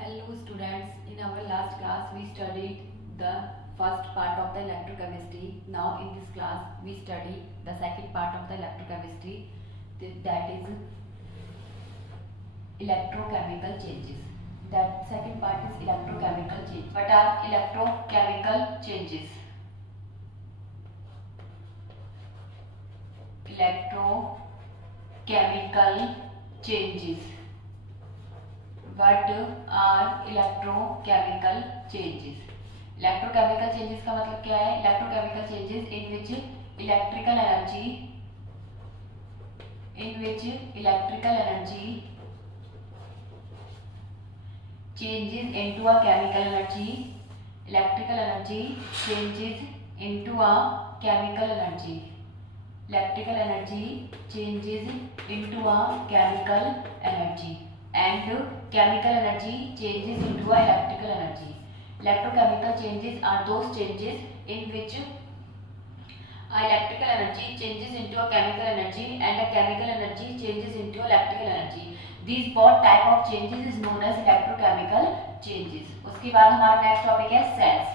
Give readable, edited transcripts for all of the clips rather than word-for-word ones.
Hello students, in our last class we studied the first part of the electrochemistry. Now in this class we study the second part of the electrochemistry, that is electrochemical changes. That second part is electrochemical change. What are electrochemical changes? Electrochemical changes. What are electrochemical changes? Electrochemical changes का मतलब क्या है? Electrochemical changes in which electrical energy changes into a chemical energy. Electrical energy changes into a chemical energy. Electrical energy changes into a chemical energy. And chemical energy changes into a electrical energy. Electrochemical changes are those changes in which electrical energy changes into a chemical energy and a chemical energy changes into electrical energy. These both type of changes is known as electrochemical changes. उसके बाद हमारा next topic है cells.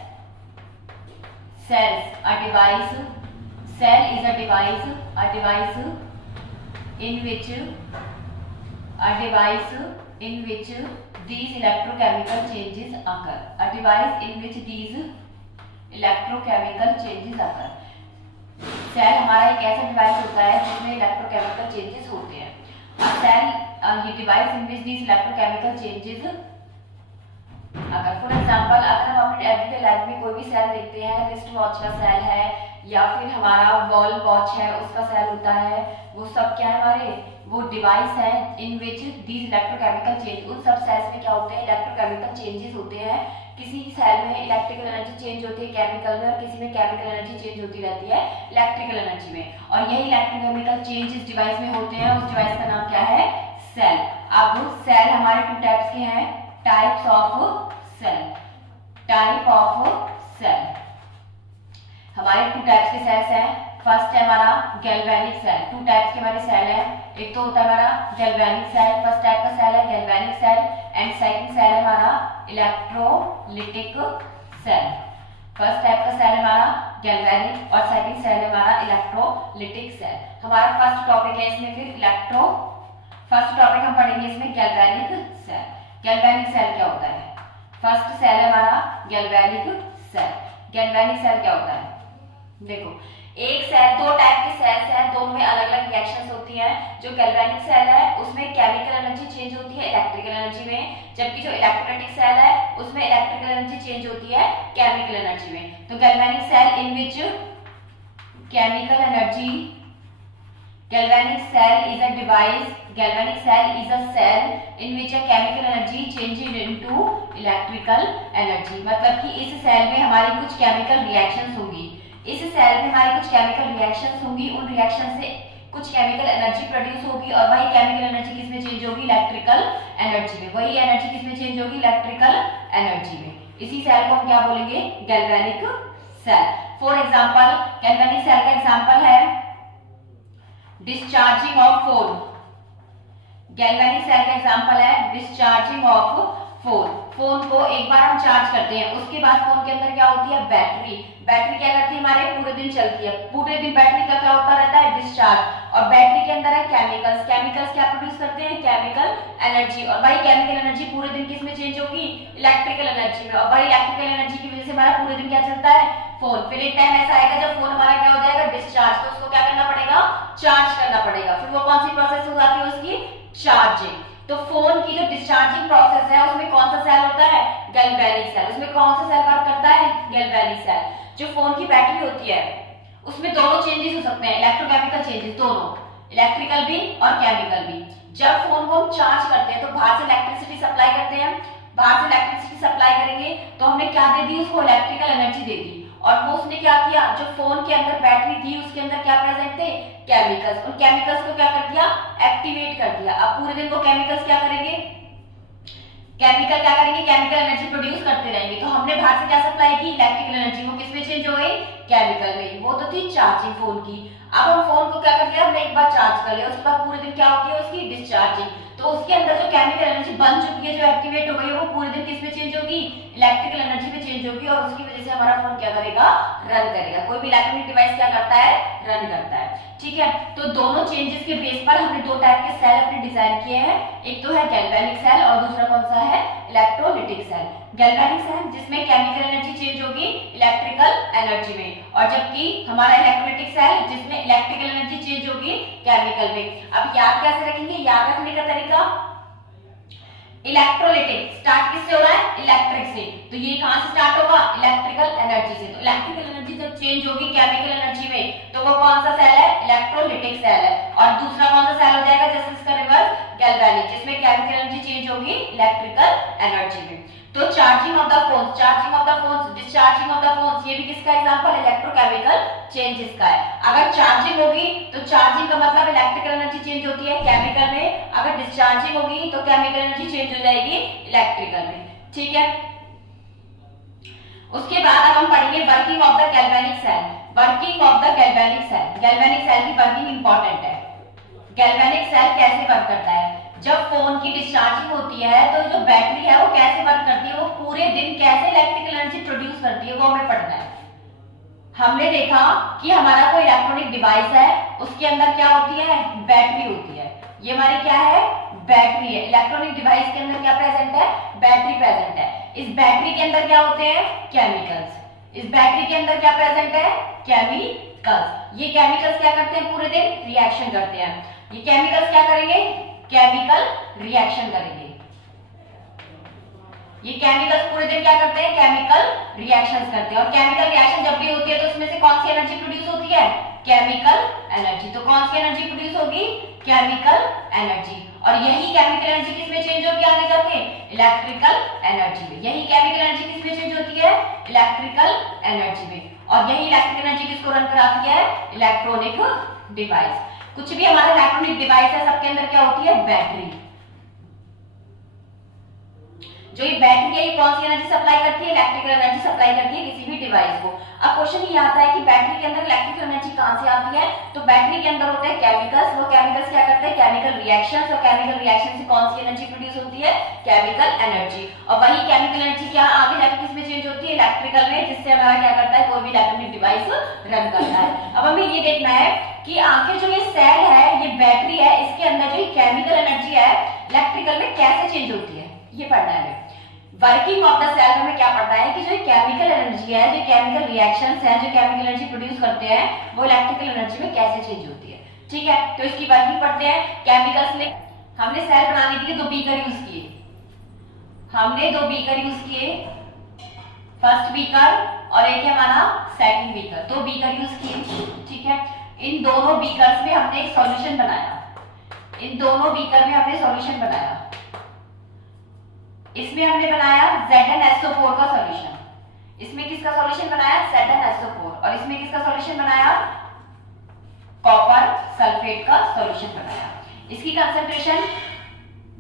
Cells, a device. Cell is a device in which these electrochemical changes occur. A device in which these electrochemical changes occur. Cell हमारा एक ऐसा device होता है जिसमें इलेक्ट्रोकेमिकल चेंजेस होते हैं. सेल ये डिवाइस इन विच दीस इलेक्ट्रोकेमिकल चेंजेस अगर फॉर एग्जांपल अगर हम अपने एवरीडे लाइफ में कोई भी सेल देखते हैं, रिस्ट वॉच का सेल है या फिर हमारा वॉल वॉच है उसका सेल होता है, वो सब क्या है हमारे वो डिवाइस है इन विच दीज इलेक्ट्रोकेमिकल चेंज. उन सब सेल्स में क्या होते हैं इलेक्ट्रोकेमिकल चेंजेस होते हैं. किसी सेल में इलेक्ट्रिकल एनर्जी चेंज होती है केमिकल में और किसी में केमिकल एनर्जी चेंज होती रहती है इलेक्ट्रिकल एनर्जी में. और यही इलेक्ट्रोकेमिकल चेंज इस डिवाइस में होते हैं. उस डिवाइस का नाम क्या है सेल. अब सेल हमारे टू टाइप्स के हैं. Types of cell. Type of cell हमारे टू टाइप्स के सेल्स हैं. फर्स्ट है हमारा गैल्वेनिक सेल. टू टाइप्स के हमारे सेल हैं. एक तो होता है हमारा गैल्वेनिक सेल, फर्स्ट टाइप का सेल है galvanic cell. And second cell है हमारा इलेक्ट्रोलिटिक सेल. फर्स्ट टाइप का सेल है हमारा गैल्वेनिक और सेकंड सेल है हमारा इलेक्ट्रोलिटिक सेल. हमारा फर्स्ट टॉपिक है इसमें फिर फर्स्ट टॉपिक हम पढ़ेंगे इसमें गैल्वेनिक सेल. गैल्वेनिक सेल क्या होता है? फर्स्ट सेल है हमारा गैल्वेनिक सेल. गैल्वेनिक सेल क्या होता है? देखो एक सेल, दो टाइप के सेल्स हैं, दोनों में अलग अलग रिएक्शंस होती हैं. जो गैल्वेनिक सेल है उसमें केमिकल एनर्जी चेंज होती है इलेक्ट्रिकल एनर्जी में, जबकि जो इलेक्ट्रोलिटिक सेल है उसमें इलेक्ट्रिकल एनर्जी चेंज होती है केमिकल एनर्जी में. तो galvanic cell in which chemical energy galvanic cell is a device. Galvanic cell is a cell in which a chemical energy changes into electrical energy. मतलब कि इस cell में हमारी कुछ केमिकल रिएक्शंस होंगी. इस सेल में हमारी कुछ केमिकल रिएक्शंस होंगी. उन रिएक्शन से कुछ केमिकल एनर्जी प्रोड्यूस होगी और वही केमिकल एनर्जी किसमें चेंज होगी इलेक्ट्रिकल एनर्जी में. वही एनर्जी किसमें चेंज होगी इलेक्ट्रिकल एनर्जी में. इसी सेल को हम क्या बोलेंगे galvanic cell. For example galvanic cell का एग्जांपल है discharging of phone. Galvanic cell का एग्जांपल है डिस्चार्जिंग ऑफ फोन. फोन को एक बार हम चार्ज करते हैं, उसके बाद फोन के अंदर क्या होती है बैटरी. बैटरी क्या करती है हमारे पूरे दिन चलती है. पूरे दिन बैटरी का क्या होता रहता है डिस्चार्ज. और बैटरी के अंदर है केमिकल्स. केमिकल्स क्या प्रोड्यूस करते हैं केमिकल एनर्जी. और वही केमिकल एनर्जी पूरे दिन किस में चेंज होगी इलेक्ट्रिकल एनर्जी में. और वही इलेक्ट्रिकल एनर्जी की वजह से हमारा पूरे दिन क्या चलता है फोन. फिर एक टाइम ऐसा आएगा जब फोन हमारा क्या हो जाएगा डिस्चार्ज. तो उसको क्या करना पड़ेगा चार्ज करना पड़ेगा. फिर वो कौन सी प्रोसेस हो जाती है उसकी चार्जिंग. तो फोन की जो डिस्चार्जिंग प्रोसेस है उसमें कौन सा सेल होता है गैल्वेनिक सेल. उसमें कौन सा सेल वर्क करता है गैल्वेनिक सेल. जो फोन की बैटरी होती है उसमें दोनों चेंजेस हो सकते हैं इलेक्ट्रोकेमिकल चेंजेस, दोनों इलेक्ट्रिकल भी और केमिकल भी. जब फोन को हम चार्ज करते हैं तो बाहर से इलेक्ट्रिसिटी सप्लाई करते हैं. बाहर से इलेक्ट्रिसिटी सप्लाई करेंगे तो हमने क्या दे दी उसको इलेक्ट्रिकल एनर्जी दे दी. और वो उसने क्या किया जो फोन के अंदर बैटरी थी उसके अंदर क्या प्रेजेंट थे केमिकल्स. उन केमिकल्स को क्या कर दिया एक्टिवेट कर दिया. अब पूरे दिन वो केमिकल्स क्या करेंगे केमिकल एनर्जी प्रोड्यूस करते रहेंगे. तो हमने बाहर से क्या सप्लाई की इलेक्ट्रिकल एनर्जी. वो किसमें चेंज हो गई केमिकल में. वो तो थी चार्जिंग फोन की. अब हम फोन को क्या कर लिया हमने एक बार चार्ज कर लिया, उसके बाद पूरे दिन क्या होती है उसकी डिस्चार्जिंग. तो तो उसके अंदर जो केमिकल एनर्जी बन चुकी है, जो एक्टिवेट हो गई है, वो पूरे दिन किस में चेंज होगी, इलेक्ट्रिकल एनर्जी में चेंज होगी और उसकी वजह से हमारा फोन क्या करेगा, रन करेगा। कोई भी इलेक्ट्रॉनिक डिवाइस क्या करता है, रन करता है। ठीक है, तो दोनों चेंजेस के बेस पर हमने दो टाइप के सेल अपने डिजाइन किए हैं, एक तो है गैल्वेनिक सेल और दूसरा कौन सा है, इलेक्ट्रोलिटिक सेल। गैल्वेनिक सेल जिसमें केमिकल एनर्जी चेंज होगी इलेक्ट्रिकल एनर्जी में, और जबकि हमारा इलेक्ट्रोलिटिक सेल जिसमें इलेक्ट्रिकल एनर्जी चेंज होगी केमिकल में। अब याद कैसे रखेंगे, याद रखने का तरीका, इलेक्ट्रोलिटिक स्टार्ट किससे हो रहा है, इलेक्ट्रिक से, तो ये कहां से स्टार्ट होगा, इलेक्ट्रिकल एनर्जी से। तो इलेक्ट्रिकल एनर्जी जब चेंज होगी केमिकल एनर्जी में तो वो कौन सा सेल है, इलेक्ट्रोलिटिक सेल है। और दूसरा कौन सा सेल हो जाएगा, जैसे इसका रिवर्स, गैल्वेनिक, जिसमें केमिकल एनर्जी चेंज होगी इलेक्ट्रिकल एनर्जी में। तो charging of the phones, charging of the phones, discharging of the phones, ये भी किसका एग्जांपल, इलेक्ट्रोकेमिकल चेंजेस का है। अगर चार्जिंग होगी तो चार्जिंग का मतलब इलेक्ट्रिकल एनर्जी चेंज होती है केमिकल में, अगर डिस्चार्जिंग होगी तो केमिकल एनर्जी चेंज हो जाएगी इलेक्ट्रिकल में। ठीक है, उसके बाद अब हम पढ़ेंगे working of the galvanic cell. Working of the galvanic cell, galvanic cell की वर्किंग इंपॉर्टेंट है। गैल्वेनिक सेल कैसे वर्क करता है, जब फोन की डिस्चार्जिंग होती है तो जो बैटरी है वो कैसे वर्क करती है, वो पूरे दिन कैसे इलेक्ट्रिकल एनर्जी प्रोड्यूस करती है, वो हमें पढ़ना है। हमने देखा कि हमारा कोई इलेक्ट्रॉनिक डिवाइस है, उसके अंदर क्या होती है, बैटरी होती है। ये हमारी क्या है, बैटरी है। इलेक्ट्रॉनिक डिवाइस के अंदर क्या प्रेजेंट है, बैटरी प्रेजेंट है। इस बैटरी के अंदर क्या होते हैं, केमिकल्स। इस बैटरी के अंदर क्या प्रेजेंट है, केमिकल्स। ये केमिकल्स क्या करते हैं, पूरे दिन रिएक्शन करते हैं। ये केमिकल्स क्या करेंगे, केमिकल रिएक्शन करेंगे। ये केमिकल्स पूरे दिन क्या करते हैं, केमिकल रिएक्शंस करते हैं। और केमिकल रिएक्शन जब भी होती है तो उसमें से कौन सी एनर्जी प्रोड्यूस होती है, केमिकल एनर्जी। तो कौन सी एनर्जी प्रोड्यूस होगी, केमिकल एनर्जी। और यही केमिकल एनर्जी किसमें चेंज होगी आगे जाके, इलेक्ट्रिकल एनर्जी में। यही केमिकल एनर्जी किसमें चेंज होती है, इलेक्ट्रिकल एनर्जी में। और यही इलेक्ट्रिकल एनर्जी किसको रन कराती है, इलेक्ट्रॉनिक डिवाइस। कुछ भी हमारा इलेक्ट्रॉनिक डिवाइस है, सबके अंदर क्या होती है, बैटरी। जो ये बैटरी है ये कौन सी एनर्जी सप्लाई करती है, इलेक्ट्रिकल एनर्जी सप्लाई करती है किसी भी डिवाइस को। अब क्वेश्चन ये आता है कि बैटरी के अंदर इलेक्ट्रिकल एनर्जी कहां से आती है, तो बैटरी के अंदर होते हैं केमिकल्स। वो केमिकल्स क्या करते हैं, केमिकल रिएक्शंस, और केमिकल रिएक्शन से कौन सी एनर्जी प्रोड्यूस होती है, केमिकल एनर्जी। और वही केमिकल एनर्जी क्या आगे जाके किसमें चेंज होती है, इलेक्ट्रिकल में, जिससे हमारा क्या करता है, कोई भी इलेक्ट्रॉनिक डिवाइस रन करता है। अब हमें ये देखना है कि आखिर जो ये सेल है, ये बैटरी है, इसके अंदर जो केमिकल एनर्जी है इलेक्ट्रिकल में कैसे चेंज होती है, ये पढ़ना है। वर्किंग ऑफ द सेल में क्या पढ़ना है कि जो केमिकल एनर्जी है, जो केमिकल रिएक्शंस है, जो केमिकल एनर्जी प्रोड्यूस करते हैं, वो इलेक्ट्रिकल एनर्जी में कैसे चेंज होती है। ठीक है, तो इसकी वर्किंग पढ़ते हैं। केमिकल्स में हमने सेल बनाने के लिए दो बीकर यूज किए, हमने दो बीकर यूज किए, फर्स्ट बीकर और एक है हमारा सेकंड बीकर, दो बीकर यूज किए। ठीक है, इन दोनों बीकर्स में हमने एक सॉल्यूशन बनाया, इन दोनों बीकर में हमने सॉल्यूशन बनाया। इसमें हमने बनाया ZnSO4 का सॉल्यूशन, इसमें किसका सॉल्यूशन बनाया, ZnSO4, और इसमें किसका सॉल्यूशन बनाया, कॉपर सल्फेट का सॉल्यूशन बनाया। इसकी कंसंट्रेशन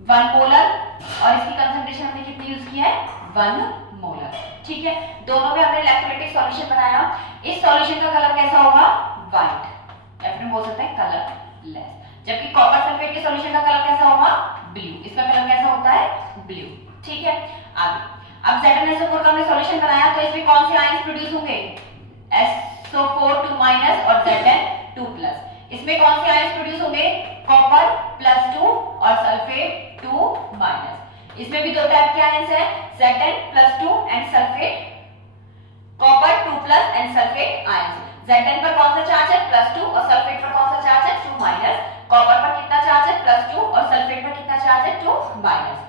1 मोलर और इसकी कंसंट्रेशन हमने कितनी यूज की है, 1 मोलर। ठीक है, दोनों में हमने इलेक्ट्रोलाइटिक सॉल्यूशन बनाया। इस सॉल्यूशन का कलर कैसा होगा, व्हाइट, या फिर बोल सकते हैं कलरलेस, जबकि कॉपर सल्फेट के सॉल्यूशन का कलर कैसा होगा, ब्लू। इसका कलर कैसा होता है, ब्लू। ठीक है, आगे अब ZnSO4 का हमने सॉल्यूशन बनाया, तो इसमें कौन से आयंस प्रोड्यूस होंगे, SO4 2- और Zn2+। इसमें कौन से आयंस प्रोड्यूस होंगे, कॉपर +2 और सल्फेट 2-। इसमें भी दो टाइप के आयंस हैं, Zn+2 and sulphate, copper 2+ and sulphate ions. Zn पर कौन सा चार्ज है, +2, और सल्फेट पर कौन सा चार्ज है, 2-। कॉपर पर कितना चार्ज है, +2, और सल्फेट पर कितना चार्ज है, 2-।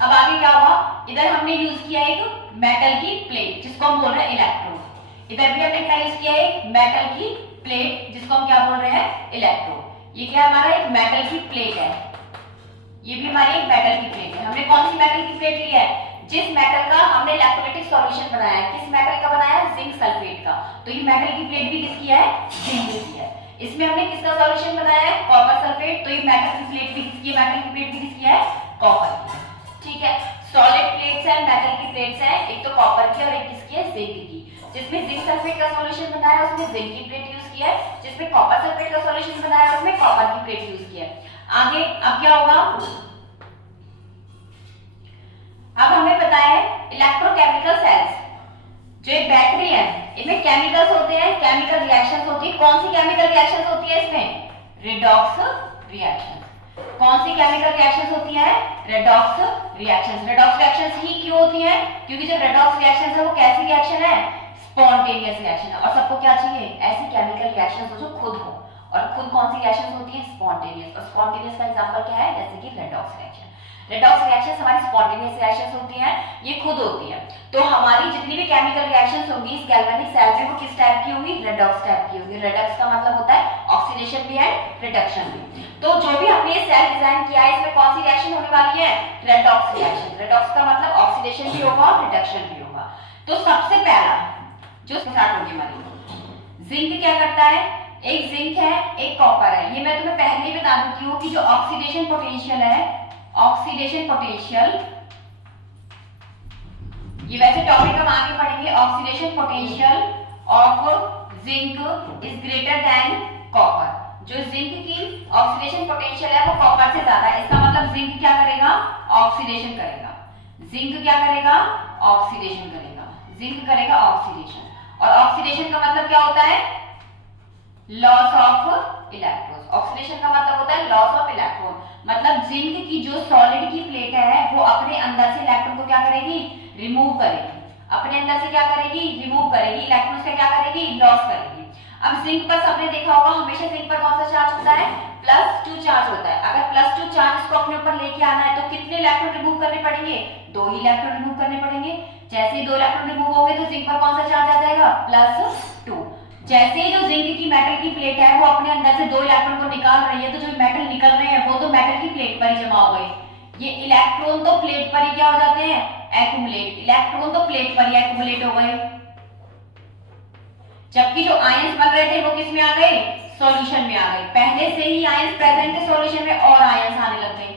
अब आगे क्या हुआ, इधर हमने यूज किया एक मेटल की प्लेट जिसको हम बोल रहे हैं इलेक्ट्रोड। इधर भी हमने क्या यूज किया है, मेटल की प्लेट जिसको हम क्या बोल रहे हैं, इलेक्ट्रोड। ये क्या हमारा एक मेटल की प्लेट है, ये भी हमारी एक मेटल की प्लेट है। हमने कौन सी मेटल की प्लेट ली है, जिस मेटल का हमने इलेक्ट्रोलाइटिक सॉल्यूशन बनाया है। किस मेटल का बनाया है, जिंक सल्फेट का। तो ये मेटल की प्लेट भी किसकी है, जिंक की है। इसमें हमने किसका सॉल्यूशन बनाया है, कॉपर सल्फेट। तो ये मेटल की प्लेट भी किसकी है, मेटल की प्लेट भी किसकी है, कॉपर की। ठीक है, सॉलिड प्लेट्स हैं, मेटल की प्लेट्स हैं, एक तो कॉपर की और एक किसकी है, जिंक की। जिसमें जिंक सल्फेट का सॉल्यूशन बनाया उसमें जिंक की प्लेट यूज की है, जिसमें कॉपर सल्फेट का सॉल्यूशन बनाया उसमें कॉपर की प्लेट यूज की है। आगे अब क्या होगा, अब हमें पता है इलेक्ट्रोकेमिकल सेल्स, जो एक बैटरी है इनमें केमिकल्स होते हैं, केमिकल रिएक्शंस होती है। कौन सी केमिकल रिएक्शंस होती है इसमें? Redox reactions. कौन सी केमिकल रिएक्शंस होती है? Redox reactions. रेडॉक्स रिएक्शंस ही क्यों होती है? क्योंकि जो रेडॉक्स रिएक्शंस है वो कैसी रिएक्शन है? स्पॉन्टेनियस रिएक्शन है। और सबको क्या चाहिए? ऐसी केमिकल रिएक्शंस हो जो खुद हो। और खुद कौन सी रिएक्शंस होती है? स्पॉन्टेनियस। और स्पॉन्टेनियस का एग्जांपल क्या है? जैसे कि रेडॉक्स रिएक्शन। रेडॉक्स रिएक्शंस हमारी स्पॉन्टेनियस रिएक्शंस होती हैं, ये खुद होती है। तो हमारी जितनी भी केमिकल रिएक्शंस होंगी इस गैल्वेनिक सेल में वो किस टाइप की होगी? रेडॉक्स टाइप की होगी। रेडॉक्स का मतलब होता है ऑक्सीडेशन भी एंड रिडक्शन भी। तो जो भी हमने ये सेल डिजाइन किया है इसमें कौन सी रिएक्शन होने वाली है? Redox reaction. रेडॉक्स का मतलब ऑक्सीडेशन भी होगा और रिडक्शन भी होगा। तो सबसे पहला जो स्टार्ट होगी हमारी, जिंक क्या करता है? एक जिंक है एक कॉपर है। ये मैं तुम्हें पहले ही बता देती हूँ कि जो ऑक्सीडेशन पोटेंशियल है, ऑक्सीडेशन पोटेंशियल, ये वैसे टॉपिक हम आगे पढ़ेंगे। Oxidation potential of zinc is greater than copper. जो जिंक की ऑक्सीडेशन पोटेंशियल है वो कॉपर से ज्यादा है। इसका मतलब जिंक क्या करेगा? ऑक्सीडेशन करेगा। जिंक क्या करेगा? ऑक्सीडेशन करेगा। जिंक करेगा ऑक्सीडेशन। और ऑक्सीडेशन का मतलब क्या होता है? Loss of electron. ऑक्सीडेशन का मतलब होता है लॉस ऑफ इलेक्ट्रॉन। मतलब जिंक की जो सॉलिड की प्लेट है वो अपने अंदर से इलेक्ट्रॉन को क्या करेगी? रिमूव करेगी। अपने अंदर से क्या करेगी? रिमूव करेगी। इलेक्ट्रॉन से क्या करेगी? लॉस करेगी। अब जिंक पर सबने देखा होगा हमेशा जिंक पर कौन सा चार्ज होता है? +2 चार्ज होता है। अगर +2 चार्ज इसको अपने ऊपर लेके आना है तो कितने इलेक्ट्रॉन रिमूव करने पड़ेंगे? 2 ही इलेक्ट्रॉन रिमूव करने पड़ेंगे। जैसे ही 2 इलेक्ट्रॉन रिमूव होंगे तो जिंक पर कौन सा चार्ज आ जाएगा? +2। जैसे ही जो जिंक की मेटल की प्लेट है वो अपने अंदर से 2 इलेक्ट्रॉन को निकाल रही है तो जो मेटल निकल रहे हैं वो तो मेटल की प्लेट पर ही जमा हो गए। ये इलेक्ट्रॉन तो प्लेट पर ही क्या हो जाते हैं? एक्यूमुलेट। इलेक्ट्रॉन तो प्लेट पर ही एक्यूमुलेट हो गए। जबकि जो आयंस बन रहे थे वो किस में आ गए? सॉल्यूशन में आ गए। पहले से ही आयंस प्रेजेंट थे सॉल्यूशन में और आयंस आने लग गए।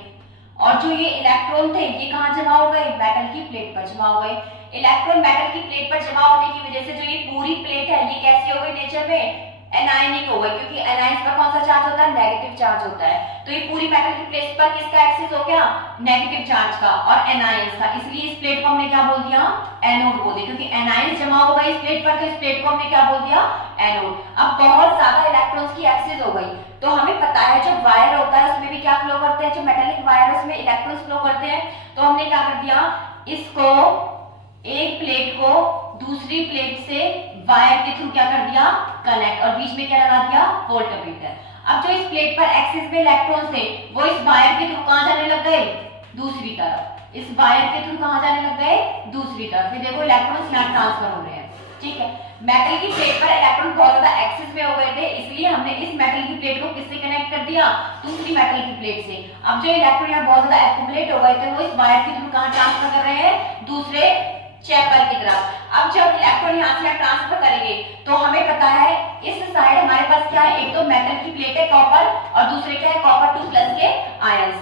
और जो ये इलेक्ट्रॉन थे ये कहां जमा हो गए? मेटल की प्लेट पर जमा हो गए। इलेक्ट्रॉन मेटल की प्लेट पर जमा होने की वजह से जो ये पूरी प्लेट है ये कैसी हो गई नेचर में? एनायनिक हो गई। क्योंकि एनायंस पर कौन सा चार्ज होता है? नेगेटिव चार्ज होता है। तो ये पूरी मेटल की प्लेट पर किसका एक्सेस हो गया? नेगेटिव चार्ज का और एनायंस का। इसलिए इस प्लेट को हमने क्या बोल दिया? एनोड बोल दिया। क्योंकि एनायंस जमा हो गए इस प्लेट पर तो इस प्लेट को हमने क्या बोल दिया? एनोड। अब बहुत ज्यादा इलेक्ट्रॉन्स की एक्सेस हो गई तो हमें पता है जो वायर होता है उसमें भी क्या फ्लो करते हैं? जो मेटेलिक वायर है उसमें इलेक्ट्रॉन्स फ्लो करते हैं। तो हमने क्या कर दिया? इसको एक प्लेट को दूसरी प्लेट से वायर के थ्रू क्या कर दिया? कनेक्ट। और बीच में क्या लगा दिया? वोल्टमीटर। अब जो इस प्लेट पर एक्सिस में इलेक्ट्रॉन थे वो इस वायर के थ्रू कहां जाने लग गए? दूसरी तरफ। इस वायर के थ्रू कहां जाने लग गए? दूसरी तरफ। ये देखो इलेक्ट्रॉन्स यहां ट्रांसफर हो रहे हैं। ठीक है। मेटल की प्लेट पर इलेक्ट्रॉन बहुत ज्यादा एक्सेस में हो गए थे इसलिए हमने इस मेटल की प्लेट को किससे कनेक्ट कर दिया? दूसरी मेटल की प्लेट से। अब जो इलेक्ट्रॉन यहाँ बहुत ज्यादा एक्यूमुलेट हो गए थे वो इस वायर के थ्रू कहां ट्रांसफर कर रहे हैं? दूसरे चैम्बर की तरफ। अब जब इलेक्ट्रॉन यहाँ से ट्रांसफर करेंगे तो हमें पता है इस साइड हमारे पास क्या है? एक तो मेटल की प्लेट है कॉपर और दूसरे क्या है? कॉपर 2+ के आयंस।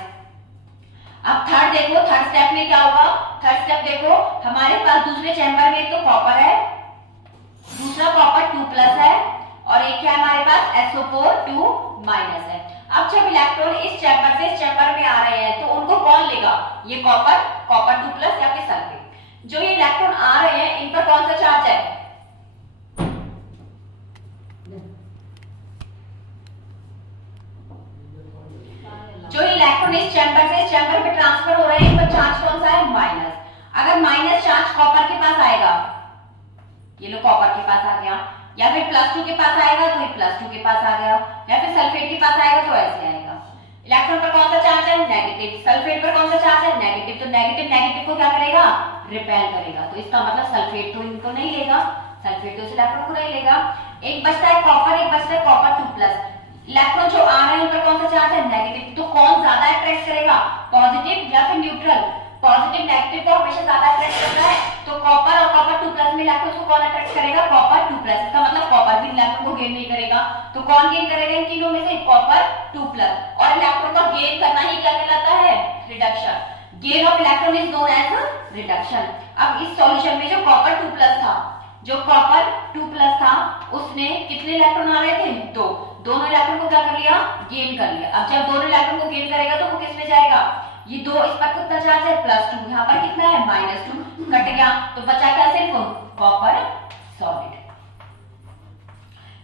अब थर्ड देखो, थर्ड स्टेप में क्या होगा? थर्ड स्टेप देखो हमारे पास दूसरे चैम्बर में तो कॉपर है, दूसरा कॉपर 2+ है और एक क्या है हमारे पास? SO4 2- है। अब जब इलेक्ट्रॉन इस चैम्बर से इस चैम्बर में आ रहे हैं तो उनको कौन लेगा? ये कॉपर 2+ या फिर सल्फेट। जो ये इलेक्ट्रॉन आ रहे हैं इन पर कौन सा चार्ज है? जो इलेक्ट्रॉन इस चैम्बर से इस चैम्बर में ट्रांसफर हो रहे हैं इन पर चार्ज कौन सा है? माइनस। अगर माइनस चार्ज कॉपर के पास आएगा, ये लो कॉपर के पास आ गया, या फिर +2 के पास आएगा तो ये +2 के पास आ गया, या फिर सल्फेट के पास आएगा तो ऐसे आएगा। इलेक्ट्रॉन पर कौन सा चार्ज है? नेगेटिव। सल्फेट पर कौन सा चार्ज है? नेगेटिव। तो नेगेटिव को क्या करेगा? रिपेल करेगा। तो इसका मतलब सल्फेट तो इनको नहीं लेगा, सल्फेट तो इस इलेक्ट्रॉन को नहीं लेगा। एक बचता है कॉपर, एक बचता है कॉपर 2+। इलेक्ट्रॉन जो आ रहे हैं उन पर कौन सा चार्ज है? नेगेटिव। तो कौन ज्यादा अट्रैक्ट करेगा? पॉजिटिव या फिर न्यूट्रल? पॉजिटिव नेगेटिव को हमेशा ज्यादा अट्रैक्ट करता है। तो कॉपर और कॉपर 2+ में इलेक्ट्रॉन को कौन अट्रैक्ट करेगा? कॉपर 2+। इसका मतलब कॉपर भी इलेक्ट्रॉन को गेन नहीं करेगा। तो कौन गेन करेगा इन तीनों में से? कॉपर 2+। और इलेक्ट्रॉन को गेन करना ही क्या कहलाता है? Reduction. Gain of electron is known as reduction. अब इस सॉल्यूशन में जो कॉपर 2+ था, जो कॉपर 2+ था उसने कितने इलेक्ट्रॉन आ रहे थे? 2। दोनों इलेक्ट्रॉन को क्या कर लिया, गेन कर लिया। अब जब दोनों इलेक्ट्रॉन को गेन करेगा तो वो किस में जाएगा, ये दो, इस पर कितना चार्ज है +2, यहाँ पर कितना है -2, कट गया तो बचा क्या, सिर्फ कॉपर सॉलिड,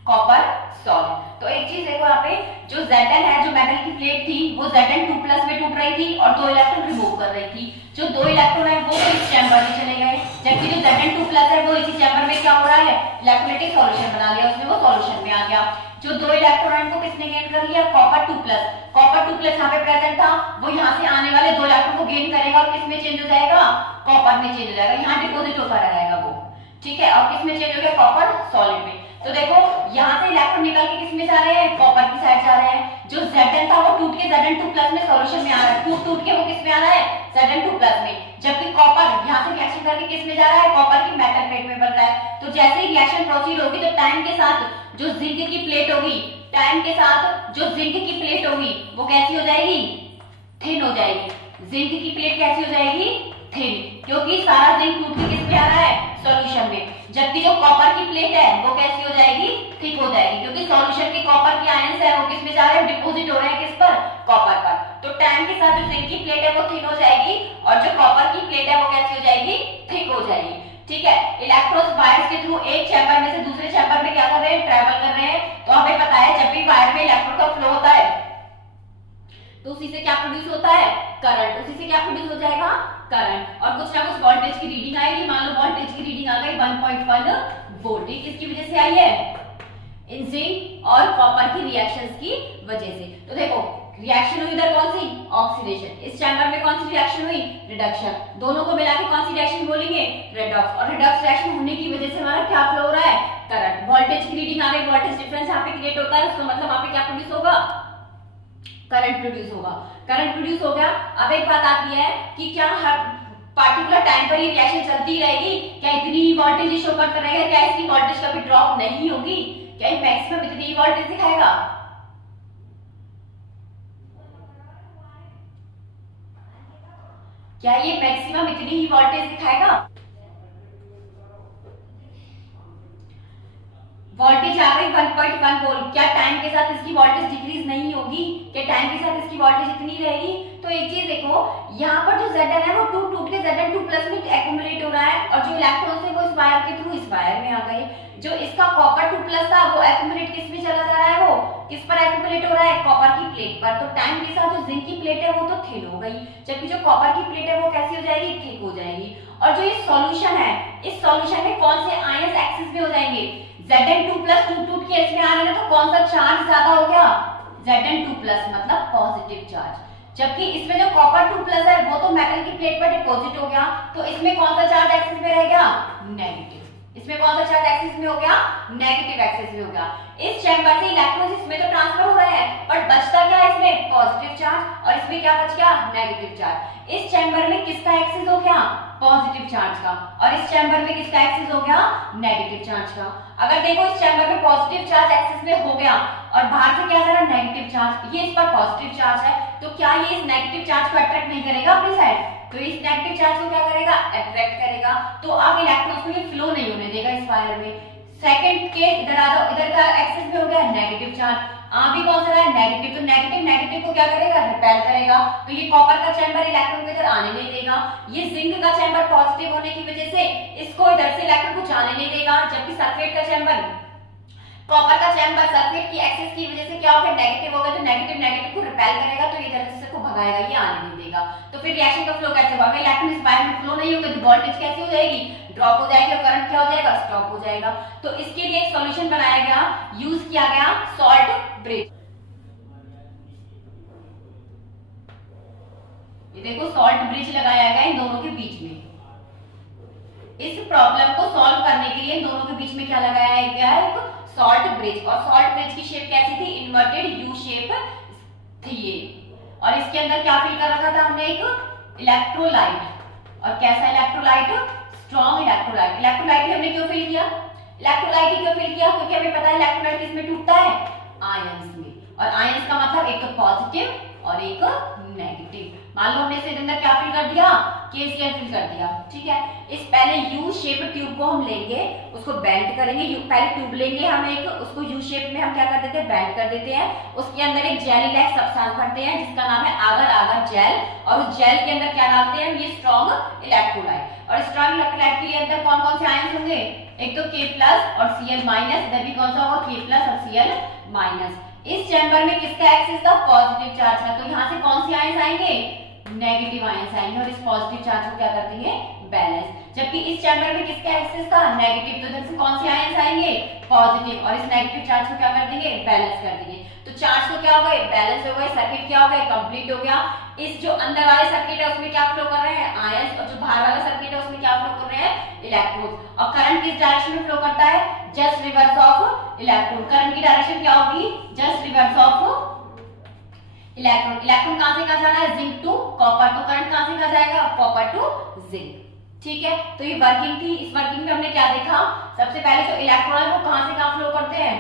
कॉपर सॉलिड। तो एक चीज देखो यहाँ पे, जो Zn है, जो मेटल की प्लेट थी वो Zn2+ में टूट रही थी और 2 इलेक्ट्रॉन रिमूव कर रही थी। जो 2 इलेक्ट्रॉन है वो इस चैम्बर में चले गए, जबकि जो Zn2+ है वो इसी चैम्बर में क्या हो रहा है, इलेक्ट्रोलाइटिक सॉल्यूशन बना लिया, उसमें वो सॉल्यूशन में आ गया। जो 2 इलेक्ट्रॉन है उनको किसने गेन कर लिया, Copper2+। Copper2+ यहाँ पे प्रेजेंट था, वो यहाँ से आने वाले 2 इलेक्ट्रॉन को गेन करेगा और किसमें चेंज हो जाएगा, कॉपर में चेंज हो जाएगा, यहाँ डिपोजिट होकर रहेगा वो, ठीक है। और किसमें चेंज हो गया, कॉपर सॉलिड में। तो देखो यहाँ से इलेक्ट्रॉन निकल के किसमें जा रहे हैं, कॉपर की साइड जा रहे हैं। जो Zn था वो टूट के Zn2+ में सॉल्यूशन में आ रहा है, टूट के वो किसमें आ रहा है, Zn2+ में, जबकि कॉपर यहाँ से रिएक्शन करके किसमें जा रहा है, कॉपर की मेटल प्लेट में बन रहा है। तो जैसे ही रिएक्शन प्रोसीड होगी तो टाइम के साथ जो जिंक की प्लेट होगी, टाइम के साथ जो जिंक की प्लेट होगी वो कैसी हो जाएगी, थिन हो जाएगी। जिंक की प्लेट कैसी हो जाएगी, थिन, क्योंकि सारा जिंक टूट के किस पे आ रहा है, सॉल्यूशन में। जबकि जो कॉपर की प्लेट है वो कैसी हो जाएगी, थिक हो जाएगी, क्योंकि सॉल्यूशन के कॉपर के आयंस है वो किस में जा रहे हैं, डिपोजिट हो रहे हैं किस पर, कॉपर पर। तो टाइम के साथ जो जिंक की प्लेट है वो थिन हो जाएगी और जो कॉपर की प्लेट है वो कैसी हो जाएगी, थिक हो जाएगी, ठीक है। इलेक्ट्रॉन्स वायर्स के थ्रू एक चैम्बर में से दूसरे चैम्बर में क्या कर रहे हैं, ट्रैवल कर रहे हैं। तो हमें पता है जब भी वायर में इलेक्ट्रॉन का फ्लो होता है तो उसी से क्या प्रोड्यूस होता है, करंट, उसी से क्या प्रोड्यूस हो जाएगा, करंट, और कुछ ना कुछ वोल्टेज की रीडिंग आएगी। मान लो वोल्टेज की रीडिंग आ गई 1.1 वोल्ट, किसकी वजह से आई है, इन जिंक और कॉपर की रिएक्शंस की वजह से। तो देखो रिएक्शन हुई इधर कौन सी, ऑक्सीडेशन, इस चैम्बर में कौन सी रिएक्शन हुई, रिडक्शन, दोनों को मिला के कौन सी रिएक्शन बोलेंगे, रेडॉक्स। और रेडॉक्स रिएक्शन होने की वजह से हमारा क्या फ्लो हो रहा है, करंट। वोल्टेज की रीडिंग आ गई, वोल्टेज डिफरेंस यहाँ पे क्रिएट होता है, उसका मतलब वहां पे क्या प्रोड्यूस होगा, करंट प्रोड्यूस होगा, करंट प्रोड्यूस हो गया। अब एक बात आती है कि क्या हर पार्टिकुलर टाइम पर ये रिएक्शन चलती रहेगी, क्या इतनी ही वोल्टेज शो करता रहेगा, क्या इसकी वोल्टेज कभी ड्रॉप नहीं होगी, क्या ये मैक्सिमम इतनी ही वोल्टेज दिखाएगा, क्या ये मैक्सिमम इतनी ही वोल्टेज दिखाएगा। वोल्टेज आ गई 1.1 वोल्ट, क्या टाइम के साथ इसकी वोल्टेज डिक्रीज नहीं होगी, क्या टाइम के साथ इसकी वोल्टेज इतनी रहेगी। तो एक चीज देखो, यहाँ पर जो Zn है वो टूट के Zn2+ में एक्यूमुलेट हो रहा है और जो इलेक्ट्रॉन्स है वो इस वायर के थ्रू इस वायर में आ गए। जो इसका Copper2+ था वो एक्यूमुलेट किस में चला जा रहा है, वो किस पर एक्यूमुलेट हो रहा है, कॉपर की प्लेट पर। तो टाइम के साथ जो जिंक की प्लेट है वो तो थिन हो गई, जबकि जो कॉपर की प्लेट है वो कैसी हो जाएगी, थिक हो जाएगी। और जो ये सॉल्यूशन है, इस सॉल्यूशन में कौन से आयंस एक्सिस में हो जाएंगे, Zn2+ टूट के इसमें आ रहे हैं, तो कौन सा चार्ज ज्यादा हो गया, Zn2+, मतलब पॉजिटिव चार्ज। जबकि इसमें जो Copper2+ है वो तो मेटल की प्लेट पर डिपॉजिट हो गया, तो इसमें कौन सा चार्ज एक्सिस में रह गया, नेगेटिव। इसमें कौन सा चार्ज एक्सिस में हो गया, नेगेटिव एक्सिस में हो गया। इस चैम्बर से इलेक्ट्रॉन्स इसमें तो ट्रांसफर हो रहे हैं, बट बचता क्या है इसमें, पॉजिटिव चार्ज, और इसमें क्या बच गया, नेगेटिव चार्ज। इस चैम्बर में किसका एक्सिस हो गया, पॉजिटिव चार्ज का, और इस चैम्बर में किसका एक्सिस हो गया, नेगेटिव चार्ज का। अगर देखो इस चैम्बर में पॉजिटिव चार्ज एक्सिस में हो गया और बाहर से क्या जा रहा है, नेगेटिव चार्ज, ये इस पर पॉजिटिव चार्ज है, तो क्या ये इस नेगेटिव चार्ज को अट्रैक्ट नहीं करेगा अपनी साइड, तो इस नेगेटिव चार्ज को क्या करेगा, अट्रैक्ट करेगा। तो अब इलेक्ट्रॉन्स को ये फ्लो नहीं होने देगा इस वायर में। सेकंड के इधर आ जाओ, इधर का एक्सिस में हो गया नेगेटिव चार्ज, भी कौन सा रहा है, नेगेटिव, तो नेगेटिव नेगेटिव को क्या करेगा, रिपेल करेगा। तो ये कॉपर का चैम्बर इलेक्ट्रॉन को इधर आने नहीं देगा, ये जिंक का चैम्बर पॉजिटिव होने की वजह से इसको इधर से इलेक्ट्रॉन को जाने नहीं देगा, जबकि सल्फेट का चैम्बर, कॉपर का चैम्बर सल्फेट की एक्सिस की वजह से क्या होगा, नेगेटिव होगा, तो नेगेटिव नेगेटिव को रिपेल करेगा, तो इधर से को भगाएगा, ये आने नहीं देगा। तो फिर रिएक्शन का फ्लो कैसे होगा, इलेक्ट्रॉन इस वायर में फ्लो नहीं होंगे तो वोल्टेज कैसी हो जाएगी, ड्रॉप हो जाएगी, और करंट क्या हो जाएगा, स्टॉप हो जाएगा। तो इसके लिए एक सॉल्यूशन बनाया गया, यूज किया गया सॉल्ट ब्रिज। ये देखो सॉल्ट ब्रिज लगाया गया इन दोनों के बीच में। इस प्रॉब्लम को सॉल्व करने के लिए इन दोनों के बीच में क्या लगाया गया है, एक सॉल्ट ब्रिज। और सॉल्ट ब्रिज की शेप कैसी थी, इन्वर्टेड यू शेप थी ये, और इसके अंदर क्या फिल कर रखा था हमने, एक इलेक्ट्रोलाइट। और कैसा इलेक्ट्रोलाइट, स्ट्रॉन्ग इलेक्ट्रोलाइट। इलेक्ट्रोलाइट हमने क्यों फिल किया, इलेक्ट्रोलाइट क्यों फिल किया, क्योंकि हमें पता है इलेक्ट्रोलाइट किसमें टूटता है, आयंस में, और आयंस का मतलब एक तो पॉजिटिव और एक नेगेटिव। मान लो हमने इसके अंदर क्या फिल कर दिया, KCl फिल कर दिया, ठीक है। इस पहले यू शेप ट्यूब को हम लेंगे, उसको बेंड करेंगे, पहले ट्यूब लेंगे हम एक, उसको यू शेप में हम क्या कर देते हैं, बेंड कर देते हैं। उसके अंदर एक जेली लाइक सब्सटेंस भरते हैं जिसका नाम है आगर आगर जेल, और उस जेल के अंदर क्या डालते हैं, ये स्ट्रॉन्ग इलेक्ट्रोलाइट। और स्ट्रॉन्ग इलेक्ट्रोलाइट के अंदर कौन कौन से आयन होंगे, एक तो K+ और Cl-, इधर भी कौन सा होगा, K+ और Cl-। इस चैम्बर में किसका एक्सिस था, पॉजिटिव चार्ज का, तो यहाँ से कौन से आयंस आएंगे, नेगेटिव आयंस आएंगे, और इस पॉजिटिव चार्ज को क्या कर देंगे, बैलेंस। जबकि इस चैम्बर में किसका एक्सिस था, नेगेटिव, तो इधर से कौन से आयंस आएंगे, पॉजिटिव, और इस नेगेटिव चार्ज को क्या कर देंगे, बैलेंस कर देंगे। तो चार्ज तो क्या हो गए, बैलेंस हो गए, सर्किट क्या हो गया, कंप्लीट हो गया। इस जो अंदर वाले सर्किट है उसमें क्या फ्लो कर रहे हैं, आयंस, और जो बाहर वाला सर्किट है उसमें क्या फ्लो कर रहे हैं, इलेक्ट्रॉन। और करंट किस डायरेक्शन में फ्लो करता है, just reverse of electron. Current की डायरेक्शन क्या होगी, just reverse of electron. Electron कहां से कहां जाना है, जिंक टू कॉपर, तो करंट कहां से कहां जाएगा, कॉपर टू जिंक, ठीक है। तो ये वर्किंग थी। इस वर्किंग में हमने क्या देखा, सबसे पहले तो इलेक्ट्रॉन है वो कहां से कहां फ्लो करते हैं,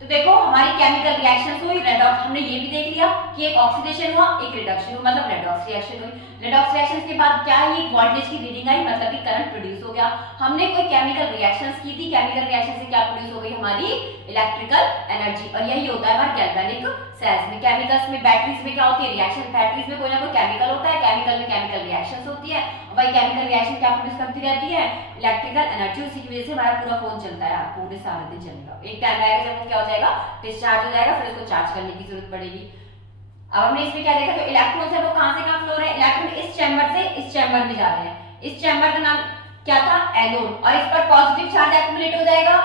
तो देखो हमारी केमिकल रिएक्शंस हुई, रेडॉक्स, हमने ये भी देख लिया कि एक ऑक्सीडेशन हुआ, एक रिडक्शन हुआ, मतलब रेडॉक्स रिएक्शन हुई। रेडॉक्स रिएक्शन के बाद क्या है, ये वोल्टेज की रीडिंग आई, मतलब कि करंट प्रोड्यूस हो गया। हमने कोई केमिकल रिएक्शंस की थी, केमिकल रिएक्शन से क्या प्रोड्यूस हो गई, हमारी इलेक्ट्रिकल एनर्जी। और यही होता है हमारे गैल्वेनिक सेल्स में। केमिकल्स में, बैटरीज में क्या होती है, रिएक्शन, बैटरीज में कोई ना कोई केमिकल होता है, केमिकल में केमिकल रिएक्शंस होती है, वही केमिकल रिएक्शन क्या प्रोड्यूस करती रहती है, इलेक्ट्रिकल एनर्जी। उसी की वजह से हमारा पूरा फोन चलता है, पूरे सारे दिन चलेगा। एक टाइम आएगा जब वो क्या हो जाएगा, डिस्चार्ज हो जाएगा, फिर उसको चार्ज करने की जरूरत पड़ेगी। अब हमने इसमें क्या देखा, जो इलेक्ट्रॉन्स है वो कहां से कहां फ्लो हो रहे हैं, इलेक्ट्रॉन इस चैम्बर से इस चैम्बर में जा रहे हैं। इस चैम्बर का नाम क्या था, एनोड, और इस पर पॉजिटिव चार्ज एक्युमुलेट हो जाएगा।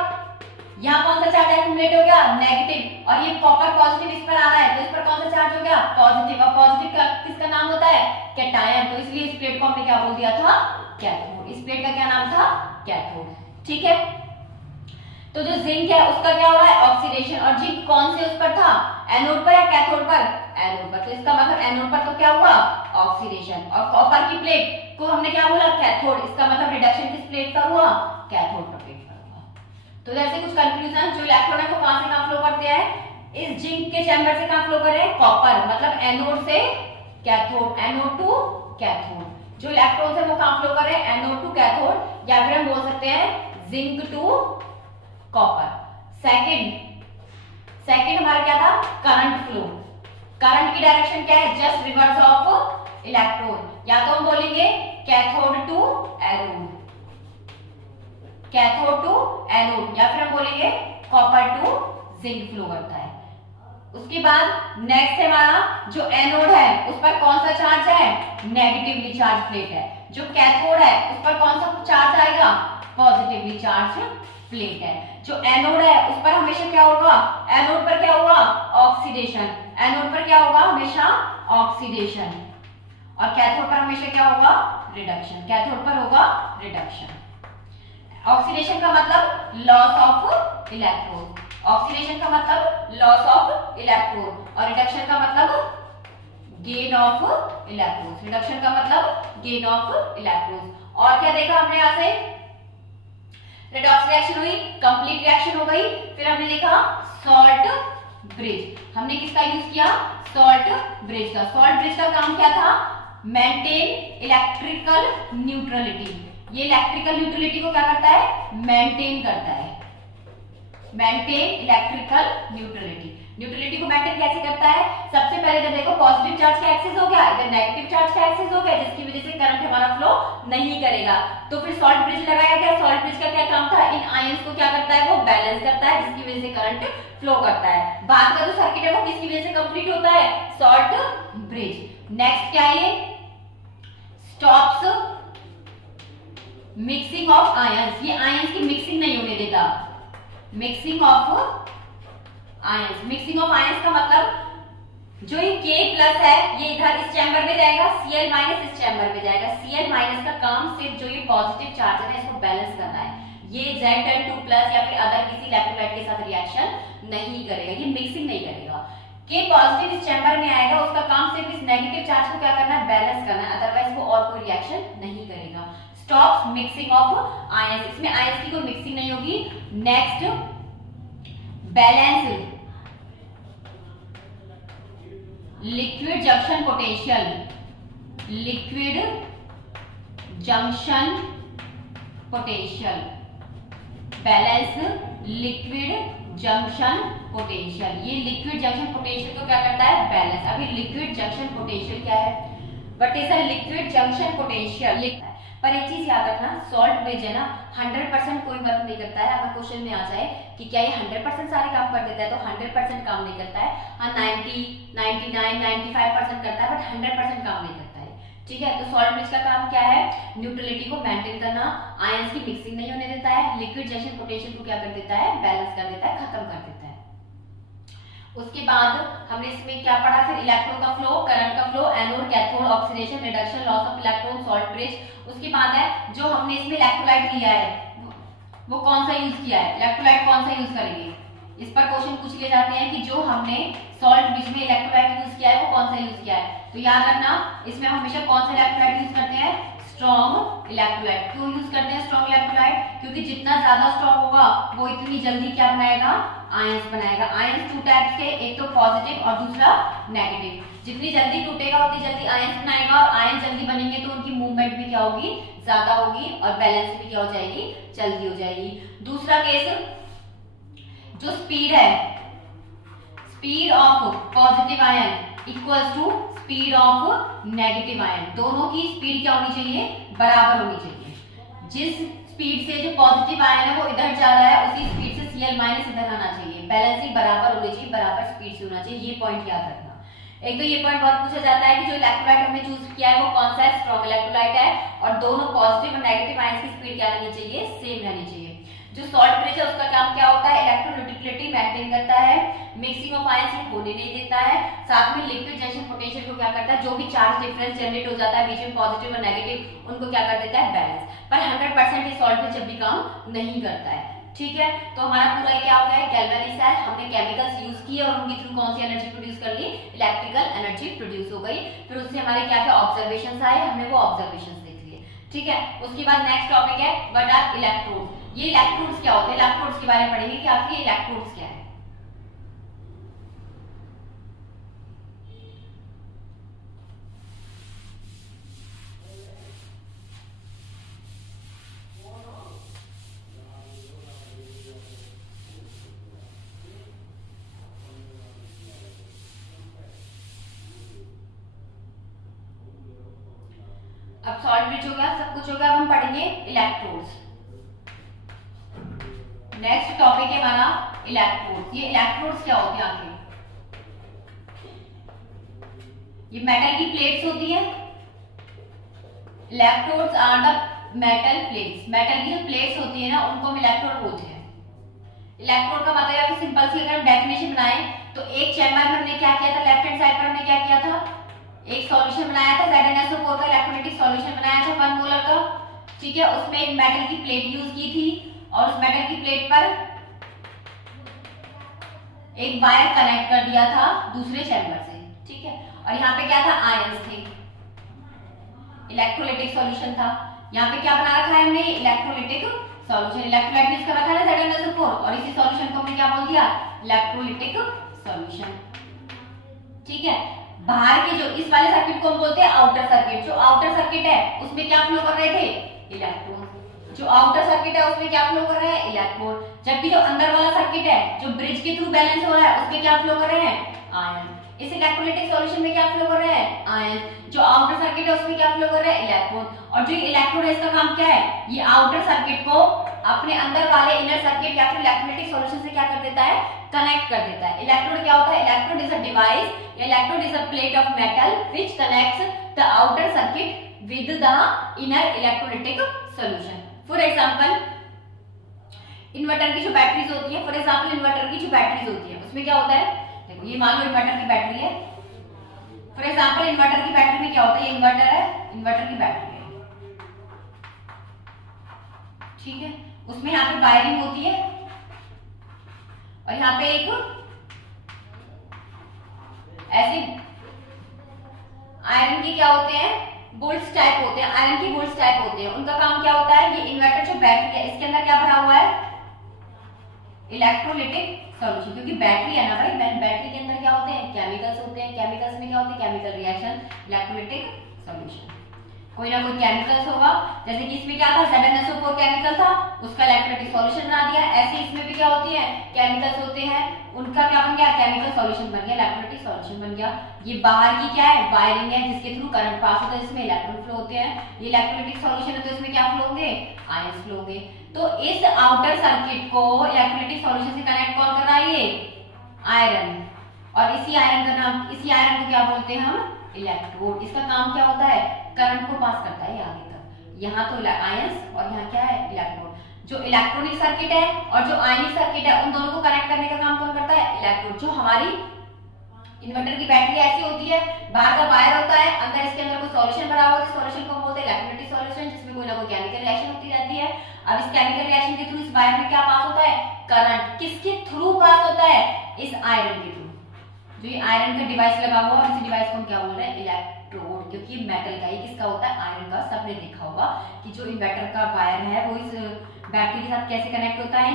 यहाँ कौन सा चार्ज एक्युमुलेट हो गया, नेगेटिव, और ये कॉपर पॉजिटिव इस पर आ रहा है, तो इस पर कौन सा चार्ज हो गया, पॉजिटिव। और पॉजिटिव का किसका नाम होता है, कैटायन, तो इसलिए इस प्लेट को हमने क्या बोल दिया था, कैथोड। इस प्लेट का क्या नाम था, कैथोड, ठीक है। तो जो जिंक है उसका क्या हो रहा है, ऑक्सीडेशन, और जिंक कौन से उस पर था, एनोड पर या कैथोड पर, एनोड पर, तो इसका मतलब एनोड पर तो क्या हुआ, ऑक्सीडेशन। और कॉपर की प्लेट को हमने क्या बोला, कैथोड, इसका मतलब रिडक्शन किस प्लेट पर हुआ, कैथोड पर प्लेट पर हुआ। तो जैसे कुछ कंक्लूजन, जो इलेक्ट्रॉन है वो कहां से कहां फ्लो करते हैं, इस जिंक के चैम्बर से कहां फ्लो कर रहे हैं, कॉपर, मतलब एनोड से कैथोड, एनोड टू कैथोड। जो इलेक्ट्रॉन है वो कहां फ्लो कर रहे हैं, एनोड टू कैथोड, या फिर हम बोल सकते हैं जिंक टू कॉपर। सेकंड हमारा क्या था, करंट फ्लो। करंट की डायरेक्शन क्या है, जस्ट रिवर्स ऑफ इलेक्ट्रॉन, या तो हम बोलेंगे cathode to anode, cathode to anode, या फिर हम बोलेंगे कॉपर टू जिंक फ्लो करता है। उसके बाद नेक्स्ट है हमारा जो एनोड है उस पर कौन सा चार्ज है, नेगेटिवली चार्ज प्लेट है। जो कैथोड है उस पर कौन सा चार्ज आएगा, पॉजिटिवली चार्ज प्लेट है। जो एनोड है उस पर हमेशा क्या होगा, एनोड पर क्या होगा, ऑक्सीडेशन, एनोड पर क्या होगा हमेशा ऑक्सीडेशन, और कैथोड पर हमेशा क्या होगा, रिडक्शन, कैथोड पर होगा रिडक्शन। ऑक्सीडेशन का मतलब लॉस ऑफ इलेक्ट्रॉन, ऑक्सीडेशन का मतलब लॉस ऑफ इलेक्ट्रॉन, और रिडक्शन का मतलब गेन ऑफ इलेक्ट्रॉन, रिडक्शन का मतलब गेन ऑफ इलेक्ट्रॉन। और क्या देखा हमने यहाँ से, रेडॉक्स रिएक्शन हुई, कंप्लीट रिएक्शन हो गई। फिर हमने देखा सॉल्ट ब्रिज, हमने किसका यूज किया, सॉल्ट ब्रिज का। सॉल्ट ब्रिज का काम क्या था, मेंटेन इलेक्ट्रिकल न्यूट्रलिटी। ये इलेक्ट्रिकल न्यूट्रलिटी को क्या करता है, मेंटेन करता है, मेंटेन इलेक्ट्रिकल न्यूट्रलिटी। न्यूट्रलिटी को मेंटेन कैसे करता है, सबसे पहले जब देखो पॉजिटिव चार्ज का एक्सेस हो गया, इधर नेगेटिव चार्ज का एक्सेस हो गया, जिसकी वजह से करंट हमारा फ्लो नहीं करेगा, तो फिर सॉल्ट ब्रिज लगाया गया। सॉल्ट ब्रिज का क्या काम था, इन आयंस को क्या करता है, वो बैलेंस करता है, जिसकी वजह से करंट फ्लो करता है। बाद का जो सर्किट है वो किसकी वजह से कंप्लीट होता है, सॉल्ट ब्रिज। नेक्स्ट क्या है, स्टॉप्स मिक्सिंग ऑफ आयंस, ये आयंस की मिक्सिंग नहीं होने देता, mixing of ions. Mixing of ions का मतलब जो ये K+ है ये इधर इस चैम्बर में जाएगा, Cl- इस चैम्बर में जाएगा। Cl- का काम सिर्फ जो ये पॉजिटिव चार्ज है इसको बैलेंस करना है, ये Z10 या फिर अदर किसी इलेक्ट्रोलाइट के साथ रिएक्शन नहीं करेगा, ये मिक्सिंग नहीं करेगा। K पॉजिटिव इस चैम्बर में आएगा, उसका काम सिर्फ इस नेगेटिव चार्ज को क्या करना है, बैलेंस करना है, अदरवाइज वो और कोई रिएक्शन नहीं करेगा। स्टॉप्स मिक्सिंग ऑफ आयंस, इसमें आयंस की कोई मिक्सिंग नहीं होगी। Next balance liquid junction potential, liquid junction potential, balance liquid junction potential. ये लिक्विड जंक्शन पोटेंशियल को क्या करता है, बैलेंस। अभी लिक्विड जंक्शन पोटेंशियल क्या है, what is a liquid junction potential. पर एक चीज याद रखना, सॉल्ट ब्रिज है ना 100% कोई वर्क नहीं करता है। अगर क्वेश्चन में आ जाए कि क्या ये 100% सारे काम कर देता है, तो 100% काम नहीं करता है। हाँ 90, 99, 95% करता है, बट 100% काम नहीं करता है। ठीक है, तो सॉल्ट ब्रिज का काम क्या है, न्यूट्रलिटी को मेंटेन करना, आयंस की मिक्सिंग नहीं होने देता है, लिक्विड जंक्शन पोटेंशियल को क्या कर देता है, बैलेंस कर देता है, खत्म कर देता है। उसके बाद हमने इसमें क्या पढ़ा, फिर इलेक्ट्रॉन का फ्लो, करंट का flow, anode cathode, oxidation reduction, loss of electron, salt bridge. उसके बाद है जो हमने इसमें इलेक्ट्रोलाइट लिया है वो कौन सा यूज किया है, इलेक्ट्रोलाइट कौन सा यूज करेंगे। इस पर क्वेश्चन पूछ लिए जाते हैं कि जो हमने सॉल्ट ब्रिज में इलेक्ट्रोलाइट यूज किया है वो कौन सा यूज किया है। तो याद रखना इसमें हम हमेशा कौन सा इलेक्ट्रोलाइट यूज करते हैं, स्ट्रॉन्ग इलेक्ट्रोलाइट। क्यों यूज करते हैं स्ट्रॉन्ग इलेक्ट्रोलाइट, क्योंकि जितना ज्यादा स्ट्रॉन्ग होगा वो इतनी जल्दी क्या बनाएगा, आयंस बनाएगा। आयंस टू टाइप्स के, एक तो पॉजिटिव और दूसरा नेगेटिव। जितनी जल्दी टूटेगा उतनी जल्दी आयंस बनाएगा, और आयंस जल्दी बनेंगे तो उनकी मूवमेंट भी क्या होगी, ज्यादा होगी, और बैलेंस भी क्या हो जाएगी, जल्दी हो जाएगी। दूसरा केस, जो स्पीड है, speed of positive ion equals to speed of negative ion, दोनों की स्पीड क्या होनी चाहिए, बराबर होनी चाहिए। जिस स्पीड से जो पॉजिटिव आयन है वो इधर जा रहा है, उसी स्पीड से Cl माइनस इधर आना चाहिए, बैलेंसिंग बराबर होनी चाहिए, बराबर स्पीड से होना चाहिए। ये पॉइंट याद रखना। एक तो ये पॉइंट बहुत पूछा जाता है कि जो इलेक्ट्रोलाइट हमने चूज किया है वो कौन सा है, स्ट्रॉन्ग इलेक्ट्रोलाइट है, और दोनों पॉजिटिव और नेगेटिव आयंस की स्पीड क्या रहनी चाहिए, सेम रहनी चाहिए। जो सॉल्ट ब्रिज है उसका काम क्या होता है, इलेक्ट्रोन्यूट्रलिटी मेंटेन करता है, मिक्सिंग ऑफ आयंस होने नहीं देता है, साथ में लिक्विड जंक्शन पोटेंशियल को क्या करता है, जो भी चार्ज डिफरेंस जनरेट हो जाता है बीच में पॉजिटिव और नेगेटिव, उनको क्या कर देता है, बैलेंस। पर 100% ये सॉल्ट ब्रिज जब भी काम नहीं करता है। ठीक है, तो हमारा पूरा क्या हो गया, गैल्वेनिक सेल, हमने केमिकल्स यूज किए और उनके थ्रू कौन सी एनर्जी प्रोड्यूस कर ली, इलेक्ट्रिकल एनर्जी प्रोड्यूस हो गई। फिर उससे हमारे क्या क्या ऑब्जर्वेशंस आए, हमने वो ऑब्जर्वेशंस देख लिए। ठीक है, उसके बाद नेक्स्ट टॉपिक है व्हाट आर इलेक्ट्रोड्स। ये इलेक्ट्रोड्स क्या होते हैं, इलेक्ट्रोड्स के बारे में पढ़ेंगे कि आखिर ये इलेक्ट्रोड्स क्या है। अब सॉल्ट ब्रिज हो गया, सब कुछ हो गया, अब हम पढ़ेंगे इलेक्ट्रोड्स। नेक्स्ट टॉपिक है हमारा इलेक्ट्रोड्स। ये इलेक्ट्रोड्स क्या होते हैं आखिर, ये मेटल की प्लेट्स होती है। Electrodes are the metal plates, metal की जो प्लेट्स होती है ना उनको हम इलेक्ट्रोड बोलते हैं। इलेक्ट्रोड का मतलब है, सिंपल सी अगर हम डेफिनेशन बनाएं तो एक चैम्बर में हमने क्या किया था, लेफ्ट हैंड साइड पर हमने क्या किया था, एक सॉल्यूशन बनाया था, ZnSO4 का इलेक्ट्रोलाइटिक सॉल्यूशन बनाया था 1 मोलर का। ठीक है, उसमें एक मेटल की प्लेट यूज की थी और उस मेटल की प्लेट पर एक वायर कनेक्ट कर दिया था दूसरे चैम्बर से। ठीक है, और यहाँ पे क्या था, आयंस थे, इलेक्ट्रोलाइटिक सॉल्यूशन था। यहाँ पे क्या बना रखा है हमने, इलेक्ट्रोलाइटिक सॉल्यूशन, इलेक्ट्रोलाइट यूज कर रखा है ZnSO4, और इसी सॉल्यूशन को हमने क्या बोल दिया, इलेक्ट्रोलाइटिक सॉल्यूशन। ठीक है, बाहर के जो इस वाले सर्किट को हम बोलते हैं आउटर सर्किट। जो आउटर सर्किट है उसमें क्या फ्लो कर रहे थे, इलेक्ट्रॉन। जो आउटर सर्किट है उसमें क्या फ्लो कर रहे हैं, इलेक्ट्रॉन। जबकि जो अंदर वाला सर्किट है जो ब्रिज के थ्रू बैलेंस हो रहा है उसमें क्या फ्लो कर रहे हैं, आयन। इस इलेक्ट्रोलाइटिक सॉल्यूशन में क्या फ्लो कर रहे हैं, आयन। जो आउटर सर्किट है उसमें क्या फ्लो कर रहे हैं, इलेक्ट्रॉन। और जो इलेक्ट्रोड है इसका काम क्या है, ये आउटर सर्किट को अपने अंदर वाले इनर सर्किट या फिर इलेक्ट्रोलाइटिक सॉल्यूशन से क्या कर देता है, कनेक्ट कर देता है। इलेक्ट्रोड क्या होता है, electrode is a device, electrode is a plate of metal which connects the outer circuit with the inner electrolytic solution. For example inverter की जो बैटरीज होती है, फॉर एग्जांपल इन्वर्टर की जो बैटरीज होती है उसमें क्या होता है, देखो ये मान लो इन्वर्टर की बैटरी है। फॉर एग्जांपल इन्वर्टर की बैटरी में क्या होता है, ये इन्वर्टर है, इन्वर्टर की बैटरी है। ठीक है, उसमें यहाँ पे वायरिंग होती है और यहाँ पे एक ऐसे आयरन के क्या होते हैं, बोल्ट्स टाइप होते हैं, आयरन की बोल्ट्स टाइप होते हैं। उनका काम क्या होता है, ये इन्वर्टर जो बैटरी है इसके अंदर क्या भरा हुआ है, इलेक्ट्रोलाइटिक सॉल्यूशन। क्योंकि बैटरी है ना भाई, बैटरी के अंदर क्या होते हैं, केमिकल्स होते हैं। केमिकल्स में क्या होते हैं, केमिकल रिएक्शन, इलेक्ट्रोलाइटिक सॉल्यूशन। कोई ना कोई केमिकल्स होगा, जैसे कि इसमें क्या था, ZnSO4 केमिकल था, उसका इलेक्ट्रोलाइटिक सॉल्यूशन बना दिया। ऐसे इसमें भी क्या होती है, केमिकल्स होते हैं, उनका क्या बन गया, केमिकल सॉल्यूशन बन गया, इलेक्ट्रोलाइटिक सॉल्यूशन बन गया। ये बाहर की क्या है, वायरिंग है, जिसके थ्रू करंट पास होता है, जिसमें इलेक्ट्रॉन फ्लो होते हैं। ये इलेक्ट्रोलाइटिक सॉल्यूशन है, तो इसमें क्या फ्लो होंगे, आयंस फ्लो होंगे। तो इस आउटर सर्किट को इलेक्ट्रोलाइटिक सॉल्यूशन से कनेक्ट कौन कर रहा है, ये आयरन। और इसी आयरन का नाम, इसी आयरन को क्या बोलते हैं हम, इलेक्ट्रोड। इसका काम क्या होता है, करंट को पास करता है आगे तक। यहाँ तो आयंस और यहाँ क्या है, इलेक्ट्रोड। जो इलेक्ट्रॉनिक सर्किट है और जो आयनिक सर्किट है, उन दोनों को कनेक्ट करने का काम कौन करता है, इलेक्ट्रोड। जो हमारी इन्वर्टर की बैटरी ऐसी होती है, बाहर का वायर होता है, अंदर इसके अंदर कोई सॉल्यूशन भरा हुआ है, सॉल्यूशन को बोलते हैं इलेक्ट्रोलाइटिक सॉल्यूशन, जिसमें कोई ना कोई केमिकल रिएक्शन होती रहती है। अब इस केमिकल रिएक्शन के थ्रू इस वायर में क्या पास होता है, करंट। किसके थ्रू पास होता है, इस आयरन के थ्रू। जो ये आयरन का डिवाइस लगा हुआ है, और इस डिवाइस को हम क्या बोल रहे हैं, इलेक्ट्रोड, क्योंकि मेटल का, ये किसका होता है, आयरन का। सबने देखा होगा कि जो इन्वर्टर का वायर है वो इस बैटरी के साथ कैसे कनेक्ट होता है,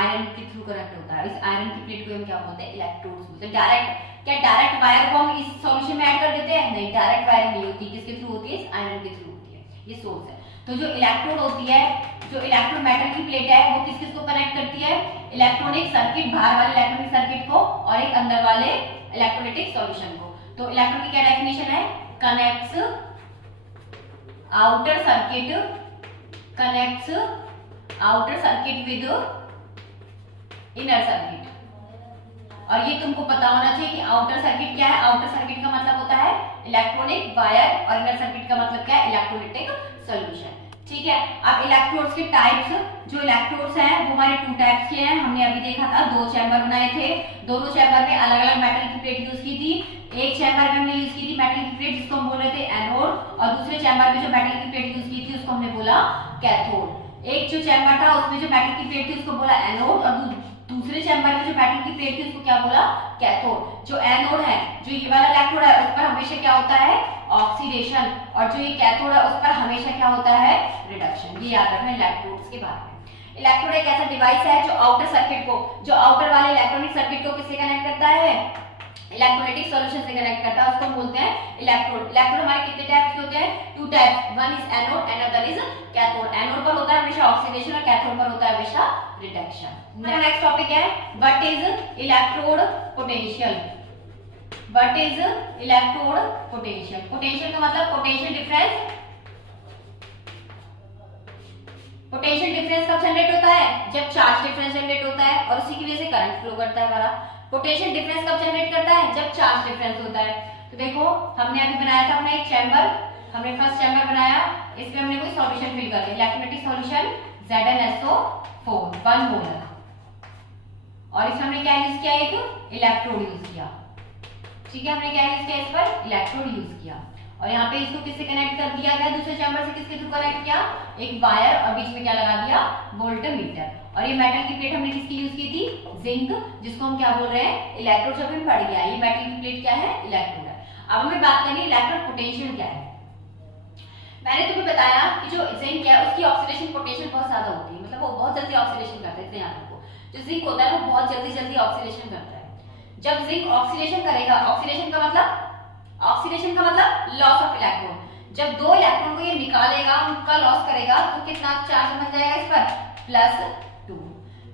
आयरन के थ्रू कनेक्ट होता है। इस आयरन की प्लेट को हम क्या बोलते हैं, इलेक्ट्रोड्स बोलते हैं। डायरेक्ट क्या डायरेक्ट वायर को हम इस सॉल्यूशन में ऐड कर देते हैं, नहीं, डायरेक्ट वायर नहीं होती, किसके थ्रू होती है, इस आयरन के थ्रू होती है। ये सोर्स है। तो जो इलेक्ट्रोड होती है, जो इलेक्ट्रोड मेटल की प्लेट है, वो किस किस को कनेक्ट करती है, इलेक्ट्रॉनिक सर्किट, बाहर वाले इलेक्ट्रॉनिक सर्किट को, और एक अंदर वाले इलेक्ट्रोलाइटिक सॉल्यूशन को। तो इलेक्ट्रोड की क्या डेफिनेशन है, connects outer circuit with inner circuit. और ये तुमको पता होना चाहिए कि आउटर सर्किट क्या है। आउटर सर्किट का मतलब होता है इलेक्ट्रॉनिक वायर, और इनर सर्किट का मतलब क्या है, इलेक्ट्रोलाइटिक सॉल्यूशन। ठीक है। अब इलेक्ट्रोड्स के टाइप्स, जो इलेक्ट्रोड्स हैं वो हमारे 2 टाइप्स के हैं। हमने अभी देखा था 2 चैम्बर बनाए थे, दोनों चैम्बर में अलग अलग मेटल की प्लेट यूज की थी। एक चैम्बर में हमने यूज की थी मेटल की प्लेट, जिसको हम बोल रहे थे एनोड, और दूसरे चैम्बर में जो मेटल की प्लेट यूज की थी उसको हमने बोला कैथोड। एक जो चैम्बर था उसमें जो मेटल की प्लेट थी उसको बोला एनोड, और दूसरे चैम्बर में जो मेटल की प्लेट थी उसको क्या बोला, कैथोड। जो एनोड है, जो ये वाला इलेक्ट्रोड है, उस पर हमेशा क्या होता है, ऑक्सीडेशन, और जो ये कैथोड है उस पर हमेशा क्या होता है, रिडक्शन। ये याद रखना इलेक्ट्रोड्स के बारे में। इलेक्ट्रोड एक ऐसा डिवाइस है जो आउटर सर्किट को, जो आउटर वाले इलेक्ट्रॉनिक सर्किट को किससे कनेक्ट करता है, इलेक्ट्रोलाइटिक सॉल्यूशन से कनेक्ट करता है, उसको हम बोलते हैं इलेक्ट्रोड। इलेक्ट्रोड हमारे कितने टाइप्स के होते हैं, 2 types, one is anode and other is cathode. Anode पर होता है हमेशा ऑक्सीडेशन, और कैथोड पर होता है हमेशा रिडक्शन। नेक्स्ट टॉपिक है what is electrode potential. What is electrode potential. Potential का मतलब पोटेंशियल डिफरेंस। पोटेंशियल डिफरेंस कब जनरेट होता है, जब चार्ज डिफरेंस जनरेट होता है, और उसी की वजह से करंट फ्लो करता है हमारा। पोटेंशियल डिफरेंस कब जनरेट करता है, जब चार्ज डिफरेंस होता है। तो देखो हमने अभी बनाया था अपना एक चैम्बर, हमने फर्स्ट चैम्बर बनाया, इसमें हमने कोई सॉल्यूशन फिल कर दिया, इलेक्ट्रोलाइटिक सॉल्यूशन ZnSO4 1 मोलर, और इसमें हमने क्या यूज किया, एक इलेक्ट्रोड यूज किया। ठीक है, हमने क्या यूज किया, इस पर इलेक्ट्रोड यूज किया, और यहाँ पे इसको किससे कनेक्ट कर दिया गया, दूसरे चैम्बर से किसके थ्रू कनेक्ट किया, एक वायर, और बीच में क्या लगा दिया, वोल्टमीटर। और ये मेटल की प्लेट हमने किसकी यूज की थी, जिंक, जिसको हम क्या बोल रहे हैं, इलेक्ट्रोड। जब हम पढ़ गया, ये मेटल की प्लेट क्या है, इलेक्ट्रोड है। अब हमें बात करनी है इलेक्ट्रोड पोटेंशियल क्या है। मैंने तुम्हें बताया कि जो जिंक है उसकी ऑक्सीडेशन पोटेंशियल बहुत ज्यादा होती है, मतलब वो बहुत जल्दी ऑक्सीडेशन करता है। इतने याद रखो, जो जिंक होता है वो बहुत जल्दी ऑक्सीडेशन करता है। जब जिंक ऑक्सीडेशन करेगा, ऑक्सीडेशन का मतलब लॉस ऑफ इलेक्ट्रॉन। जब 2 इलेक्ट्रॉन को ये निकालेगा, उनका लॉस करेगा, तो कितना चार्ज बन जाएगा इस पर, +2।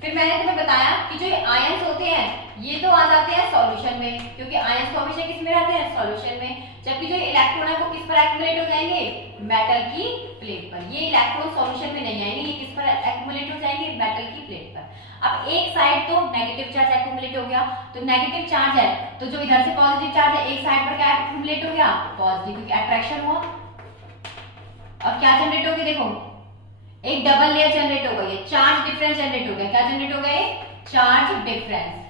फिर मैंने तुम्हें बताया कि जो आयंस होते हैं ये तो आ जाते हैं सॉल्यूशन में, क्योंकि आयंस तो हमेशा किस में रहते हैं, सॉल्यूशन में। जबकि जो इलेक्ट्रॉन है वो किस पर एक्यूमुलेट हो जाएंगे, मेटल की प्लेट पर। ये इलेक्ट्रॉन सॉल्यूशन में नहीं आएंगे, ये किस पर एक्यूमुलेट हो जाएंगे, मेटल की प्लेट पर। अब एक साइड तो नेगेटिव चार्ज एक्यूमुलेट हो गया, तो नेगेटिव चार्ज है तो जो इधर से पॉजिटिव चार्ज है, एक साइड पर क्या एक्यूमुलेट हो गया, पॉजिटिव, क्योंकि अट्रैक्शन हुआ। और क्या जनरेट हो गया, देखो एक डबल लेयर जनरेट हो गई है, चार्ज डिफरेंस जनरेट हो गया। क्या जनरेट हो गया, चार्ज डिफरेंस।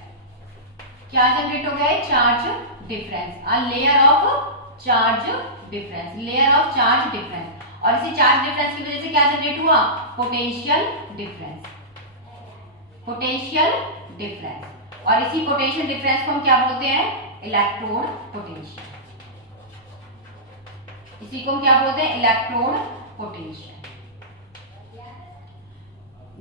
क्या जनरेट हो गया है, charge difference, a layer of charge difference, layer of charge difference. और इसी चार्ज डिफरेंस की वजह से क्या जनरेट हुआ, पोटेंशियल डिफरेंस, पोटेंशियल डिफरेंस। और इसी पोटेंशियल डिफरेंस को हम क्या बोलते हैं, इलेक्ट्रोड पोटेंशियल। इसी को हम क्या बोलते हैं, इलेक्ट्रोड पोटेंशियल।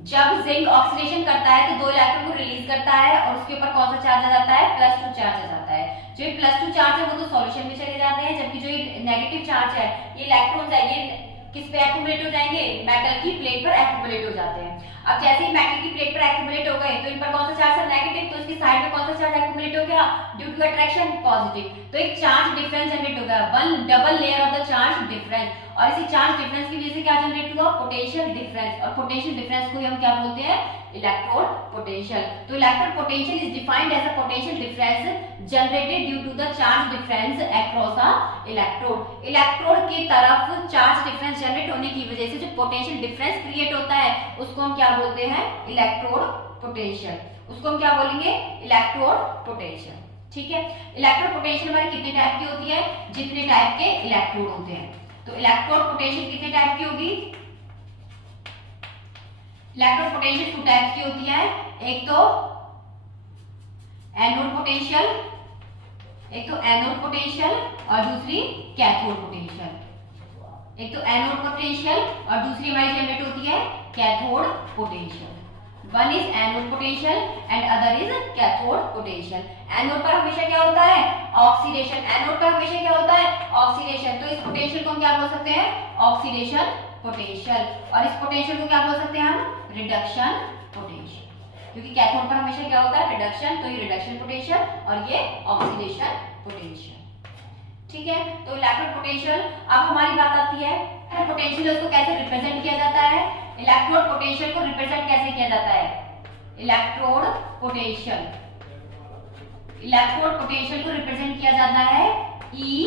जब जिंक ऑक्सीडेशन करता है तो 2 इलेक्ट्रॉन को रिलीज करता है और उसके ऊपर कौन सा चार्ज आ जाता है, +2 चार्ज आ जाता है। जो +2 चार्ज है वो तो सॉल्यूशन में चले जाते हैं, जबकि जो नेगेटिव चार्ज है ये इलेक्ट्रॉन्स है ये किस पे एक्यूमुलेट हो जाएंगे, मेटल की प्लेट पर एक्यूमुलेट हो जाते हैं। अब जैसे ही मेटल की प्लेट पर एक्यूमुलेट हो गए तो इन पर कौन सा चार्ज है, नेगेटिव, तो इसकी साइड में कौन सा चार्ज एक्यूमुलेट हो गया, ड्यू टू अट्रैक्शन पॉजिटिव। तो एक चार्ज डिफरेंस जनरेट हो गया, one double layer of the charge difference, और इसी चार्ज डिफरेंस की वजह से क्या जनरेट हुआ, पोटेंशियल डिफरेंस, और पोटेंशियल डिफरेंस को हम क्या बोलते हैं, इलेक्ट्रोड पोटेंशियल। तो electrode potential is defined as a potential difference generated due to the charge difference across a electrode. Electrode की तरफ चार्ज डिफरेंस जनरेट होने की वजह से जो पोटेंशियल डिफरेंस क्रिएट होता है उसको हम क्या बोलते हैं, इलेक्ट्रोड पोटेंशियल। उसको हम क्या बोलेंगे, इलेक्ट्रोड पोटेंशियल। ठीक है, इलेक्ट्रोड पोटेंशियल हमारे कितने टाइप की होती है, जितने टाइप के इलेक्ट्रोड होते हैं। तो इलेक्ट्रोड पोटेंशियल कितने टाइप की होगी, इलेक्ट्रोड पोटेंशियल 2 टाइप्स की होती है, एक तो एनोड पोटेंशियल, एक तो एनोड पोटेंशियल और दूसरी कैथोड पोटेंशियल। एक तो एनोड पोटेंशियल और दूसरी हमारी जनरेट होती है cathode potential. One is anode potential and other is cathode potential. Anode पर हमेशा क्या होता है, ऑक्सीडेशन, एनोड पर हमेशा क्या होता है, ऑक्सीडेशन। तो इस पोटेंशियल को हम क्या बोल सकते हैं, ऑक्सीडेशन पोटेंशियल, और इस पोटेंशियल को क्या बोल सकते हैं हम, रिडक्शन पोटेंशियल, क्योंकि कैथोड पर हमेशा क्या होता है, रिडक्शन, तो ये रिडक्शन पोटेंशियल और ये ऑक्सीडेशन पोटेंशियल। ठीक है, तो इलेक्ट्रोड पोटेंशियल। अब हमारी बात आती है पोटेंशियल, उसको कैसे रिप्रेजेंट किया जाता है, इलेक्ट्रोड पोटेंशियल को रिप्रेजेंट कैसे किया जाता है, इलेक्ट्रोड पोटेंशियल, इलेक्ट्रोड पोटेंशियल को रिप्रेजेंट किया जाता है ई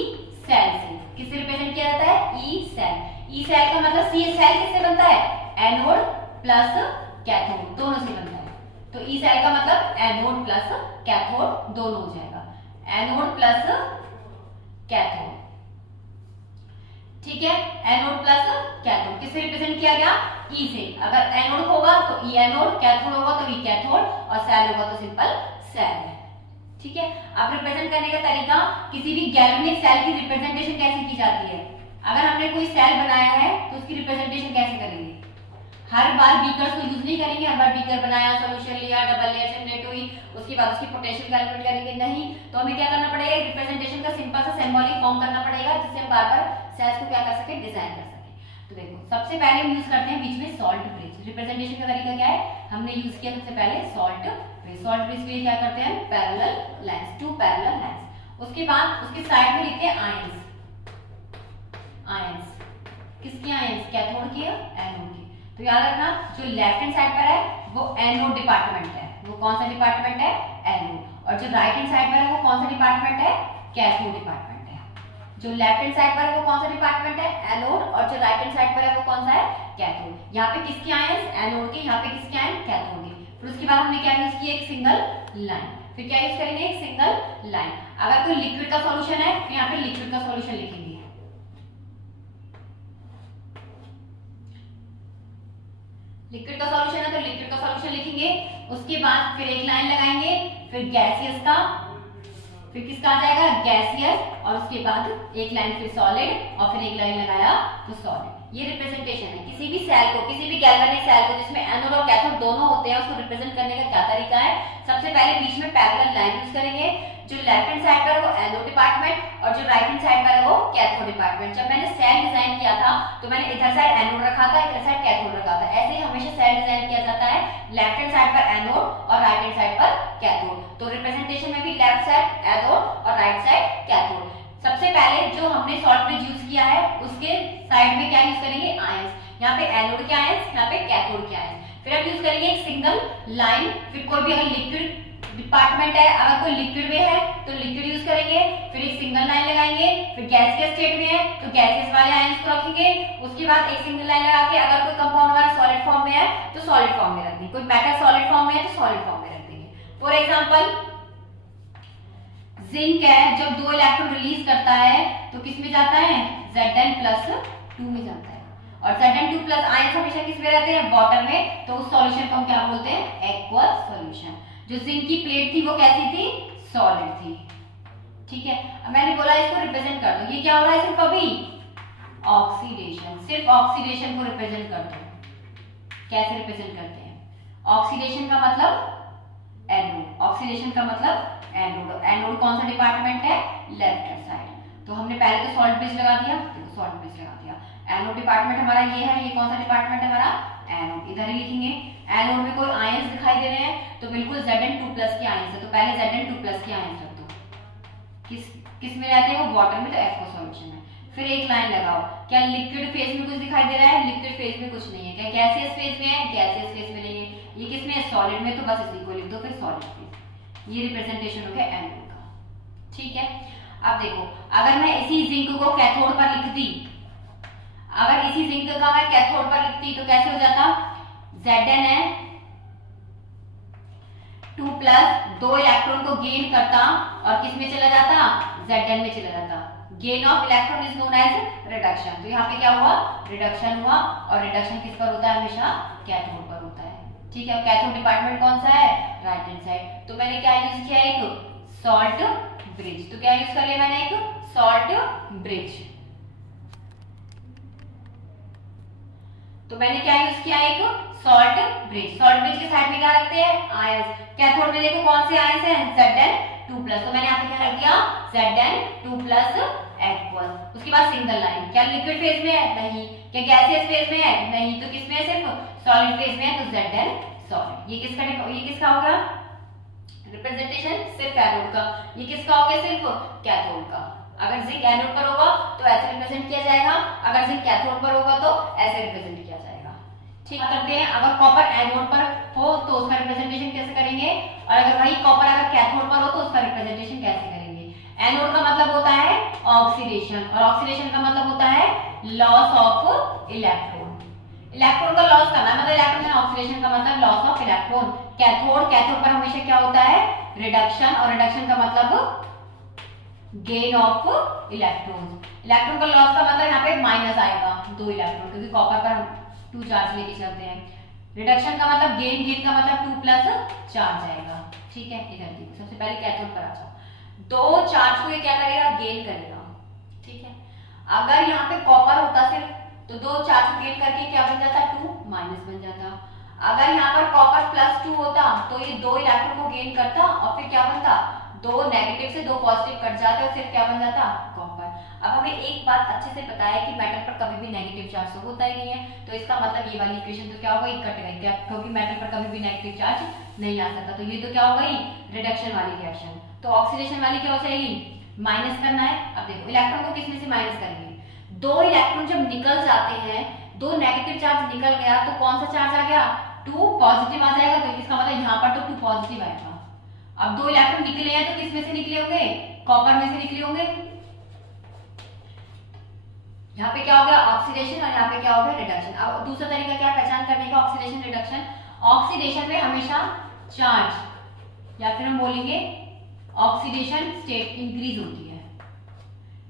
सेल से। किससे रिप्रेजेंट किया जाता है, ई सेल। ई सेल का मतलब सी सेल किससे बनता है, एनोड प्लस कैथोड दोनों से बनता है। तो ई सेल का मतलब एनोड प्लस कैथोड दोनों हो जाएगा, एनोड प्लस कैथोड। ठीक है, एनोड प्लस कैथोड किससे रिप्रेजेंट किया गया, ई से। अगर एनोड होगा तो ई एनोड, कैथोड होगा तो ई कैथोड, और सेल होगा तो सिंपल सेल है। ठीक है, अब रिप्रेजेंट करने का तरीका, किसी भी गैल्वेनिक सेल की रिप्रेजेंटेशन कैसे की जाती है। अगर हमने कोई सेल बनाया है तो उसकी रिप्रेजेंटेशन कैसे करेंगे, हर बार बीकर को यूज नहीं करेंगे, हर बार बीकर बनाया, सॉल्यूशन लिया, डबल लेयर जनरेट हुई, उसके बाद उसकी पोटेंशियल कैलकुलेट करेंगे, नहीं। तो हमें क्या करना पड़ेगा, रिप्रेजेंटेशन का सिंपल सा सिंबॉलिक फॉर्म करना पड़ेगा, जिससे हम बार बार सेल्स को क्या कर सके, डिजाइन कर सके। तो देखो, सबसे पहले हम यूज करते हैं बीच में सॉल्ट ब्रिज। रिप्रेजेंटेशन का तरीका क्या है, हमने यूज किया सबसे पहले सॉल्ट ब्रिज। सॉल्ट ब्रिज के लिए क्या करते हैं, पैरेलल लाइंस, 2 पैरेलल लाइंस। उसके बाद उसके साइड में लिखते हैं आयंस। आयंस किसकी, आयंस कैथोड की, एनोड की। तो याद रखना, जो लेफ्ट हैंड साइड पर है वो एनोड डिपार्टमेंट है, वो कौन सा डिपार्टमेंट है, एनोड। और जो राइट हैंड साइड पर है वो कौन सा डिपार्टमेंट है, कैथोड डिपार्टमेंट है। जो लेफ्ट हैंड साइड पर है वो कौन सा डिपार्टमेंट है, एनोड, और जो राइट हैंड साइड पर है वो कौन सा है, कैथोड। यहाँ पे किसकी आयंस, एनोड की, यहाँ पे किसकी आयंस, कैथोड की। फिर उसके बाद हमने क्या यूज किया, एक सिंगल लाइन। फिर क्या यूज करेंगे, एक सिंगल लाइन। अगर कोई लिक्विड का सॉल्यूशन है तो यहाँ पे लिक्विड का सॉल्यूशन लिखेंगे, लिक्विड का सॉल्यूशन है तो लिक्विड का सॉल्यूशन लिखेंगे। उसके बाद फिर एक लाइन लगाएंगे, फिर गैसियस का, फिर किसका आ जाएगा, गैसियस, और उसके बाद एक लाइन फिर सॉलिड, और फिर एक लाइन लगाया तो सॉलिड। ये रिप्रेजेंटेशन है किसी भी सेल को, किसी भी गैल्वेनिक सेल को जिसमें एनोड और कैथोड दोनों होते हैं, उसको रिप्रेजेंट करने का क्या तरीका है। सबसे पहले बीच में पैरेलल लाइन यूज करेंगे, जो लेफ्ट हैंड साइड पर है वो एनोड डिपार्टमेंट और जो राइट हैंड साइड पर है वो कैथोड डिपार्टमेंट। जब मैंने सेल डिजाइन किया था तो मैंने इधर साइड एनोड रखा था, इधर साइड कैथोड रखा था। ऐसे ही हमेशा सेल डिजाइन किया जाता है, लेफ्ट हैंड साइड पर एनोड और राइट हैंड साइड पर कैथोड। तो रिप्रेजेंटेशन में भी लेफ्ट साइड एनोड और राइट साइड कैथोड। सबसे पहले जो हमने सॉल्ट ब्रिज यूज किया है उसके साइड में क्या यूज करेंगे, आयंस। यहाँ पे एनोड के आयंस, यहाँ पे कैथोड के आयंस। फिर हम यूज करेंगे एक सिंगल लाइन। फिर कोई भी अगर लिक्विड डिपार्टमेंट है, अगर कोई लिक्विड में है तो लिक्विड यूज करेंगे, फिर एक सिंगल लाइन लगाएंगे। फिर गैसियस स्टेट में है तो गैसियस वाले आयंस को रखेंगे। उसके बाद एक सिंगल लाइन लगा के अगर कोई कंपाउंड हमारा सॉलिड फॉर्म में है तो सॉलिड फॉर्म में रख देंगे, कोई मेटल सॉलिड फॉर्म में है तो सॉलिड फॉर्म में रख देंगे। फॉर एग्जांपल जिंक है, जब 2 इलेक्ट्रॉन रिलीज करता है तो किस में जाता है, Zn+2 में जाता है। और Zn2+ आयंस हमेशा किस में रहते हैं, वाटर में। तो उस सॉल्यूशन को हम क्या बोलते हैं, एक्वस सॉल्यूशन। जो जिंक की प्लेट थी वो कैसी थी, सॉलिड थी। ठीक है, अब मैंने बोला इसको रिप्रेजेंट कर दो। ये क्या हो रहा है, सिर्फ अभी ऑक्सीडेशन, सिर्फ ऑक्सीडेशन को रिप्रेजेंट कर दो। कैसे रिप्रेजेंट करते हैं, ऑक्सीडेशन का मतलब एनोड, ऑक्सीडेशन का मतलब एनोड। एनोड कौन सा डिपार्टमेंट है? Left hand side. तो हमने पहले तो सॉल्ट ब्रिज लगा दिया, देखो सॉल्ट ब्रिज लगा दिया। एनोड डिपार्टमेंट हमारा ये है, ये कौन सा डिपार्टमेंट है हमारा? एनोड। इधर ही लिखेंगे। एनोड में कोई आयंस दिखाई दे रहे हैं तो बिल्कुल Zn2+ के आयंस है, तो पहले Zn2+ के आयंस रख दो। किस में रहते हैं वो? वाटर में, तो एक्वा सॉल्यूशन में। फिर एक लाइन लगाओ, क्या लिक्विड फेज में कुछ दिखाई दे रहा है? लिक्विड फेज में कुछ नहीं है। क्या गैसियस फेज में है? गैसियस फेज में नहीं है। ये किस में है? सॉलिड में, तो बस इसी को लिख दो फिर सॉलिड फेज। ये रिप्रेजेंटेशन हो गया एनोड का, ठीक है। अब देखो, अगर मैं इसी जिंक को कैथोड पर लिखती, अगर इसी जिंक का मैं कैथोड पर लिखती तो कैसे हो जाता? Zn है 2+, 2 इलेक्ट्रॉन को गेन करता और किस में चला जाता? Zn में चला जाता। Gain of electron is known as reduction. तो यहाँ पे क्या हुआ? रिडक्शन हुआ। और रिडक्शन किस पर होता है? हमेशा कैथोड पर होता है, ठीक है। कैथोड डिपार्टमेंट कौन सा है? Right hand side. तो मैंने क्या यूज किया? एक सॉल्ट ब्रिज। तो क्या यूज कर लिया मैंने? एक सॉल्ट ब्रिज। तो मैंने क्या यूज किया? एक सॉल्ट ब्रिज। सॉल्ट ब्रिज के साइड में क्या रखते हैं? आयंस। कैथोड में देखो कौन से आयंस हैं? Zn2+। तो मैंने यहाँ पे क्या रख दिया? Zn2+ aqueous. उसके बाद सिंगल लाइन। क्या लिक्विड फेज में है? नहीं। क्या गैसियस फेज में है? नहीं। तो किसमें है? सिर्फ सॉलिड फेज में है, तो Zn सॉलिड। ये किसका होगा? रिप्रेजेंटेशन सिर्फ एनोड का। ये किसका हो गया? सिर्फ कैथोड का। अगर जिंक एनोड पर होगा तो ऐसे रिप्रेजेंट किया जाएगा, अगर जिंक कैथोड पर होगा तो ऐसे रिप्रेजेंट किया जाएगा, ठीक करते हैं। अगर कॉपर एनोड पर हो तो उसका रिप्रेजेंटेशन कैसे करेंगे, और अगर वही कॉपर अगर कैथोड पर हो तो उसका रिप्रेजेंटेशन कैसे करेंगे। एनोड का मतलब होता है ऑक्सीडेशन, और ऑक्सीडेशन का मतलब होता है लॉस ऑफ इलेक्ट्रॉन। इलेक्ट्रॉन का लॉस करना मतलब इलेक्ट्रॉन, ऑक्सीडेशन का मतलब लॉस ऑफ इलेक्ट्रॉन। कैथोड पर हमेशा क्या होता है? रिडक्शन, और रिडक्शन का मतलब गेन ऑफ इलेक्ट्रॉन। इलेक्ट्रॉन का लॉस का मतलब यहाँ पे माइनस आएगा 2 इलेक्ट्रॉन, क्योंकि कॉपर पर हम 2 चार्ज लेके चलते हैं। रिडक्शन का मतलब गेन, गेन का मतलब 2+ चार्ज आएगा, ठीक है। इधर देखो, सबसे पहले कैथोड पर आ जाओ। 2 चार्ज को ये क्या करेगा? गेन करेगा, ठीक है। अगर यहाँ पे कॉपर होता सिर्फ तो 2 चार्ज गेन करके क्या बन जाता? 2 माइनस बन जाता। अगर यहाँ पर कॉपर +2 होता तो ये 2 इलेक्ट्रॉन को गेन करता और फिर क्या बनता? 2 नेगेटिव से 2 पॉजिटिव कट जाते और सिर्फ क्या बन जाता? कॉपर। अब हमें एक बात अच्छे से पता है कि मेटल पर कभी भी नेगेटिव चार्ज तो होता ही नहीं है, तो इसका मतलब ये वाली इक्वेशन तो क्या हो गई? कट गई, क्योंकि मेटल पर कभी भी नेगेटिव चार्ज नहीं आ सकता। तो ये तो क्या हो गई? रिडक्शन वाली रिएक्शन। तो ऑक्सीडेशन वाली क्या हो जाएगी? माइनस करना है। अब देखो, इलेक्ट्रॉन को किसमें से माइनस करेंगे? 2 इलेक्ट्रॉन जब निकल जाते हैं, 2 नेगेटिव चार्ज निकल गया तो कौन सा चार्ज आ गया? 2 पॉजिटिव आ जाएगा। तो इसका मतलब यहाँ पर तो 2 पॉजिटिव आएगा। अब 2 इलेक्ट्रॉन निकले हैं तो किसमें से निकले होंगे? कॉपर में से निकले होंगे। यहाँ पे क्या हो गया? ऑक्सीडेशन, और यहाँ पे क्या हो गया? रिडक्शन। अब दूसरा तरीका क्या पहचान करने का? Oxidation reduction. ऑक्सीडेशन में हमेशा चार्ज, या फिर हम बोलेंगे ऑक्सीडेशन स्टेट इंक्रीज होती है,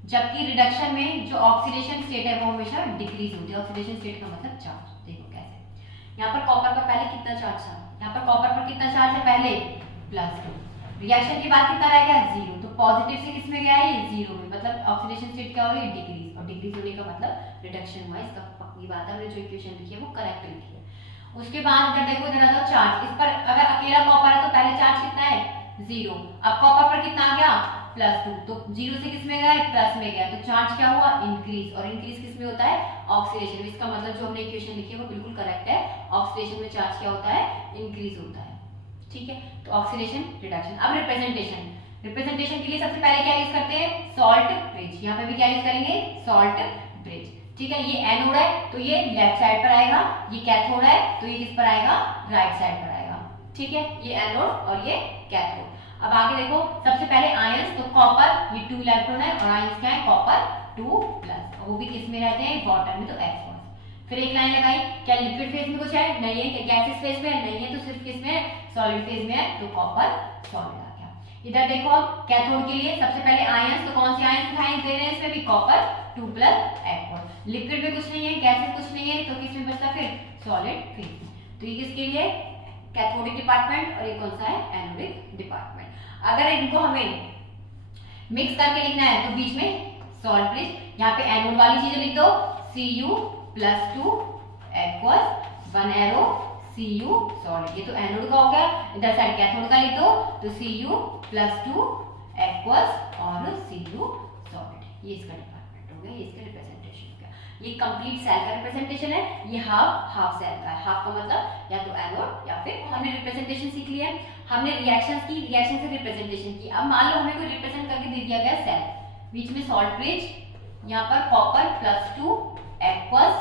जबकि रिडक्शन में जो ऑक्सीडेशन स्टेट है वो हमेशा डिक्रीज होती है। ऑक्सीडेशन स्टेट का मतलब चार्ज। देखो कैसे, यहाँ पर कॉपर पर पहले कितना चार्ज था? यहाँ पर कॉपर पर कितना चार्ज है? पहले +2। रिएक्शन के बाद कितना रह गया? 0। तो पॉजिटिव से किसमें गया है? 0 में। मतलब ऑक्सीडेशन स्टेट क्या हो रही है? डिक्रीज। और डिक्रीज होने का मतलब रिडक्शन हुआ। इसका पक्की बात है, हमने जो इक्वेशन लिखी है वो करेक्ट लिखी है। उसके बाद अगर देखो इधर आता चार्ज, इस पर अगर अकेला कॉपर है तो पहले चार्ज कितना है? 0। अब कॉपर पर कितना आ गया? +2। तो 0 से किसमें गया? प्लस में गया। तो चार्ज क्या हुआ? इंक्रीज। और इंक्रीज किसमें होता है? ऑक्सीडेशन। इसका मतलब जो हमने इक्वेशन लिखी है वो बिल्कुल करेक्ट है। ऑक्सीडेशन में चार्ज क्या होता है? इंक्रीज होता है, ठीक है। तो ऑक्सीडेशन रिडक्शन। अब रिप्रेजेंटेशन। रिप्रेजेंटेशन के लिए सबसे पहले क्या यूज करते हैं? Salt bridge. यहाँ पे भी क्या यूज करेंगे? सॉल्ट ब्रिज, ठीक है। ये एनोड है तो ये लेफ्ट साइड पर आएगा, ये कैथोड है तो ये किस पर आएगा? राइट साइड पर आएगा, ठीक है। ये एनोड और ये कैथोड। अब आगे देखो, सबसे पहले आयंस। तो कॉपर, ये 2 इलेक्ट्रॉन है, और आयंस क्या है? कॉपर 2+, और वो भी किस में रहते हैं? वाटर में, तो एक्वस। फिर एक लाइन लगाई, क्या लिक्विड फेज में कुछ है? नहीं है। क्या गैसियस फेज में? नहीं है। तो सिर्फ किस में? सॉलिड फेज में है, तो कॉपर सॉलिड आ गया। इधर देखो, अब कैथोड के लिए सबसे पहले आयंस। तो कौन सी आयंस दिखाई दे रहे हैं? इसमें भी कॉपर 2+ एक्वस। लिक्विड में कुछ नहीं है, गैसेस कुछ नहीं है, तो किसमें बचता फिर? सॉलिड फेज में। तो ये किसके लिए? Cathodic department. और ये कौन सा है? Anodic department. अगर इनको हमें मिक्स करके लिखना है तो बीच में सॉल्ट ब्रिज। यहाँ पे एनोड वाली चीजें लिख दो, Cu+2 aqueous, 1 arrow Cu solid. ये तो एनोड का हो गया, इधर साइड कैथोड का लिख दो तो Cu+2 एक्वस और Cu सॉलिड। ये इसका डिपार्टमेंट हो गया, ये इसका रिप्रेजेंटेशन हो गया। ये कंप्लीट सेल का रिप्रेजेंटेशन है, ये हाफ सेल का है। हाफ का मतलब या तो एनोड या फिर हमने रिप्रेजेंटेशन सीख लिया है, हमने रिएक्शन की, रिएक्शन से रिप्रेजेंटेशन की। अब मान लो हमें कोई रिप्रेजेंट करके दे दिया गया सेल, बीच में सॉल्ट ब्रिज, यहाँ पर कॉपर+2 एक्वस,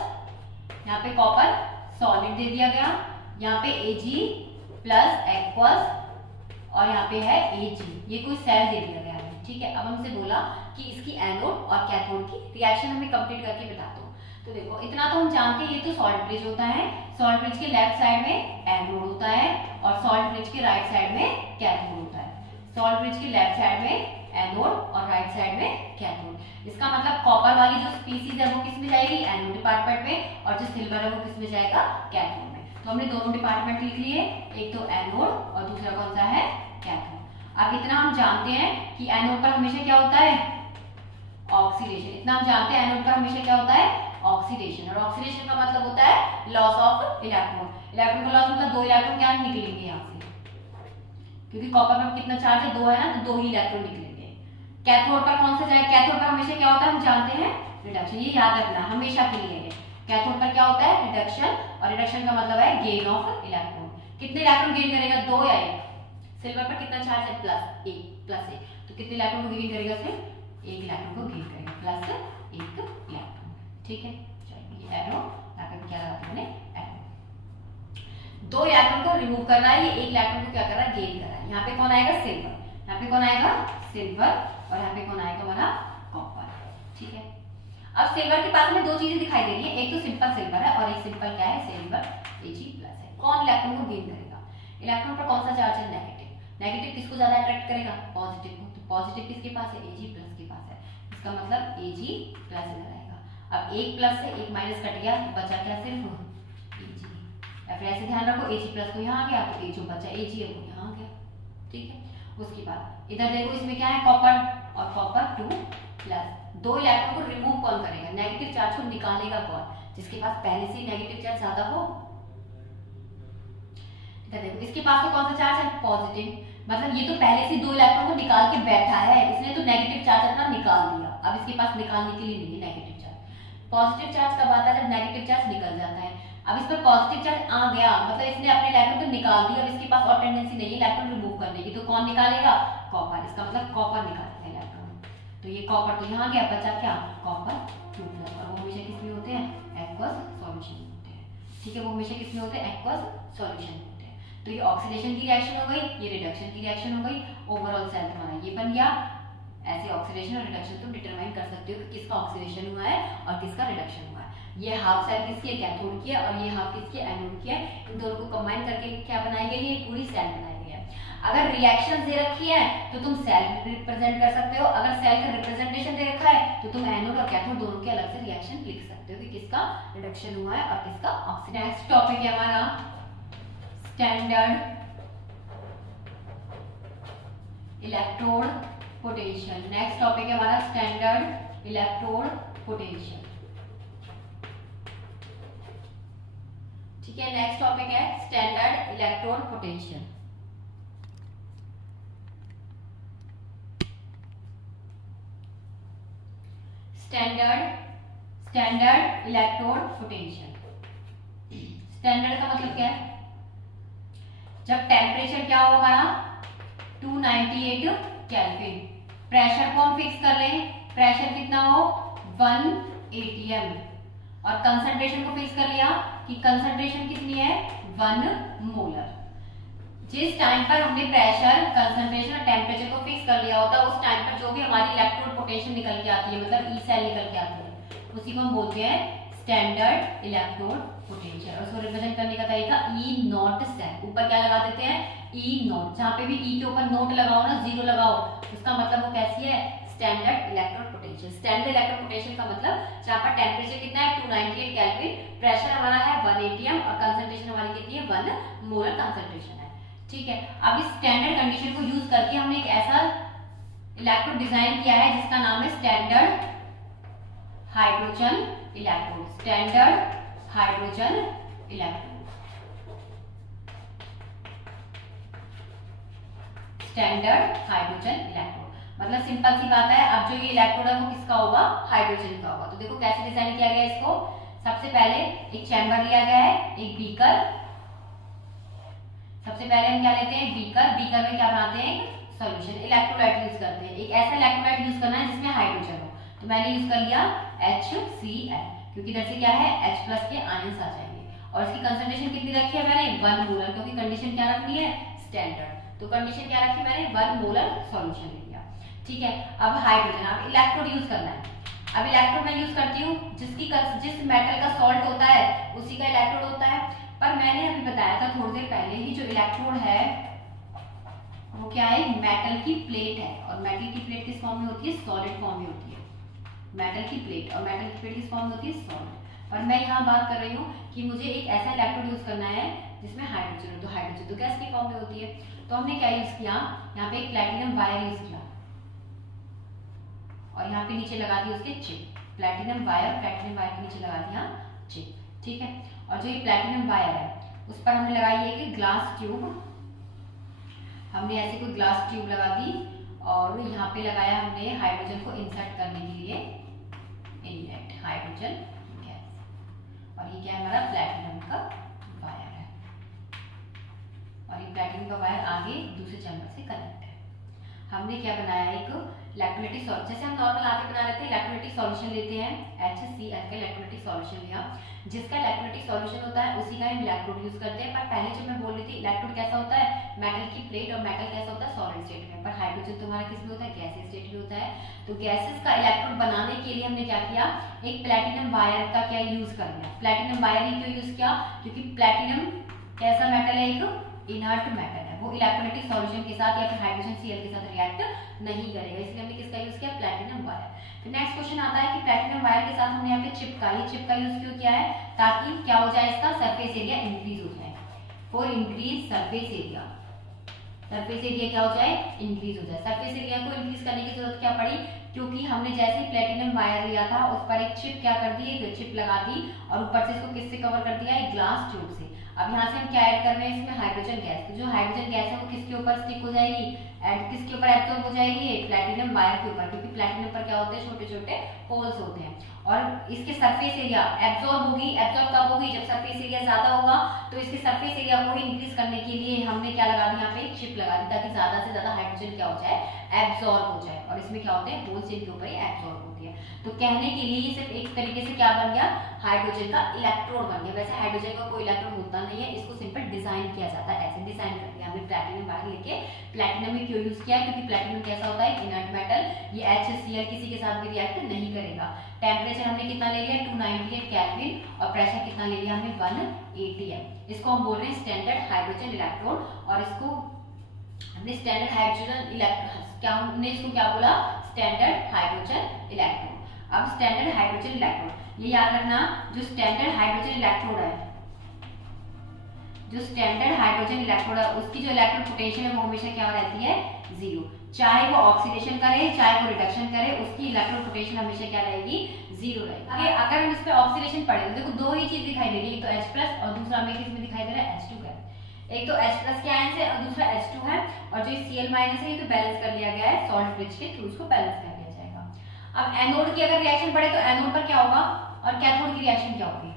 यहाँ पे कॉपर सॉलिड दे दिया गया, यहाँ पे Ag+ एक्वस और यहाँ पे है Ag। ये कोई सेल दे दिया गया है, ठीक है। अब हमसे बोला कि इसकी एनोड और कैथोड की रिएक्शन हमें कंप्लीट करके बता दो। तो देखो इतना तो हम जानते हैं, ये तो सॉल्ट ब्रिज होता है, सॉल्ट ब्रिज के लेफ्ट साइड में एनोड होता है और सॉल्ट ब्रिज के राइट साइड में कैथोड होता है। सॉल्ट ब्रिज के लेफ्ट साइड में एनोड और राइट साइड में कैथोड। इसका मतलब कॉपर वाली जो स्पीसीज है वो किस में जाएगी, एनोड डिपार्टमेंट में, और जो सिल्वर है वो किस में जाएगा, कैथोड में। तो हमने दोनों डिपार्टमेंट लिख लिए, एक तो एनोड और दूसरा कौन सा है, कैथोड। अब इतना हम जानते हैं कि एनोड पर हमेशा क्या होता है, ऑक्सीडेशन। इतना हम जानते हैं एनोड पर हमेशा क्या होता है, ऑक्सीडेशन। और ऑक्सीडेशन का मतलब होता है लॉस ऑफ इलेक्ट्रॉन। इलेक्ट्रॉन का लॉस मतलब 2 इलेक्ट्रॉन क्या निकलेंगे यहाँ से, क्योंकि कॉपर में कितना चार्ज है, 2 है ना, तो 2 ही इलेक्ट्रॉन निकलेंगे। कैथोड पर कौन सा जाएगा, कैथोड पर हमेशा क्या होता है, हम जानते हैं रिडक्शन। ये याद रखना हमेशा के लिए है, कैथोड पर क्या होता है, रिडक्शन। और रिडक्शन का मतलब है गेन ऑफ इलेक्ट्रॉन। कितने इलेक्ट्रॉन गेन करेगा, 2 या 1। सिल्वर पर कितना चार्ज है, +1, तो कितने इलेक्ट्रॉन को गेन करेगा, सिर्फ 1 इलेक्ट्रॉन को गेन करेगा, +1 इलेक्ट्रॉन, ठीक है। चलिए एरो यहाँ पे क्या लगाते हैं, एरो। 2 इलेक्ट्रॉन को रिमूव कर रहा है, ये 1 इलेक्ट्रॉन को क्या कर रहा है, गेन कर रहा है। यहाँ पे कौन आएगा, सिल्वर। यहाँ पे कौन आएगा, सिल्वर, और यहाँ पे कौन आएगा हमारा, कॉपर, ठीक है। अब सिल्वर के पास में 2 चीजें दिखाई दे रही है, एक तो सिंपल सिल्वर है और एक सिंपल क्या है, सिल्वर Ag+ है। कौन इलेक्ट्रॉन को गेन करेगा, इलेक्ट्रॉन पर कौन सा चार्ज है, नेगेटिव। नेगेटिव किसको ज्यादा अट्रैक्ट करेगा, पॉजिटिव को। तो पॉजिटिव किसके पास है, Ag+ के पास है। इसका मतलब Ag+ इधर आएगा। अब 1+ से 1- कट गया तो बचा क्या, सिर्फ Ag। या फिर ऐसे ध्यान रखो, Ag+ को यहाँ आ गया तो जो बचा Ag है वो यहाँ आ गया, ठीक है। उसके बाद इधर देखो, इसमें क्या है, कॉपर और कॉपर+2। 2 इलेक्ट्रॉन को रिमूव कौन करेगा, नेगेटिव चार्ज को निकालेगा कौन, जिसके पास पहले से नेगेटिव चार्ज ज्यादा हो। इधर देखो, इसके पास तो कौन सा चार्ज है, पॉजिटिव। मतलब ये तो पहले से 2 इलेक्ट्रॉन को निकाल के बैठा है, इसने तो नेगेटिव चार्ज अपना निकाल दिया। अब इसके पास निकालने के लिए नहीं है नेगेटिव चार्ज। पॉजिटिव चार्ज कब आता है, जब नेगेटिव चार्ज निकल जाता है। अब इस पर पॉजिटिव चार्ज आ गया, मतलब इसने अपने इलेक्ट्रॉन को निकाल दिया। अब इसके पास और टेंडेंसी नहीं है इलेक्ट्रॉन रिमूव करने की, तो कौन निकालेगा, कॉपर। इसका मतलब कॉपर निकालेगा इलेक्ट्रॉन। तो ये कॉपर तो यहाँ गया, बचा क्या, कॉपर+2। और वो हमेशा किसमें होते हैं, एक्वस सॉल्यूशन में होते हैं, ठीक है। वो हमेशा किसमें होते हैं, एक्वस सॉल्यूशन में होते हैं। तो ये ऑक्सीडेशन की रिएक्शन हो गई, ये रिडक्शन की रिएक्शन हो गई। ओवरऑल सेल तुम्हारा ये बन गया। ऐसे ऑक्सीडेशन और रिडक्शन तुम डिटरमाइन कर सकते हो कि किसका ऑक्सीडेशन हुआ है और किसका रिडक्शन हुआ है। ये हाफ सेल किसकी है, कैथोड की है, और ये हाफ किसकी है, एनोड की है। इन दोनों को कंबाइन करके क्या बनाई गई है, पूरी सेल बनाई गई है। अगर रिएक्शन दे रखी है तो तुम सेल रिप्रेजेंट कर सकते हो। अगर सेल का रिप्रेजेंटेशन दे रखा है तो तुम एनोड और कैथोड दोनों के अलग से रिएक्शन लिख सकते हो कि किसका रिडक्शन हुआ है और किसका ऑक्सीडेशन। नेक्स्ट टॉपिक है हमारा standard electrode potential. Next topic है हमारा स्टैंडर्ड इलेक्ट्रोड पोटेंशियल, ठीक है। नेक्स्ट टॉपिक है standard electrode potential. Standard electrode potential. Standard का मतलब क्या है, जब टेम्परेचर क्या होगा ना 298 केल्विन, प्रेशर को हम फिक्स कर लें, प्रेशर कितना हो 1 atm, और कंसंट्रेशन को फिक्स कर लिया कि कंसंट्रेशन कितनी है 1 मोलर। जिस टाइम पर हमने प्रेशर, कंसंट्रेशन और टेम्परेचर को फिक्स कर लिया होता है, उस टाइम पर जो भी हमारी इलेक्ट्रोड पोटेंशियल निकल के आती है, मतलब ई सेल निकल के आती है, उसी को हम बोलते हैं स्टैंडर्ड इलेक्ट्रोड पोटेंशियल। और उसको रिप्रेजेंट करने का तरीका ई नॉट सेल, ऊपर क्या लगा देते हैं ई नॉट। जहां पे भी ई के ऊपर नोट लगाओ ना, 0 लगाओ, उसका मतलब वो कैसी है, standard electrode potential. Standard electrode potential का मतलब जहां पर टेम्परेचर कितना है 298 केल्विन, प्रेशर हमारा है 1 atm और कंसंट्रेशन हमारी कितनी है 1 मोलर कंसंट्रेशन है, ठीक है। अब इस स्टैंडर्ड कंडीशन को यूज करके हमने एक ऐसा इलेक्ट्रोड डिजाइन किया है जिसका नाम है standard hydrogen electrode. Standard hydrogen electrode, standard hydrogen electrode. मतलब सिंपल सी बात है, अब जो ये इलेक्ट्रोड है वो किसका होगा, हाइड्रोजन का होगा। तो देखो कैसे डिजाइन किया गया इसको, सबसे पहले एक चैम्बर लिया गया है, एक बीकर। सबसे पहले हम क्या लेते हैं, बीकर। बीकर में क्या बनाते हैं, सॉल्यूशन, इलेक्ट्रोलाइट यूज करते हैं। एक ऐसा इलेक्ट्रोलाइट यूज करना है जिसमें हाइड्रोजन हो, तो मैंने यूज कर लिया HCl, क्योंकि इधर से क्या है H+ के आयंस आ जाएंगे। और इसकी कंसंट्रेशन कितनी रखी है मैंने, 1 मोलर, क्योंकि कंडीशन क्या रखनी है, स्टैंडर्ड। तो कंडीशन क्या रखी मैंने, 1 मोलर सॉल्यूशन ले लिया। ठीक है, अब हाइड्रोजन, अब इलेक्ट्रोड यूज करना है। अब इलेक्ट्रोड मैं यूज करती हूँ जिस मेटल का सॉल्ट होता है उसी का इलेक्ट्रोड होता है। पर मैंने अभी बताया था थोड़ी देर पहले ही, जो इलेक्ट्रोड है वो क्या है, मेटल की प्लेट है। और मेटल की प्लेट किस फॉर्म में होती है, सॉलिड फॉर्म में होती है मेटल की प्लेट। और मेटल की प्लेट किस फॉर्म में होती है, सॉलिड। पर मैं यहाँ बात कर रही हूँ कि मुझे एक ऐसा इलेक्ट्रोड यूज करना है जिसमें हाइड्रोजन हो। तो हाइड्रोजन तो गैस की फॉर्म में होती है। तो हमने क्या यूज किया, यहाँ पे एक प्लैटिनम वायर यूज किया और यहाँ पे नीचे लगा दिया उसके चिप। प्लैटिनम वायर के नीचे लगा दिया चिप। ठीक है, और जो ये प्लैटिनम वायर है उस पर हमने लगाई एक ग्लास ट्यूब। हमने ऐसे कोई ग्लास ट्यूब लगा दी और यहाँ पे लगाया हमने हाइड्रोजन को इंसर्ट करने के लिए इनलेट हाइड्रोजन गैस। और ये क्या है, हमारा प्लैटिनम का वायर है। और ये प्लैटिनम का वायर आगे दूसरे चैम्बर से कनेक्ट है। हमने क्या बनाया, एक इलेक्ट्रोलाइटिक सॉल्यूशन, जैसे हम नॉर्मल आगे बना लेते हैं, इलेक्ट्रोलाइटिक सॉल्यूशन लेते हैं, HCl का इलेक्ट्रोलाइटिक सॉल्यूशन लिया। जिसका इलेक्ट्रोलाइटिक सॉल्यूशन होता है उसी का हम इलेक्ट्रोड यूज करते हैं। पर पहले जब मैं बोल रही थी इलेक्ट्रोड कैसा होता है, मेटल की प्लेट, और मेटल कैसा होता है, सॉलिड स्टेट में। पर हाइड्रोजन तुम्हारा किस में होता है, गैसीय स्टेट में होता है। तो गैसेस का इलेक्ट्रोड बनाने के लिए हमने क्या किया, एक प्लैटिनम वायर का क्या यूज कर लिया। प्लैटिनम वायर ही क्यों यूज किया, क्योंकि प्लैटिनम कैसा मेटल है, एक इनर्ट मेटल है, वो इलेक्ट्रोलाइटिक सॉल्यूशन के साथ या फिर हाइड्रोजन Cl के साथ रिएक्ट नहीं करेगा, इसलिए हमने किसका यूज किया, प्लैटिनम वायर। फिर नेक्स्ट क्वेश्चन आता है कि प्लैटिनम वायर के साथ हमने यहाँ पे चिपका, ये चिप का यूज क्यों किया है, ताकि क्या हो जाए, इसका सरफेस एरिया इंक्रीज हो जाए। For increase surface area, surface area क्या हो जाए, इंक्रीज हो जाए। सरफेस एरिया को इंक्रीज करने की जरूरत क्या पड़ी, क्योंकि हमने जैसे प्लैटिनम वायर लिया था उस पर एक चिप क्या कर दी, एक चिप लगा दी और ऊपर से इसको किससे कवर कर दिया, एक ग्लास ट्यूब से। अब यहाँ से हम क्या ऐड कर रहे हैं, इसमें हाइड्रोजन गैस। तो जो हाइड्रोजन गैस है वो किसके ऊपर स्टिक हो जाएगी, किसके ऊपर एब्जॉर्ब हो जाएगी, प्लैटिनम वायर के ऊपर, क्योंकि प्लैटिनम पर क्या होते हैं, छोटे छोटे होल्स होते हैं। और इसके सरफेस एरिया एब्जॉर्ब होगी, एब्जॉर्ब कब होगी, जब सरफेस एरिया ज्यादा होगा। तो इसके सरफेस एरिया को इंक्रीज करने के लिए हमने क्या लगा दी, यहाँ पे एक चिप लगा दी, ताकि ज्यादा से ज्यादा हाइड्रोजन क्या हो जाए, एब्जॉर्ब हो जाए। और इसमें क्या होते हैं, होल्स इनके ऊपर ही एब्जॉर्ब होती है। तो कहने के लिए ये सिर्फ एक तरीके से क्या बन गया, हाइड्रोजन का इलेक्ट्रोड बन गया। वैसे हाइड्रोजन का कोई इलेक्ट्रोड होता नहीं है, इसको सिंपल डिजाइन किया जाता है, ऐसे डिजाइन कर दिया हमने प्लैटिनम वायर लेके। प्लैटिनम में क्यों यूज किया, क्योंकि प्लैटिनम कैसा होता है, इनर्ट मेटल, ये HCl किसी के साथ भी रिएक्ट नहीं करेगा। टेम्परेचर हमने कितना ले लिया, 298 केल्विन, और प्रेशर कितना ले लिया हमने, 180 है। इसको हम बोल रहे हैं स्टैंडर्ड हाइड्रोजन इलेक्ट्रोड। और इसको हमने स्टैंडर्ड हाइड्रोजन इलेक्ट्रोड, क्या हमने इसको क्या बोला, स्टैंडर्ड हाइड्रोजन इलेक्ट्रोड। अब स्टैंडर्ड हाइड्रोजन इलेक्ट्रोड, ये याद रखना, जो स्टैंडर्ड हाइड्रोजन इलेक्ट्रोड है, जो स्टैंडर्ड हाइड्रोजन इलेक्ट्रोड है, उसकी जो इलेक्ट्रिक पोटेंशियल है वो हमेशा क्या रहती है, 0। चाहे वो ऑक्सीडेशन करे चाहे वो रिडक्शन करे, उसकी इलेक्ट्रिक पोटेंशियल हमेशा क्या रहेगी, 0 रहेगी। अगर हम इस पे ऑक्सीडेशन पढ़े तो देखो दो ही चीज दिखाई दे रही है, एक तो H+ और दूसरा हमें किसमें दिखाई दे रहा है, H2 का। एक तो H+ के आयन है और दूसरा H2 है, और जो Cl- है ये तो बैलेंस कर लिया गया है सॉल्ट ब्रिज के थ्रू, उसको बैलेंस कर लिया जाएगा। अब एनोड की अगर रिएक्शन पड़े तो एनोड पर क्या होगा और कैथोड की रिएक्शन क्या होगी,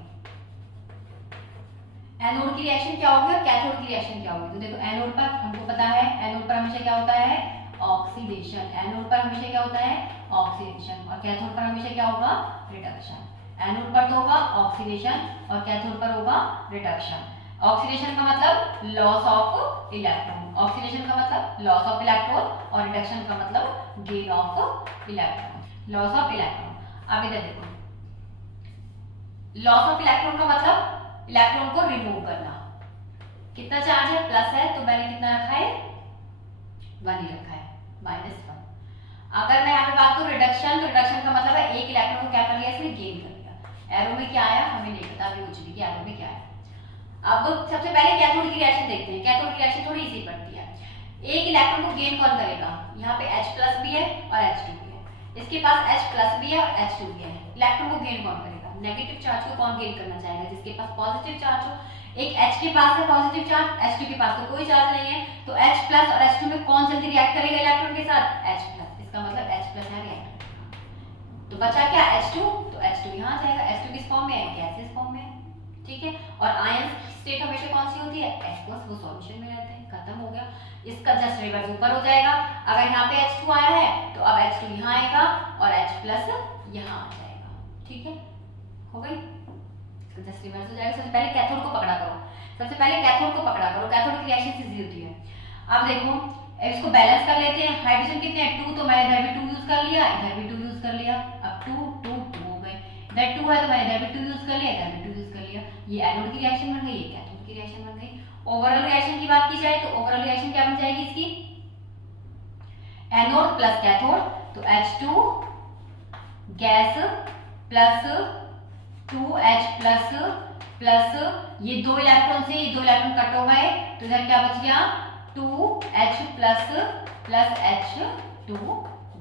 एनोड की रिएक्शन क्या होगी और कैथोड की रिएक्शन क्या होगी। तो देखो एनोड पर हमको पता है, एनोड पर हमेशा क्या होता है, ऑक्सीडेशन। एनोड पर हमेशा क्या होता है, ऑक्सीडेशन। और कैथोड पर हमेशा क्या होगा, रिडक्शन। एनोड पर तो होगा ऑक्सीडेशन और कैथोड पर होगा रिडक्शन। ऑक्सीडेशन का मतलब लॉस ऑफ इलेक्ट्रॉन, ऑक्सीडेशन का मतलब लॉस ऑफ इलेक्ट्रॉन, और रिडक्शन का मतलब gain of electron, loss of electron. अब इधर देखो, लॉस ऑफ इलेक्ट्रॉन का मतलब इलेक्ट्रॉन को रिमूव करना। कितना चार्ज है, प्लस है, तो मैंने कितना रखा है, 1 ही रखा है, -1। अगर मैं यहाँ पे बात करूं रिडक्शन, तो रिडक्शन का मतलब है एक इलेक्ट्रॉन को क्या कर लिया, इसने गेन कर लिया। एरो में क्या आया हमें नहीं पता, अभी कुछ भी कि एरो में क्या है। अब सबसे पहले कैथोड की रिएक्शन देखते हैं। कैथोड की रिएक्शन थोड़ी इजी पड़ती है। एक इलेक्ट्रॉन को गेन कौन करेगा, यहाँ पे H+ भी है और H2 भी है, इसके पास H+ भी है और H2 भी है। इलेक्ट्रॉन को गेन कौन करेगा, नेगेटिव चार्ज को कौन गेन करना चाहेगा? जिसके पास पॉजिटिव चार्ज हो। एक H के पास है पॉजिटिव चार्ज, H2 के पास तो कोई चार्ज नहीं है, तो H प्लस और H2 में कौन जल्दी रिएक्ट करेगा इलेक्ट्रॉन के साथ? H plus. इसका मतलब H प्लस यहाँ रिएक्ट करेगा। तो बचा क्या? H2, तो H2 यहाँ आ जाएगा। H2 किस फॉर्म में है? गैसियस फॉर्म में है, ठीक है। और आयन स्टेट हमेशा कौन सी होती है? H प्लस, वो सॉल्यूशन में रहते हैं। खत्म हो गया। इसका जस्ट रिवर्स ऊपर हो जाएगा। अगर यहाँ पे H2 आया है तो अब H2 यहाँ आएगा और H प्लस यहाँ आ जाएगा, ठीक है। हो गई, जस्ट रिवर्स हो जाएगा। सबसे पहले कैथोड को पकड़ा करो, सबसे पहले कैथोड को पकड़ा करो। कैथोड की रिएक्शन इजी होती है। अब देखो इसको बैलेंस कर लेते हैं। हाइड्रोजन कितने हैं? 2, तो मैंने इधर भी 2 यूज कर लिया, इधर भी 2 यूज कर लिया। अब 2 2 2 हो गए। इधर 2 है तो मैंने इधर भी 2 यूज कर लिया, इधर भी 2 यूज कर लिया। ये एनोड की रिएक्शन बन गई, ये कैथोड की रिएक्शन बन गई। ओवरऑल रिएक्शन की बात की जाए तो ओवरऑल रिएक्शन क्या बन जाएगी इसकी? एनोड प्लस कैथोड, तो H2 gas plus 2H plus plus ये 2 इलेक्ट्रॉन से ये 2 इलेक्ट्रॉन कट हो गए, तो इधर क्या बच गया? 2H plus plus H2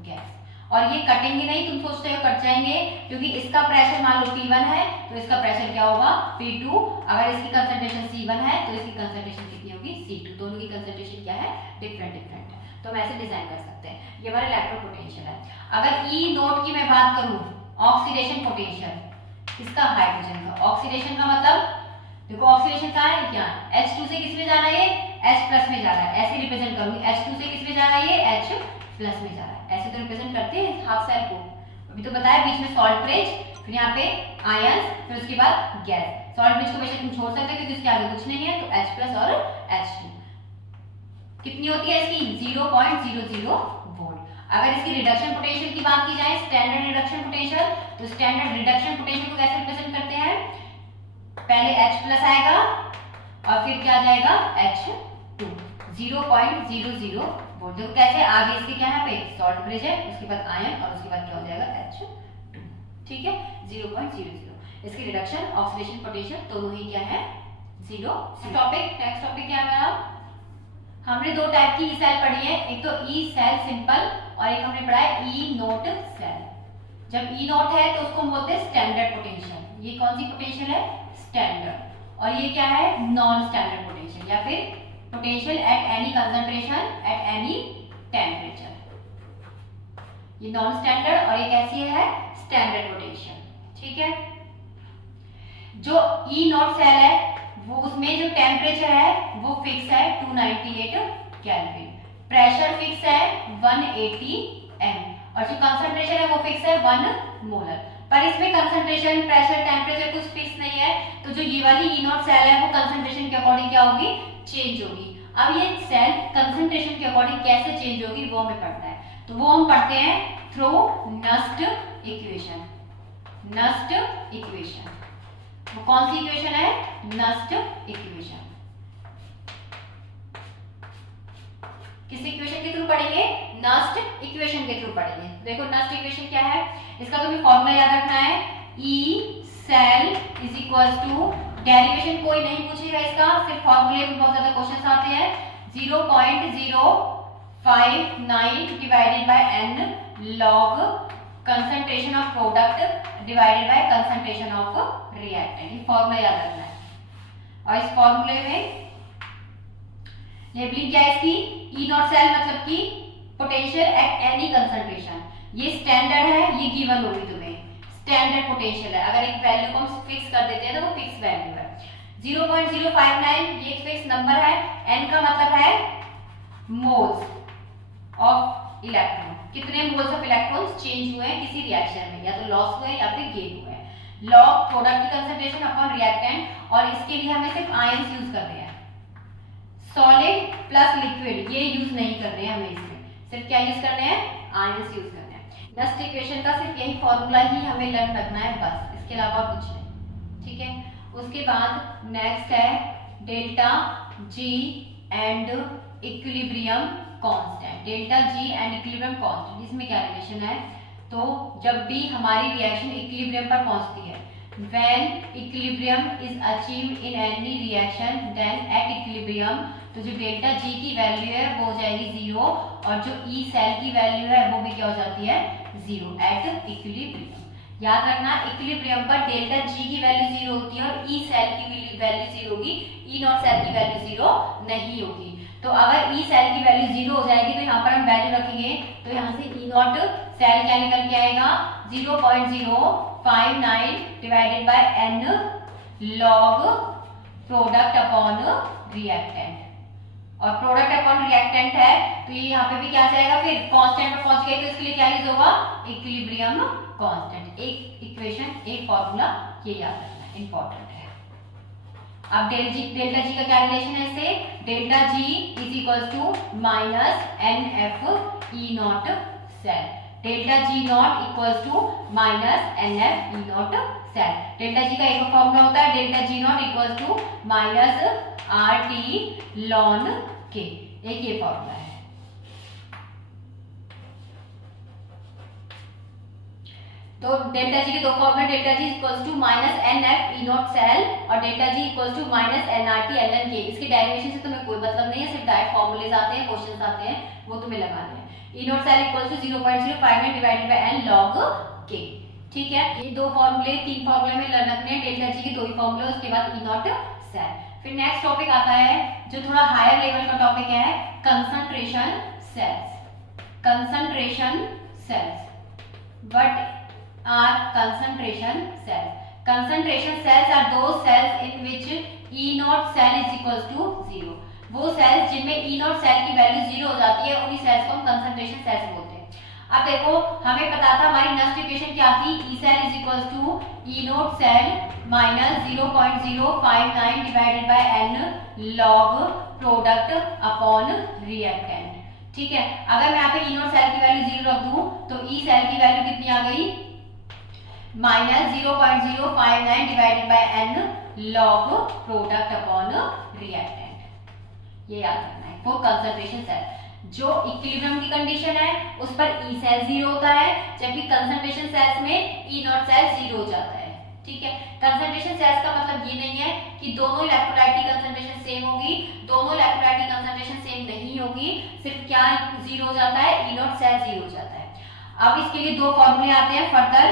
gas. और ये कटेंगे नहीं, तुम सोचते हो कट जाएंगे, क्योंकि इसका प्रेशर मान लो P1 है तो इसका प्रेशर क्या होगा? P2। अगर इसकी कंसंट्रेशन C1 है तो इसकी कंसंट्रेशन कितनी होगी? C2। दोनों की कंसंट्रेशन क्या है? डिफरेंट डिफरेंट है। तो हम ऐसे डिजाइन कर सकते हैं। ये हमारा इलेक्ट्रो पोटेंशियल है। अगर E नोट की मैं बात करूं, ऑक्सीडेशन पोटेंशियल किसका? हाइड्रोजन का। ऑक्सीडेशन का मतलब देखो ऑक्सीडेशन कहाँ है? क्या H2 से किस में जा रहा है? H प्लस में जा रहा है। ऐसे रिप्रेजेंट करूंगी, H2 से किस में जा रहा है? H प्लस में जा रहा है। ऐसे तो रिप्रेजेंट करते हैं हाफ सेल को। अभी तो बताया बीच में सॉल्ट ब्रिज, फिर यहाँ पे आयंस, फिर उसके बाद गैस। सॉल्ट ब्रिज को वैसे तुम छोड़ सकते हो क्योंकि इसके आगे कुछ नहीं है, तो H प्लस और H2 कितनी होती है इसकी? 0.00 वोल्ट। अगर इसकी रिडक्शन पोटेंशियल की बात की जाए, स्टैंडर्ड रिडक्शन पोटेंशियल, तो स्टैंडर्ड रिडक्शन पोटेंशियल को कैसे रिप्रेजेंट करते हैं? पहले H प्लस आएगा और फिर क्या जाएगा? H2। 0.00 वोल्ट। देखो कैसे आगे इसके क्या है? पे सॉल्ट ब्रिज है, उसके बाद आयन और उसके बाद क्या हो जाएगा? H2, ठीक है। 0.00 इसकी रिडक्शन ऑक्सीडेशन पोटेंशियल दोनों ही क्या है? 0। टॉपिक नेक्स्ट टॉपिक क्या है मेरा? हमने दो टाइप की ई सेल पढ़ी है, एक तो ई सेल सिंपल और एक हमने पढ़ा है ई नोट सेल। जब ई नोट है तो उसको हम बोलते हैं स्टैंडर्ड पोटेंशियल। ये कौन सी पोटेंशियल है? स्टैंडर्ड। और ये क्या है? नॉन स्टैंडर्ड पोटेंशियल या फिर potential at any concentration at any temperature. ये नॉन स्टैंडर्ड और ये कैसी है? स्टैंडर्ड पोटेंशियल, ठीक है। जो ई नोट सेल है वो उसमें जो टेम्परेचर है वो फिक्स है 298 केल्विन, प्रेशर फिक्स है 180 m और जो कंसंट्रेशन है वो फिक्स है 1 मोलर। पर इसमें कंसंट्रेशन, प्रेशर, टेम्परेचर कुछ फिक्स नहीं है, तो जो ये वाली ई नोट सेल है वो कंसंट्रेशन के अकॉर्डिंग क्या होगी? चेंज होगी। अब ये सेल कंसंट्रेशन के अकॉर्डिंग कैसे चेंज होगी वो हमें पढ़ना है, तो वो हम पढ़ते हैं through Nernst equation. Nernst equation वो कौन सी इक्वेशन है? Nernst equation. किस इक्वेशन के थ्रू पढ़ेंगे? नस्ट इक्वेशन के थ्रू पढ़ेंगे। देखो नस्ट इक्वेशन क्या है, इसका तुम्हें फॉर्मूला याद रखना है। E cell is equal to, derivation कोई नहीं पूछेगा इसका, सिर्फ फॉर्मूले में बहुत ज्यादा क्वेश्चन आते हैं। 0.059 divided by n log concentration of product divided by concentration of reactant. ये फॉर्मूला याद रखना है। और इस फॉर्मूले में लेबलिंग क्या है इसकी? ई नॉट सेल मतलब कि पोटेंशियल एट एनी कंसंट्रेशन। ये स्टैंडर्ड है, ये गिवन होगी तुम्हें, स्टैंडर्ड पोटेंशियल है। अगर एक वैल्यू को हम फिक्स कर देते हैं तो वो फिक्स वैल्यू है। 0.059 ये एक फिक्स नंबर है। n का मतलब है मोल्स ऑफ इलेक्ट्रॉन, कितने मोल्स ऑफ इलेक्ट्रॉन्स चेंज हुए हैं किसी रिएक्शन में, या तो लॉस हुए या फिर गेन हुए। लॉग प्रोडक्ट की कंसंट्रेशन अपॉन रिएक्टेंट, और इसके लिए हमें सिर्फ आयंस यूज करने हैं। सॉलिड प्लस लिक्विड ये यूज नहीं करने हैं हमें, इसमें सिर्फ क्या यूज करने हैं? आयंस यूज करने हैं। नस्ट इक्वेशन का सिर्फ यही फॉर्मूला ही हमें लर्न रखना है बस, इसके अलावा कुछ नहीं, ठीक है। उसके बाद नेक्स्ट है delta ji and equilibrium constant. Delta G and equilibrium constant, इसमें क्या रिलेशन है? तो जब भी हमारी रिएक्शन इक्विलिब्रियम पर पहुंचती है, when equilibrium is achieved in any reaction then at equilibrium, तो जो डेल्टा जी की वैल्यू है वो हो जाएगी 0 और जो ई सेल की वैल्यू है वो भी क्या हो जाती है? 0 एट इक्विलिब्रियम। याद रखना इक्विलिब्रियम पर डेल्टा जी की वैल्यू 0 होती है और ई सेल की वैल्यू 0 होगी, ई नॉट सेल की वैल्यू 0 नहीं होगी। तो अगर ई सेल की वैल्यू 0 हो जाएगी तो यहाँ पर हम वैल्यू रखेंगे, तो यहाँ से ई नॉट सेल क्या निकल के आएगा 0.059 divided by N log product upon reactant, और प्रोडक्ट अपॉन रिएक्टेंट है तो ये यहाँ पे भी क्या जाएगा, फिर कांस्टेंट पे पहुंच गए तो इसके लिए क्या यूज होगा, इक्विलिब्रियम कांस्टेंट। एक इक्वेशन, एक फॉर्मूला, ये याद रखना इंपॉर्टेंट है। अब डेल्टा जी का क्या रिलेशन है इससे, delta G is equal to minus N F E not cell, delta G naught equal to minus N F E not cell. Delta G का एक फॉर्मूला होता है delta G naught equal to minus R T ln K, एक ये formula है। तो delta G के दो फॉर्मूले, delta G equals to minus N F E not cell और delta G equals to minus N R T L N के। इसके डेरिवेशन से तुम्हें कोई मतलब नहीं है, सिर्फ डायरेक्ट फॉर्मूलेज आते हैं, क्वेश्चंस आते हैं, वो तुम्हें लगाने हैं। E not cell equals to 0.059 divided by N log K, ठीक है। ये दो फॉर्मूले, तीन फॉर्मूले में रखने हैं, डेल्टा जी के दो ही फॉर्मूले, उसके बाद ई नॉट सेल। फिर नेक्स्ट टॉपिक आता है जो थोड़ा हायर लेवल का टॉपिक है, concentration cells. Concentration cells, what are concentration cells? Concentration cells are those cells in which E naught cell is equals to 0. वो सेल्स जिनमें E naught सेल की वैल्यू 0 हो जाती है, उन्हीं सेल्स को हम कंसंट्रेशन सेल्स बोलते हैं। अब देखो हमें पता था हमारी नेक्स्ट इक्वेशन क्या थी, E cell is equals to E naught cell minus 0.059 divided by n log product upon reactant, ठीक है। अगर मैं यहाँ पे E naught सेल की वैल्यू 0 रख दूं तो E सेल की वैल्यू कितनी आ गई, minus 0.059 divided by N log product upon reactant, ये याद रखना है फॉर कंसंट्रेशन सेल। जो इक्विलिब्रियम की कंडीशन है उस पर ई सेल 0 होता है, जबकि कंसंट्रेशन सेल्स में ई नॉट सेल 0 हो जाता है, ठीक है। कंसंट्रेशन सेल्स का मतलब ये नहीं है कि दोनों इलेक्ट्रोलाइट की कंसंट्रेशन सेम होगी, दोनों इलेक्ट्रोलाइट की कंसंट्रेशन सेम नहीं होगी, सिर्फ क्या 0 हो जाता है, ई नॉट सेल 0 हो जाता है। अब इसके लिए दो फॉर्मूले आते हैं further,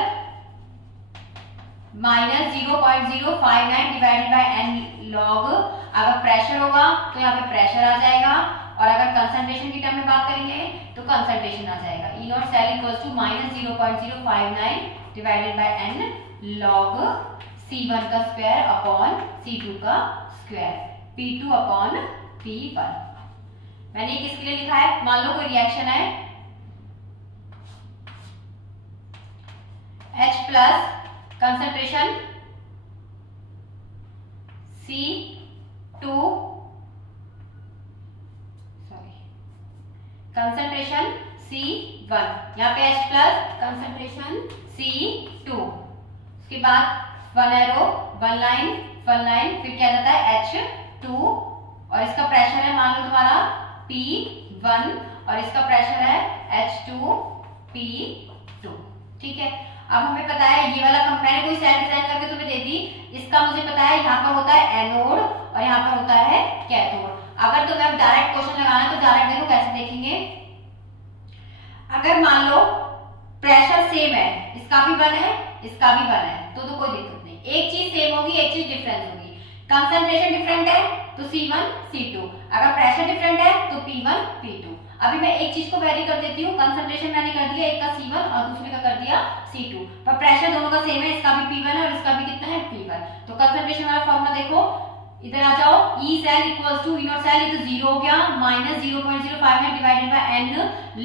minus 0.059 divided by N log, अगर प्रेशर होगा तो यहाँ पे प्रेशर आ जाएगा, और अगर कंसंट्रेशन की टर्म में बात करेंगे तो कंसंट्रेशन आ जाएगा। E not cell equals to minus 0.059 divided by N log C1 का स्क्वायर अपॉन C2 का स्क्वायर, P2 अपॉन P1। मैंने ये किसके लिए लिखा है, मान लो कोई रिएक्शन है H plus concentration C2, concentration C1, यहाँ पे H प्लस कंसंट्रेशन C2, उसके बाद वन एरो, वन लाइन, फिर क्या जाता है H2, और इसका प्रेशर है मान लो तुम्हारा P1 और इसका प्रेशर है H2P2, ठीक है। अब हमें पता है ये वाला मैंने कोई सेल डिजाइन करके तुम्हें दे दी, इसका मुझे पता है यहाँ पर होता है एनोड और यहाँ पर होता है कैथोड। अगर तुम्हें अब डायरेक्ट क्वेश्चन लगाना तो डायरेक्ट देखो कैसे देखेंगे, अगर मान लो प्रेशर सेम है, इसका भी 1 है इसका भी 1 है, तो कोई दिक्कत नहीं, एक चीज सेम होगी एक चीज डिफरेंस होगी। कंसंट्रेशन डिफरेंट है तो C1 C2, अगर प्रेशर डिफरेंट है तो P1 P2। अभी मैं एक चीज को वेरी कर देती हूँ, कंसंट्रेशन मैंने कर दिया एक का C1 और दूसरे का कर दिया C2, पर प्रेशर दोनों का सेम है, इसका भी P1 है और इसका भी कितना है P1। तो कंसंट्रेशन वाला फॉर्मूला देखो, इधर आ जाओ, E cell equals to E naught cell, ये तो 0 हो गया, minus 0.059 divided by n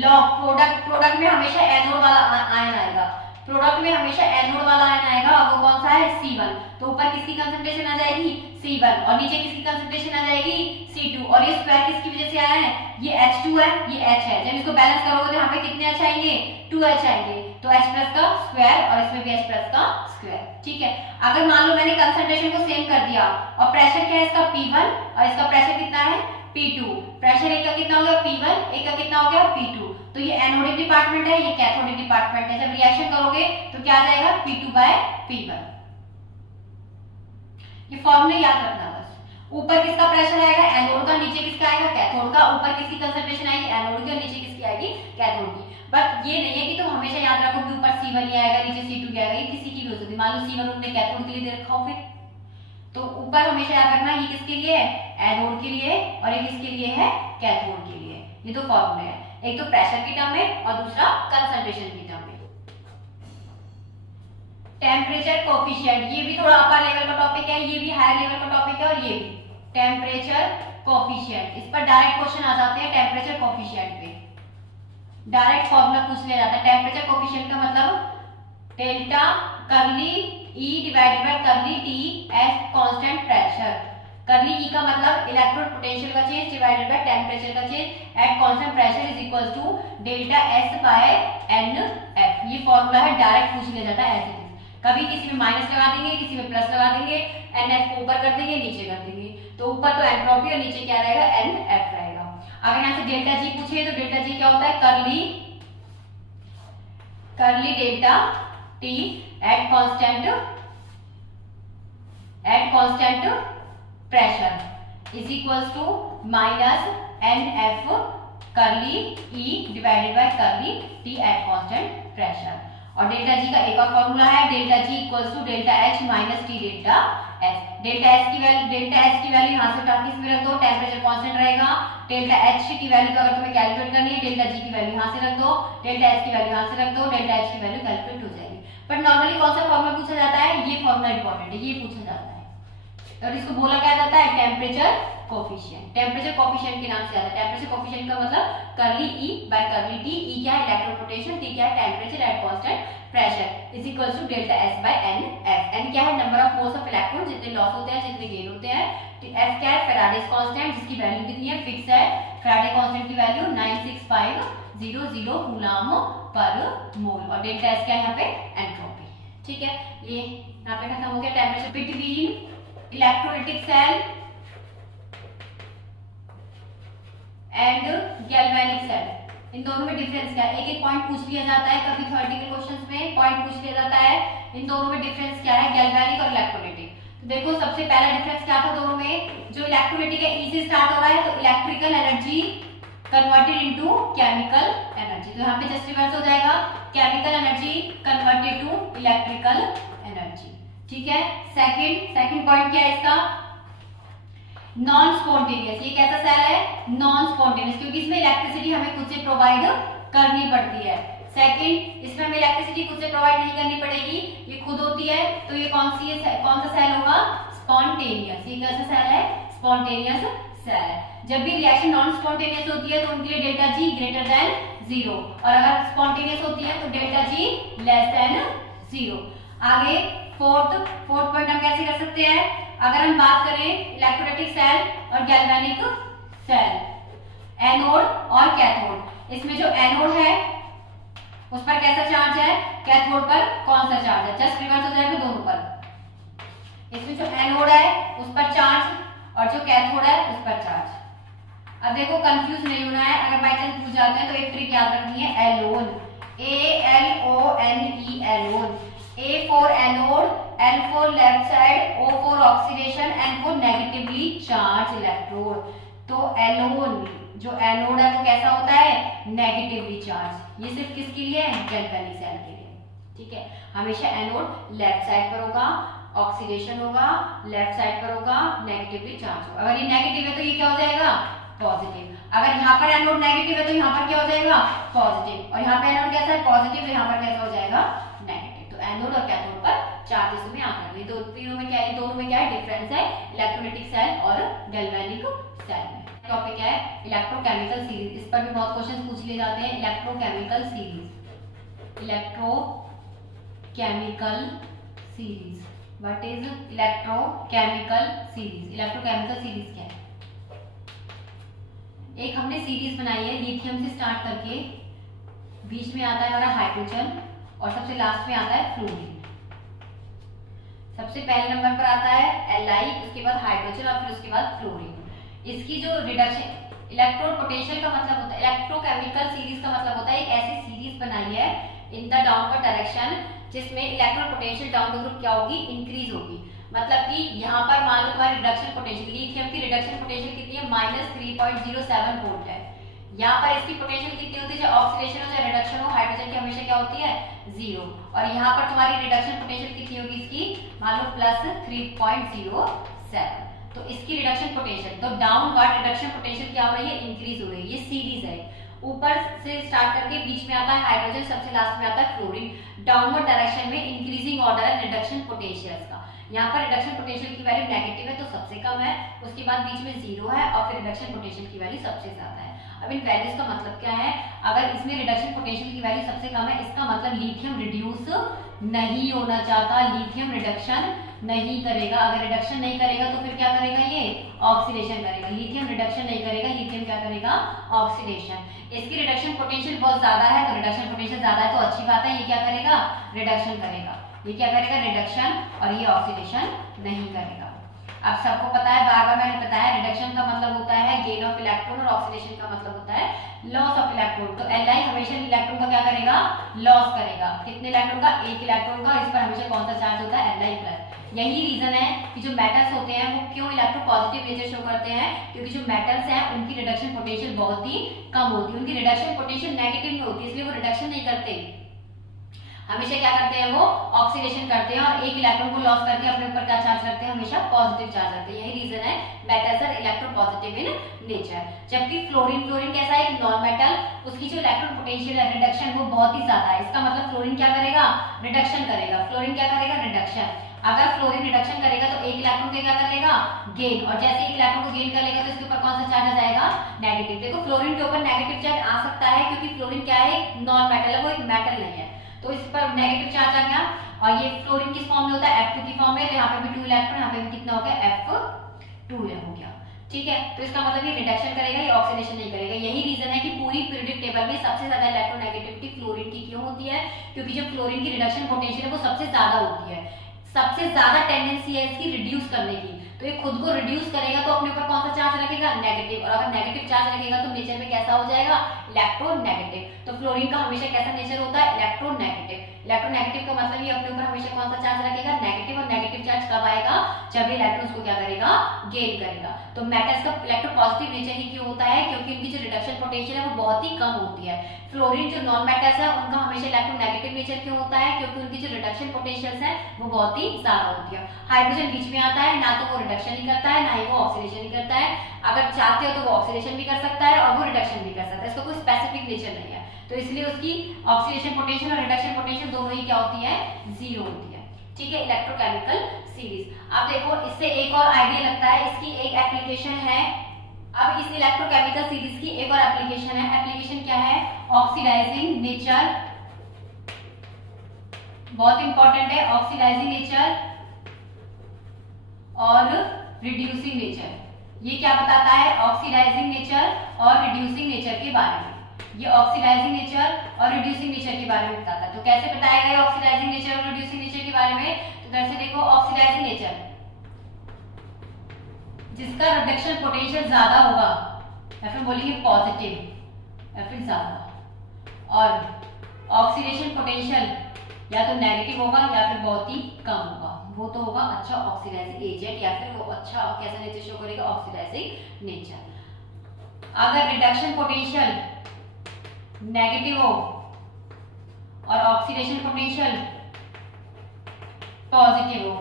log product में हमेशा एनोड वाला आयन आएगा, प्रोडक्ट में हमेशा एनोड वाला आयन आएगा, और वो कौन सा है C1। तो ऊपर किसकी कंसंट्रेशन आ जाएगी C1 और नीचे किसकी कंसंट्रेशन आ जाएगी C2, और ये स्क्वायर किसकी वजह से आया है, ये H2 है ये H है, जब इसको बैलेंस करोगे तो यहाँ पे कितने H आएंगे 2H आएंगे, तो H प्लस का स्क्वायर और इसमें भी H प्लस का स्क्वायर, ठीक है। अगर मान लो मैंने कंसंट्रेशन को सेम कर दिया और प्रेशर क्या है इसका P1 और इसका प्रेशर कितना है P2, प्रेशर एक का कितना हो गया P1, एक का कितना हो गया P2, तो ये एनोडिक डिपार्टमेंट है ये कैथोडिक डिपार्टमेंट है, जब रिएक्शन करोगे तो क्या आ जाएगा P2 बाय P1। ये फॉर्मूले याद रखना बस। ऊपर किसका प्रेशर आएगा, एनोड का, नीचे किसका आएगा, कैथोड का। ऊपर किसकी कंसंट्रेशन आएगी, एनोड की, और नीचे किसकी आएगी, कैथोड की। बट ये नहीं है कि तुम हमेशा याद रखो कि ऊपर C1 ही आएगा, नीचे C2 आएगा, ये किसी की भी हो सकती है। मान लो C1 तुमने कैथोड के लिए दे रखा हो, फिर तो ऊपर हमेशा याद रखना ये किसके लिए है, एनोड के लिए, और ये किसके लिए है, कैथोड के लिए। ये दो फॉर्मूले हैं, एक तो प्रेशर की टर्म में और दूसरा कंसंट्रेशन की टर्म में। टेम्परेचर कोफिशिएंट, ये भी थोड़ा अपर लेवल का टॉपिक है, ये भी हायर लेवल का टॉपिक है, और ये भी टेम्परेचर कोफिशिएंट। इस पर डायरेक्ट क्वेश्चन आ जाते हैं टेम्परेचर कोफिशिएंट पे, डायरेक्ट फॉर्मूला पूछ लिया जाता है। टेम्परेचर कोफिशिएंट का मतलब delta curly E divided by curly T at constant pressure. Curly E का मतलब इलेक्ट्रोड पोटेंशियल का चेंज डिवाइडेड बाय टेम्परेचर का change at constant pressure is equal to delta S by NF। ये formula है, direct पूछ लिया जाता है ऐसे। कभी किसी में माइनस लगा देंगे, किसी में प्लस लगा देंगे, NF को ऊपर कर देंगे, नीचे कर देंगे, तो ऊपर तो एंट्रोपी और नीचे क्या रहेगा, NF रहेगा। अगर यहाँ से डेल्टा G पूछे तो डेल्टा G क्या होता है, curly delta T at constant pressure is equals to minus NF curly E divided by curly T at constant pressure. और डेल्टा G का एक और फॉर्मूला है, delta G equals to delta H minus T delta S। Delta S की value यहाँ से उठा के इसमें रख दो, टेम्परेचर कांस्टेंट रहेगा। डेल्टा H की वैल्यू का अगर तुम्हें कैलकुलेट करनी है, डेल्टा G की वैल्यू यहाँ से रख दो, डेल्टा S की वैल्यू यहाँ से रख दो, डेल्टा H की वैल्यू कैलकुलेट हो जाएगी। बट नॉर्मली कौन सा फॉर्मूला पूछा जाता है, ये फॉर्मूला इंपॉर्टेंट है, ये पूछा जाता है, और इसको बोला क्या जाता है, टेम्परेचर कोफिशिएंट। टेम्परेचर कोफिशिएंट के नाम से आता है। टेम्परेचर कोफिशिएंट का मतलब करली E bye curly T। E क्या है, इलेक्ट्रोड पोटेंशियल, T क्या है, temperature at constant pressure is equals to delta S by NF। N क्या है, number of moles of electron, जितने लॉस होते हैं, जितने गेन होते हैं। F क्या है, फैराडेस कांस्टेंट, जिसकी वैल्यू कितनी है, फिक्स है। फैराडे कांस्टेंट की वैल्यू 96500 कूलम पर मोल, और डेल्टा S क्या है यहाँ पे, एंट्रोपी। ठीक है, ये यहाँ पे खत्म हो गया temperature between electrolytic cell and galvanic cell. इन दोनों में डिफरेंस क्या है, एक एक पॉइंट पूछ लिया जाता है, कभी थ्योरेटिकल क्वेश्चंस में पॉइंट पूछ लिया जाता है। इन दोनों में डिफरेंस क्या है, गैल्वेनिक और इलेक्ट्रोलाइटिक। तो देखो सबसे पहला डिफरेंस क्या था दोनों में, जो इलेक्ट्रोलाइटिक है E से स्टार्ट हो रहा है, तो electrical energy converted into chemical energy. तो यहाँ पे जस्ट रिवर्स हो जाएगा, chemical energy converted to electrical energy. ठीक है, सेकंड पॉइंट क्या है इसका, नॉन स्पॉन्टेनियस। ये कैसा सेल है, नॉन स्पॉन्टेनियस, क्योंकि इसमें इलेक्ट्रिसिटी हमें खुद से प्रोवाइड करनी पड़ती है। सेकंड, इसमें हमें इलेक्ट्रिसिटी खुद से प्रोवाइड नहीं करनी पड़ेगी, ये खुद होती है, तो ये कौन सा सेल होगा, स्पॉन्टेनियस। ये कैसा सेल है, स्पॉन्टेनियस सेल है। जब भी रिएक्शन नॉन स्पॉन्टेनियस होती है तो उनके लिए डेल्टा G ग्रेटर देन 0, और अगर स्पॉन्टेनियस होती है तो डेल्टा G लेस देन 0। आगे फोर्थ पॉइंट हम कैसे कर सकते हैं, अगर हम बात करें इलेक्ट्रोलाइटिक सेल और गैल्वेनिक सेल, एनोड और कैथोड, इसमें जो एनोड है उस पर कैसा चार्ज है, कैथोड पर कौन सा चार्ज है, जस्ट रिवर्स हो जाएगा दोनों पर। इसमें जो एनोड है उस पर चार्ज और जो कैथोड है उस पर चार्ज। अब देखो कंफ्यूज नहीं होना है, अगर बाई चांस पूछ जाते हैं तो एक ट्रिक याद रखनी है, alone, ALONE, alone. A for anode, L for left side, O for oxidation, N for negatively charged electrode। तो एलोन जो एनोड है वो कैसा होता है, नेगेटिवली चार्ज। ये सिर्फ किसके लिए है, गैल्वेनिक सेल के लिए। ठीक है, हमेशा एनोड लेफ्ट साइड पर होगा, ऑक्सीडेशन होगा, लेफ्ट साइड पर होगा, नेगेटिवली चार्ज होगा। अगर ये नेगेटिव है तो ये क्या हो जाएगा, पॉजिटिव। अगर यहाँ पर एनोड नेगेटिव है तो यहाँ पर क्या हो जाएगा, पॉजिटिव, और यहाँ पे एनोड कैसा है, पॉजिटिव, तो यहाँ पर कैसा हो जाएगा, नेगेटिव। तो एनोड और कैथोड पर चार्जेस में आता है। दोनों में क्या है डिफरेंस है, इलेक्ट्रोलाइटिक सेल और गैल्वेनिक सेल में। टॉपिक है इलेक्ट्रोकेमिकल सीरीज, इस पर भी बहुत क्वेश्चन पूछ लिए जाते हैं। Electrochemical series, electrochemical series, what is electrochemical series, electrochemical series क्या है। एक हमने सीरीज बनाई है लिथियम से स्टार्ट करके, बीच में आता है हमारा हाइड्रोजन और सबसे लास्ट में आता है फ्लोरीन। सबसे पहले नंबर पर आता है Li, उसके बाद हाइड्रोजन और फिर उसके बाद फ्लोरीन। इसकी जो रिडक्शन इलेक्ट्रोड पोटेंशियल का मतलब होता है, इलेक्ट्रोकेमिकल सीरीज का मतलब होता है एक ऐसी सीरीज बनाई है इन द डाउनवर्ड डायरेक्शन जिसमें electrode potential down the group क्या होगी, इंक्रीज होगी। मतलब कि यहाँ पर मान लो तुम्हारी रिडक्शन पोटेंशियल, लिथियम की रिडक्शन पोटेंशियल कितनी है, -3.07 वोल्ट है। यहाँ पर इसकी पोटेंशियल कितनी होती है, चाहे ऑक्सीडेशन हो चाहे रिडक्शन हो, हाइड्रोजन की हमेशा क्या होती है, 0। और यहाँ पर तुम्हारी रिडक्शन पोटेंशियल कितनी होगी इसकी, मान लो +3.07। तो इसकी रिडक्शन पोटेंशियल, तो डाउनवर्ड रिडक्शन पोटेंशियल क्या हो रही है, इंक्रीज हो रही है। ये सीरीज है, ऊपर से स्टार्ट करके बीच में आता है हाइड्रोजन, सबसे लास्ट में आता है फ्लोरीन। डाउनवर्ड डायरेक्शन में इंक्रीजिंग ऑर्डर है रिडक्शन पोटेंशियल्स का। यहाँ पर रिडक्शन पोटेंशियल की वैल्यू नेगेटिव है तो सबसे कम है, उसके बाद बीच में 0 है और फिर रिडक्शन पोटेंशियल की वैल्यू सबसे ज्यादा है। अब इन वैल्यूज का मतलब क्या है, अगर इसमें रिडक्शन पोटेंशियल की वैल्यू सबसे कम है, इसका मतलब लिथियम रिड्यूस नहीं होना चाहता, लिथियम रिडक्शन नहीं करेगा। अगर रिडक्शन नहीं करेगा तो फिर क्या करेगा, ये ऑक्सीडेशन करेगा। लिथियम रिडक्शन नहीं करेगा, लिथियम क्या करेगा, ऑक्सीडेशन। इसकी रिडक्शन पोटेंशियल बहुत ज्यादा है, तो रिडक्शन पोटेंशियल ज्यादा है तो अच्छी बात है, ये क्या करेगा, रिडक्शन करेगा। ये क्या करेगा, रिडक्शन, और ये ऑक्सीडेशन नहीं करेगा। अब सबको पता है, बार बार मैंने बताया, रिडक्शन का मतलब होता है गेन ऑफ इलेक्ट्रॉन और ऑक्सीडेशन का मतलब होता है लॉस ऑफ इलेक्ट्रॉन। तो Li हमेशा इलेक्ट्रॉन का क्या करेगा, लॉस करेगा। कितने इलेक्ट्रॉन का, एक इलेक्ट्रॉन का। इस पर हमेशा कौन सा चार्ज होता है, Li+। यही रीजन है कि जो मेटल्स होते हैं वो क्यों इलेक्ट्रोपॉजिटिव नेचर शो करते हैं, क्योंकि जो मेटल्स हैं उनकी रिडक्शन पोटेंशियल बहुत ही कम होती है, उनकी रिडक्शन पोटेंशियल नेगेटिव में होती है, इसलिए वो रिडक्शन नहीं करते, हमेशा क्या करते हैं, वो ऑक्सीडेशन करते हैं और एक इलेक्ट्रॉन को लॉस करके अपने ऊपर क्या चार्ज रखते हैं, हमेशा पॉजिटिव चार्ज रखते हैं। यही रीजन है metals are electropositive in nature. जबकि फ्लोरीन, फ्लोरीन कैसा है, नॉन मेटल, उसकी जो इलेक्ट्रॉन पोटेंशियल है रिडक्शन वो बहुत ही ज्यादा है। इसका मतलब फ्लोरीन क्या करेगा, रिडक्शन करेगा। फ्लोरीन क्या करेगा, रिडक्शन। अगर फ्लोरीन रिडक्शन करेगा तो एक इलेक्ट्रॉन को क्या कर लेगा, गेन, और जैसे एक इलेक्ट्रॉन को गेन कर लेगा तो इसके ऊपर कौन सा चार्ज आ जाएगा, नेगेटिव। देखो फ्लोरीन के ऊपर नेगेटिव चार्ज आ सकता है क्योंकि फ्लोरीन क्या है, नॉन मेटल है, वो एक मेटल नहीं है, तो इस पर नेगेटिव चार्ज आ गया। और ये फ्लोरीन किस फॉर्म में होता है, F2 की फॉर्म में, तो यहाँ पे भी 2 इलेक्ट्रॉन, यहाँ पे भी कितना हो गया, F2 हो गया। ठीक है, तो इसका मतलब ये रिडक्शन करेगा, ये ऑक्सीडेशन नहीं करेगा। यही रीजन है कि पूरी पीरियोडिक टेबल में सबसे ज्यादा इलेक्ट्रोनेगेटिविटी फ्लोरीन की क्यों होती है, क्योंकि जो फ्लोरीन की रिडक्शन पोटेंशियल है वो सबसे ज्यादा होती है, सबसे ज्यादा टेंडेंसी है इसकी रिड्यूस करने की। तो ये खुद को रिड्यूस करेगा तो अपने ऊपर कौन सा चार्ज रखेगा, नेगेटिव, और अगर नेगेटिव चार्ज रखेगा तो नेचर में कैसा हो जाएगा, इलेक्ट्रोनेगेटिव। तो फ्लोरीन का हमेशा कैसा नेचर होता है, इलेक्ट्रोनेगेटिव। इलेक्ट्रोनेगेटिव का मतलब ये अपने ऊपर हमेशा कौन सा चार्ज रखेगा, नेगेटिव, और नेगेटिव चार्ज कब आएगा, जब इलेक्ट्रॉन्स को क्या करेगा, गेन करेगा। तो मेटल्स का इलेक्ट्रोपॉजिटिव नेचर ही क्यों होता है, क्योंकि उनकी जो रिडक्शन पोटेंशियल है वो बहुत ही कम होती है। फ्लोरीन जो नॉन मेटल्स है उनका हमेशा इलेक्ट्रोनेगेटिव नेचर क्यों होता है, क्योंकि उनकी जो रिडक्शन पोटेंशियल्स है वो बहुत ही ज्यादा होती है। हाइड्रोजन बीच में आता है, ना तो वो रिडक्शन ही करता है ना ही वो ऑक्सीडेशन ही करता है। अगर चाहते हो तो वो ऑक्सीडेशन भी कर सकता है और वो रिडक्शन भी कर सकता है, इसका कोई स्पेसिफिक नेचर नहीं है। तो इसलिए उसकी ऑक्सीडेशन पोटेंशियल और रिडक्शन पोटेंशियल दोनों ही क्या होती है, 0 होती है। ठीक है, इलेक्ट्रोकेमिकल सीरीज। अब देखो इससे एक और आइडिया लगता है, इसकी एक एप्लीकेशन है। अब इस इलेक्ट्रोकेमिकल सीरीज की एक और एप्लीकेशन है। एप्लीकेशन क्या है, ऑक्सीडाइजिंग नेचर, बहुत इंपॉर्टेंट है, ऑक्सीडाइजिंग नेचर और रिड्यूसिंग नेचर। ये क्या बताता है, ऑक्सीडाइजिंग नेचर और रिड्यूसिंग नेचर के बारे में। ये ऑक्सीडाइजिंग नेचर और रिड्यूसिंग नेचर के बारे में बताता है। तो कैसे बताया गया ऑक्सीडाइजिंग नेचर और रिड्यूसिंग नेचर के बारे में, तो कैसे देखो, ऑक्सीडाइजिंग नेचर जिसका रिडक्शन पोटेंशियल ज्यादा होगा, या फिर बोलेंगे पॉजिटिव या फिर ज्यादा, और ऑक्सीडेशन पोटेंशियल या तो नेगेटिव होगा या फिर बहुत ही कम होगा, वो तो होगा अच्छा ऑक्सीडाइजिंग एजेंट, या फिर वो अच्छा कैसा नेचर शो करेगा, ऑक्सीडाइजिंग नेचर। अगर रिडक्शन पोटेंशियल नेगेटिव हो और ऑक्सीडेशन पोटेंशियल पॉजिटिव हो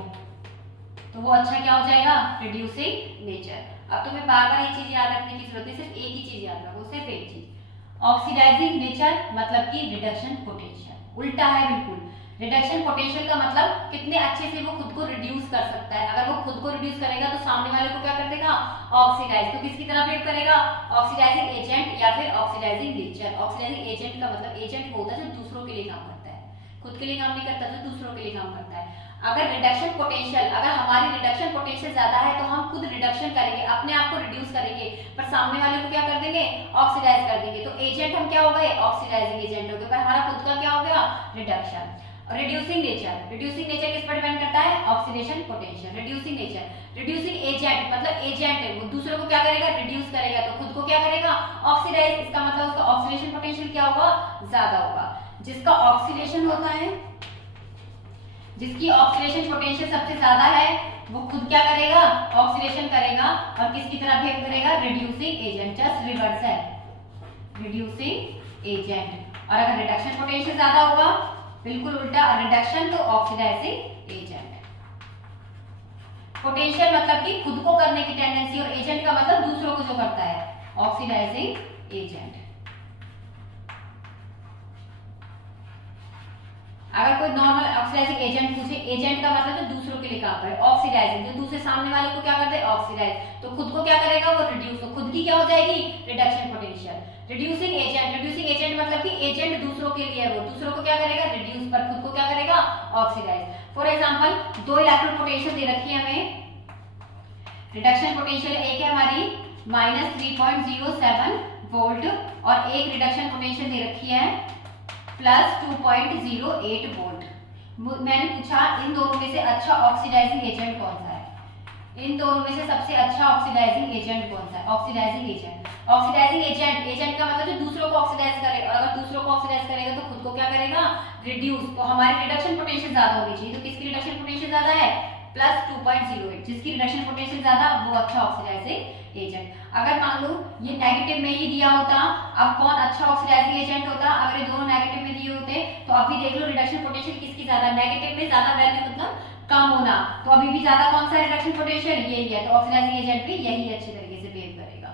तो वो अच्छा क्या हो जाएगा, रिड्यूसिंग नेचर। अब तुम्हें बार बार ये चीज याद रखने की जरूरत है, सिर्फ एक ही चीज याद रखो, सिर्फ एक चीज, ऑक्सीडाइजिंग नेचर मतलब कि रिडक्शन पोटेंशियल उल्टा है बिल्कुल। रिडक्शन पोटेंशियल का मतलब कितने अच्छे से वो खुद को रिड्यूस कर सकता है। अगर वो खुद को रिड्यूस करेगा तो सामने वाले को क्या कर देगा, ऑक्सीडाइज। तो किसकी तरह बिहेव करेगा, ऑक्सीडाइजिंग एजेंट या फिर ऑक्सीडाइजिंग नेचर। ऑक्सीडाइजिंग एजेंट का मतलब एजेंट होता है जो दूसरों के लिए काम करता है, खुद के लिए काम नहीं करता, जो दूसरों के लिए काम करता है। अगर रिडक्शन पोटेंशियल, अगर हमारी रिडक्शन पोटेंशियल ज्यादा है तो हम खुद रिडक्शन करेंगे, अपने आप को रिड्यूस करेंगे, पर सामने वाले को क्या कर देंगे, ऑक्सीडाइज कर देंगे। तो एजेंट हम क्या हो गए, ऑक्सीडाइजिंग एजेंट हो गए, पर हमारा खुद का क्या हो गया, reduction. Reducing nature, reducing nature किस पर डिपेंड करता है, oxidation potential. Reducing nature, reducing agent मतलब एजेंट है वो दूसरे को क्या करेगा, रिड्यूस करेगा, तो खुद को क्या करेगा, ऑक्सीडाइज। इसका मतलब उसका ऑक्सीडेशन पोटेंशियल क्या होगा, ज्यादा होगा। जिसका ऑक्सीडेशन होता है, जिसकी ऑक्सीडेशन पोटेंशियल सबसे ज्यादा है वो खुद क्या करेगा, ऑक्सीडेशन करेगा और किसकी तरह बिहेव करेगा, रिड्यूसिंग एजेंट, जस्ट रिवर्स है, रिड्यूसिंग एजेंट। और अगर रिडक्शन पोटेंशियल ज्यादा होगा, बिल्कुल उल्टा, रिडक्शन तो ऑक्सीडाइजिंग एजेंट। पोटेंशियल मतलब कि खुद को करने की टेंडेंसी और एजेंट का मतलब दूसरों को जो करता है, ऑक्सीडाइजिंग एजेंट। अगर कोई नॉर्मल ऑक्सीडाइजिंग एजेंट पूछे, एजेंट का मतलब जो दूसरों के लिए काम करे, ऑक्सीडाइजिंग जो दूसरे सामने वाले को क्या करते हैं, ऑक्सीडाइज, तो खुद को क्या करेगा वो रिड्यूस, तो खुद की क्या हो जाएगी, reduction potential. Reducing agent, reducing agent मतलब कि एजेंट दूसरों के लिए है, वो दूसरों को क्या करेगा, रिड्यूस, पर खुद को क्या करेगा, oxidize. For example 2 electron potential दे रखी है हमें, रिडक्शन पोटेंशियल एक है हमारी -3.07 वोल्ट और एक रिडक्शन पोटेंशियल दे रखी है +2.08 वोल्ट। मैंने पूछा इन दोनों में से अच्छा ऑक्सीडाइजिंग एजेंट कौन सा है, इन दोनों में से सबसे अच्छा ऑक्सीडाइजिंग एजेंट कौन सा है, oxidising agent. Oxidising agent, agent का मतलब जो दूसरों को ऑक्सीडाइज करे, और अगर दूसरों को ऑक्सीडाइज करेगा तो खुद को क्या करेगा, रिड्यूस। तो हमारी रिडक्शन पोटेंशियल ज्यादा होनी चाहिए, तो किसकी रिडक्शन पोटेंशियल ज्यादा है, +2.08, जिसकी रिडक्शन पोटेंशियल ज्यादा वो अच्छा ऑक्सीडाइजिंग एजेंट। अगर मान लो ये नेगेटिव में ही दिया होता, अब कौन अच्छा ऑक्सीडाइजिंग एजेंट होता, अगर ये दोनों नेगेटिव में दिए होते तो अभी देख लो रिडक्शन पोटेंशियल किसकी ज्यादा, नेगेटिव में ज्यादा वैल्यू मतलब कम होना, तो अभी भी ज्यादा कौन सा रिडक्शन पोटेंशियल यही है, तो ऑक्सीडाइजिंग एजेंट भी यही अच्छी तरीके से बिहेव करेगा।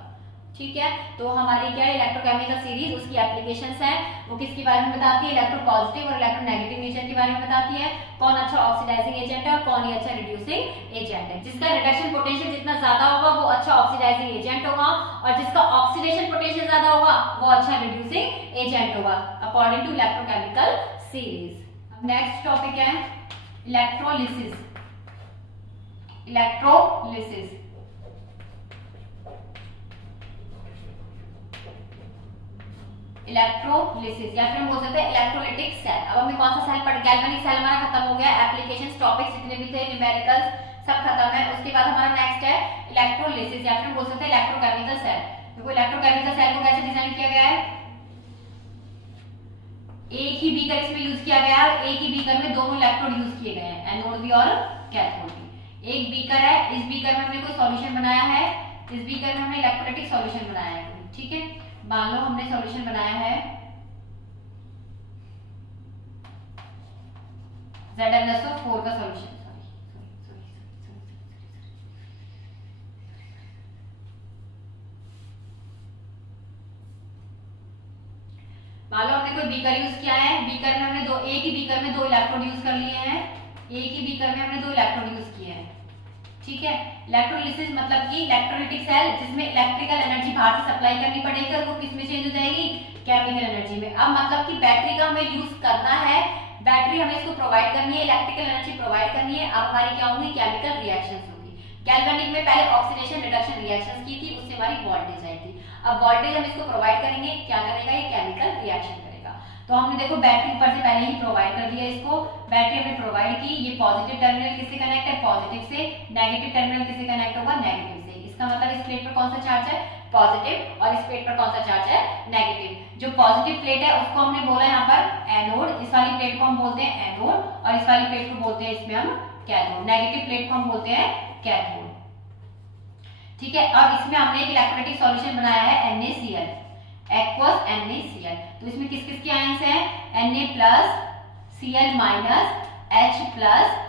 ठीक है, तो हमारी क्या है इलेक्ट्रोकेमिकल सीरीज, उसकी एप्लीकेशंस है, वो किसके बारे में बताती है, इलेक्ट्रो पॉजिटिव और इलेक्ट्रो नेगेटिव नेचर के बारे में बताती है, कौन अच्छा ऑक्सीडाइजिंग एजेंट है और कौन ही अच्छा रिड्यूसिंग एजेंट है। जिसका रिडक्शन पोटेंशियल जितना ज्यादा होगा वो अच्छा ऑक्सीडाइजिंग एजेंट होगा, और जिसका ऑक्सीडेशन पोटेंशियल ज्यादा होगा वो अच्छा रिड्यूसिंग एजेंट होगा, according to electrochemical series. Next topic है इलेक्ट्रोलिसिस। इलेक्ट्रोलिसिस इलेक्ट्रोलिसिस या फिर हम बोल सकते हैं इलेक्ट्रोलाइटिक सेल। अब हमें कौन सा सेल पढ़, गैल्वेनिक सेल हमारा खत्म हो गया, एप्लीकेशंस टॉपिक्स जितने भी थे न्यूमेरिकल्स सब खत्म है। उसके बाद हमारा नेक्स्ट है इलेक्ट्रोलिसिस या फिर हम बोल सकते हैं इलेक्ट्रोकेमिकल सेल। देखो इलेक्ट्रोकेमिकल सेल को कैसे डिजाइन किया गया है, एक ही बीकर इसमें यूज किया गया है, एक ही बीकर में दोनों इलेक्ट्रोड यूज किए गए हैं, एनोड भी और कैथोड भी। एक बीकर है, इस बीकर में हमने कोई सॉल्यूशन बनाया है, इस बीकर में हमने इलेक्ट्रोलाइटिक सॉल्यूशन बनाया है। ठीक है, मान लो हमने सॉल्यूशन बनाया है ZnSO4 का सॉल्यूशन, मान लो हमने कोई बीकर यूज किया है, बीकर में हमने एक ही बीकर में 2 इलेक्ट्रोड यूज कर लिए हैं, एक ही बीकर में हमने 2 इलेक्ट्रोड यूज किए हैं। ठीक है, इलेक्ट्रोलिसिस मतलब कि इलेक्ट्रोलाइटिक सेल जिसमें इलेक्ट्रिकल एनर्जी बाहर से सप्लाई करनी पड़ेगी और वो किसमें चेंज हो जाएगी, केमिकल एनर्जी में। अब मतलब कि बैटरी का हमें यूज करना है, बैटरी हमें इसको प्रोवाइड करनी है, इलेक्ट्रिकल एनर्जी प्रोवाइड करनी है। अब हमारी क्या होगी, केमिकल रिएक्शंस होगी। गैल्वेनिक में पहले ऑक्सीडेशन रिडक्शन रिएक्शंस की थी, उससे हमारी वोल्टेज आई थी। अब वोल्टेज हम इसको प्रोवाइड करेंगे, क्या करेगा ये केमिकल रिएक्शन करेगा। तो हमने देखो बैटरी ऊपर से पहले ही प्रोवाइड कर दिया इसको, बैटरी हमने प्रोवाइड की, ये पॉजिटिव टर्मिनल किससे कनेक्ट है, पॉजिटिव से, नेगेटिव टर्मिनल किससे कनेक्ट होगा, नेगेटिव से। इसका मतलब इस प्लेट पर कौन सा चार्ज है, पॉजिटिव, और इस प्लेट पर कौन सा चार्ज है, नेगेटिव। जो पॉजिटिव प्लेट है उसको हमने बोला यहाँ पर एनोड, इस वाली प्लेट को हम बोलते हैं एनोड, और इस वाली प्लेट को बोलते हैं इसमें हम कैथोड, नेगेटिव प्लेट को हम बोलते हैं कैथोड। ठीक है, अब इसमें हमने एक इलेक्ट्रोलाइटिक सॉल्यूशन बनाया है NaCl, एक्वस NaCl। तो इसमें किस किस के आयंस हैं, Na+, Cl-, H+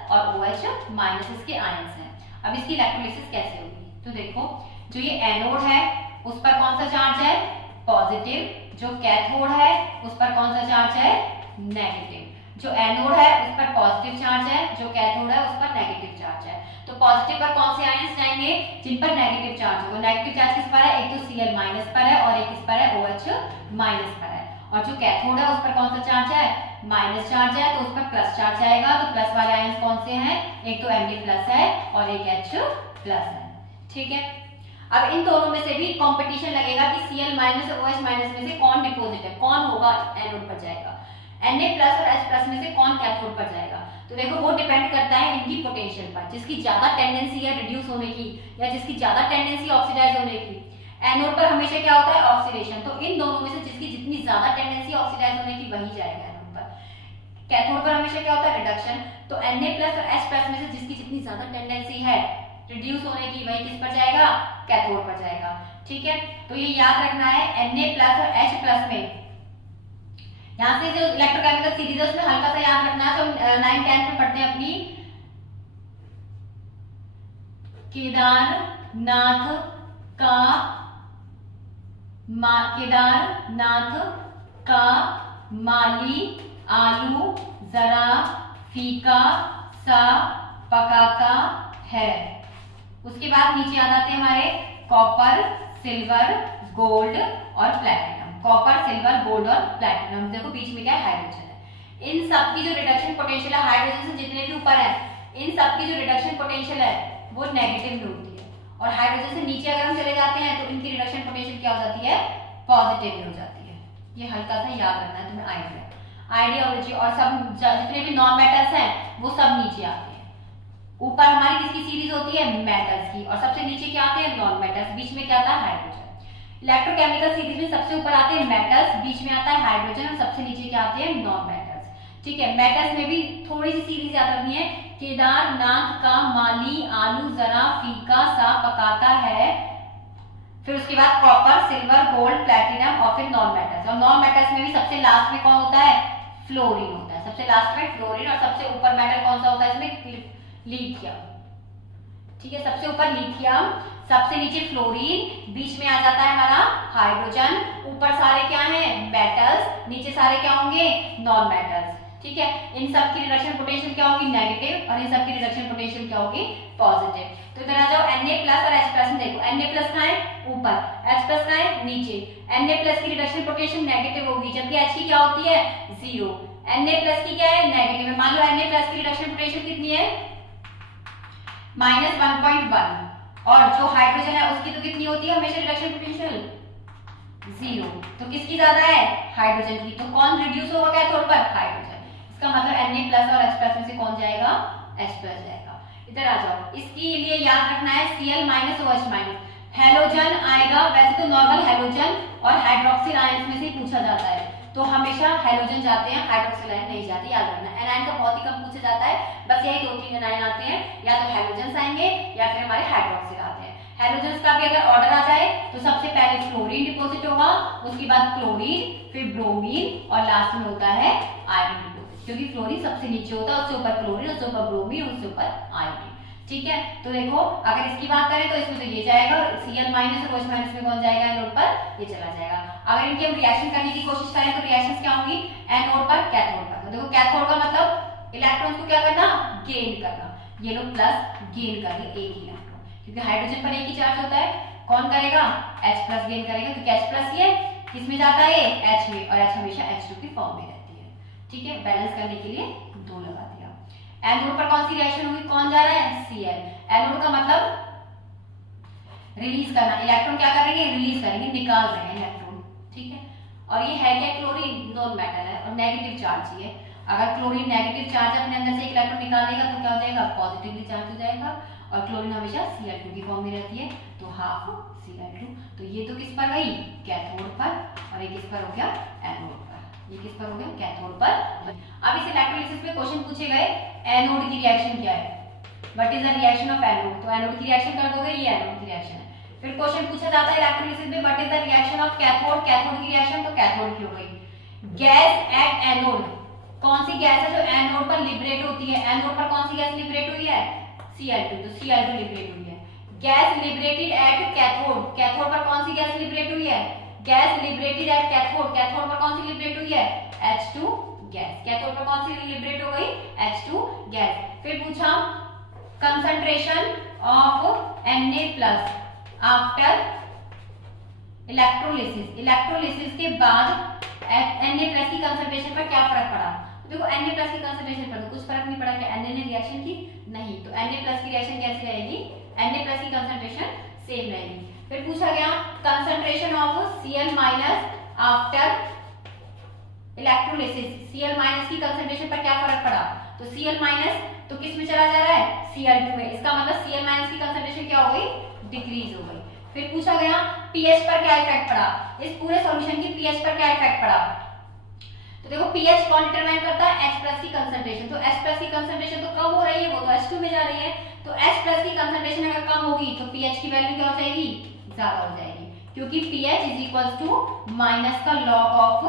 और OH- इसके आयंस हैं। अब इसकी इलेक्ट्रोलिसिस कैसे होगी, तो देखो जो ये एनोड है उस पर कौन सा चार्ज है, पॉजिटिव, जो कैथोड है उस पर कौन सा चार्ज है, नेगेटिव। जो एनोड है उस पर पॉजिटिव चार्ज है, जो कैथोड है उस पर नेगेटिव चार्ज है। तो पॉजिटिव पर कौन से आयंस जाएंगे, जिन पर नेगेटिव चार्ज होगा। नेगेटिव चार्ज किस पर है, एक तो Cl- पर है और एक किस पर है, OH- पर है। और जो कैथोड है उस पर कौन सा चार्ज है, माइनस चार्ज है, तो उस पर प्लस चार्ज आएगा। तो प्लस वाले आयंस कौन से हैं, एक तो Na+ है और एक H+ है। ठीक है, अब इन दोनों में से भी कंपटीशन लगेगा कि Cl- और OH- में से कौन डिपॉजिट है, कौन होगा एनोड पर जाएगा, Na+ और H+ में से कौन कैथोड पर जाएगा। तो देखो वो डिपेंड करता है इनकी पोटेंशियल पर, जिसकी ज्यादा टेंडेंसी है रिड्यूस होने की या जिसकी ज्यादा टेंडेंसी ऑक्सीडाइज होने की। एनोड पर हमेशा क्या होता है, ऑक्सीडेशन। तो इन दोनों में से जिसकी जितनी ज्यादा टेंडेंसी ऑक्सीडाइज होने की वही जाएगा एनोड पर। कैथोड पर हमेशा क्या होता है, रिडक्शन। तो Na प्लस और H प्लस में से जिसकी जितनी ज्यादा टेंडेंसी है रिड्यूस होने की, वही किस पर जाएगा, कैथोड पर जाएगा। ठीक है, तो ये याद रखना है Na प्लस और H प्लस में। यहाँ से जो इलेक्ट्रोकेमिकल सीरीज है उसमें हल्का सा याद रखना है। तो 9 10 में पढ़ते हैं अपनी केदारनाथ का माली आलू जरा फीका सा पकाता है। उसके बाद नीचे आ जाते हैं हमारे कॉपर, सिल्वर, गोल्ड और प्लैटिनम। कॉपर, सिल्वर, गोल्ड और प्लैटिनम, देखो बीच में क्या है, हाइड्रोजन है। इन सब की जो रिडक्शन पोटेंशियल है हाइड्रोजन से जितने भी ऊपर है, इन सब की जो रिडक्शन पोटेंशियल है वो नेगेटिव में होती है, और हाइड्रोजन से नीचे अगर हम चले जाते हैं तो इनकी रिडक्शन पोटेंशियल क्या हो जाती है, पॉजिटिव में हो जाती है। ये हल्का सा याद रखना है तुम्हें, आइडियोलॉजी। और सब जितने भी नॉन मेटल्स हैं वो सब नीचे आते हैं। ऊपर हमारी किसकी सीरीज होती है, मेटल्स की, और सबसे नीचे क्या आते हैं, नॉन मेटल्स। बीच में क्या आता है, हाइड्रोजन। इलेक्ट्रोकेमिकल सीरीज में सबसे ऊपर आते हैं मेटल्स, बीच में आता है हाइड्रोजन, और सबसे नीचे क्या आते हैं, नॉन मेटल्स। ठीक है, मेटल्स में भी थोड़ी सी सीरीज याद रखनी है, केदारनाथ का माली आलू जरा फीका सा पकाता है। फिर उसके बाद कॉपर, सिल्वर, गोल्ड, प्लैटिनम, और फिर नॉन मेटल्स। और नॉन मेटल्स में भी सबसे लास्ट में कौन होता है, फ्लोरीन होता है। सबसे लास्ट में फ्लोरीन, और सबसे ऊपर मेटल कौन सा होता है इसमें, लिथियम। ठीक है, सबसे ऊपर लिथियम, सबसे नीचे फ्लोरीन, बीच में आ जाता है हमारा हाइड्रोजन। ऊपर सारे क्या हैं, मेटल्स, नीचे सारे क्या होंगे, नॉन मेटल्स। ठीक है, इन सब की रिडक्शन पोटेंशियल क्या होगी, नेगेटिव, और इन सब की रिडक्शन पोटेंशियल क्या होगी, पॉजिटिव। तो इधर आ जाओ, Na प्लस और H प्लस में देखो, Na प्लस कहाँ है, ऊपर, H प्लस कहाँ है, नीचे। Na प्लस की रिडक्शन पोटेंशियल नेगेटिव होगी, जबकि H की क्या होती है, 0। Na प्लस की क्या है, नेगेटिव है। मान लो Na प्लस की रिडक्शन पोटेंशियल कितनी है, -1.1, और जो हाइड्रोजन है उसकी तो कितनी होती है हमेशा रिडक्शन पोटेंशियल, 0। तो किसकी ज्यादा है, हाइड्रोजन की। तो कौन रिड्यूस होगा कैथोड पर, हाइड्रोजन। इसका मतलब Na प्लस और H प्लस में से कौन जाएगा, H प्लस जाएगा। इधर आ जाओ, इसके लिए याद रखना है Cl minus OH minus. Halogen आएगा, वैसे तो नॉर्मल हेलोजन और हाइड्रोक्सिल आयंस में से पूछा जाता है, तो हमेशा हेलोजन जाते हैं, हाइड्रोक्सिल आयन नहीं जाते, याद रखना। एनायन का बहुत ही कम पूछा जाता है, बस यही 2-3 एनायन आते हैं, या तो हेलोजन आएंगे या फिर हमारे हाइड्रोक्सिल आते हैं। हेलोजन का भी अगर ऑर्डर आ जाए तो सबसे पहले फ्लोरीन डिपॉजिट होगा, उसके बाद क्लोरीन, फिर ब्रोमीन, और लास्ट में होता है आयरन डिपॉजिट, क्योंकि फ्लोरीन सबसे नीचे होता है, उससे ऊपर क्लोरीन, उससे ऊपर ब्रोमीन, उससे ऊपर आयरन। ठीक है, तो देखो अगर इसकी बात करें तो इसमें तो ये जाएगा, और Cl माइनस और OH माइनस में कौन जाएगा, एनोड पर, ये चला जाएगा। अगर इनकी हम रिएक्शन करने की कोशिश करें तो रिएक्शंस क्या होंगी, एनोड पर, कैथोड पर। तो देखो कैथोड का मतलब इलेक्ट्रॉन्स को क्या करना, गेन करना। ये लोग प्लस गेन करेंगे एक ही इलेक्ट्रॉन, क्योंकि हाइड्रोजन पर एक ही चार्ज होता है। कौन करेगा, H प्लस गेन करेगा, क्योंकि H प्लस ये किसमें जाता है, H में, और H हमेशा H2 की फॉर्म में रहती है। ठीक है, बैलेंस करने के लिए 2 लगा दिया। एनोड पर कौन सी रिएक्शन होगी, कौन जा रहा है, Cl। एनोड का मतलब रिलीज करना, इलेक्ट्रॉन क्या करेंगे, रिलीज करेंगे, निकाल रहे हैं इलेक्ट्रॉन। ठीक है, और ये है क्या, क्लोरीन, नॉन मेटल है और नेगेटिव चार्ज ही है। अगर क्लोरीन नेगेटिव चार्ज अपने अंदर से एक इलेक्ट्रॉन निकालेगा तो क्या हो जाएगा, पॉजिटिवली चार्ज हो जाएगा, और क्लोरीन हमेशा Cl2 की फॉर्म में रहती है, तो हाफ Cl2। तो ये तो किस पर गई, कैथोड पर, और ये किस पर हो गया, एनोड पर। ये किस पर हो गया, कैथोड पर। अब इस इलेक्ट्रोलिसिस में क्वेश्चन पूछे गए, एनोड की रिएक्शन क्या है, what is the reaction of anode. तो एनोड की रिएक्शन कर दोगे, ये एनोड की रिएक्शन है। फिर क्वेश्चन पूछा जाता है इलेक्ट्रोलिसिस में, what is the reaction of cathode. Cathode की रिएक्शन, तो कैथोड की हो गई। गैस एट एनोड, कौन सी गैस है जो एनोड पर लिबरेट होती है, एनोड पर कौन सी गैस लिबरेट हुई है, Cl2, तो Cl2 लिबरेट हुई है। Gas liberated at cathode, cathode पर कौन सी गैस लिबरेट हुई है, gas liberated at cathode, cathode पर कौन सी लिबरेट हुई है, H2 गैस। कैथोड पर कौन सी लिबरेट हो गई, H2 गैस। फिर पूछा concentration of Na plus after electrolysis, electrolysis के बाद Na प्लस की कंसंट्रेशन पर क्या फर्क पड़ा। देखो Na प्लस की कंसंट्रेशन पर तो कुछ फर्क नहीं पड़ा, क्या Na ने रिएक्शन की, नहीं। तो Na प्लस की रिएक्शन कैसी रहेगी, Na प्लस की कंसंट्रेशन सेम रहेगी। फिर पूछा गया concentration of Cl minus after electrolysis, Cl minus की कंसंट्रेशन पर क्या फर्क पड़ा, तो Cl माइनस तो किस में चला जा रहा है, Cl2 में। इसका मतलब Cl माइनस की कंसंट्रेशन क्या हो गई, डिक्रीज हो गई। फिर पूछा गया pH पर क्या इफेक्ट पड़ा, इस पूरे सॉल्यूशन की pH पर क्या इफेक्ट पड़ा। तो देखो पीएच कौन डिटरमाइन करता है, H प्लस की कंसंट्रेशन। तो H प्लस की कंसंट्रेशन तो कम हो रही है, वो तो H2 में जा रही है, तो H प्लस की कंसंट्रेशन अगर कम होगी तो पीएच की वैल्यू क्या हो जाएगी, ज्यादा हो जाएगी, क्योंकि pH is equal to minus का log of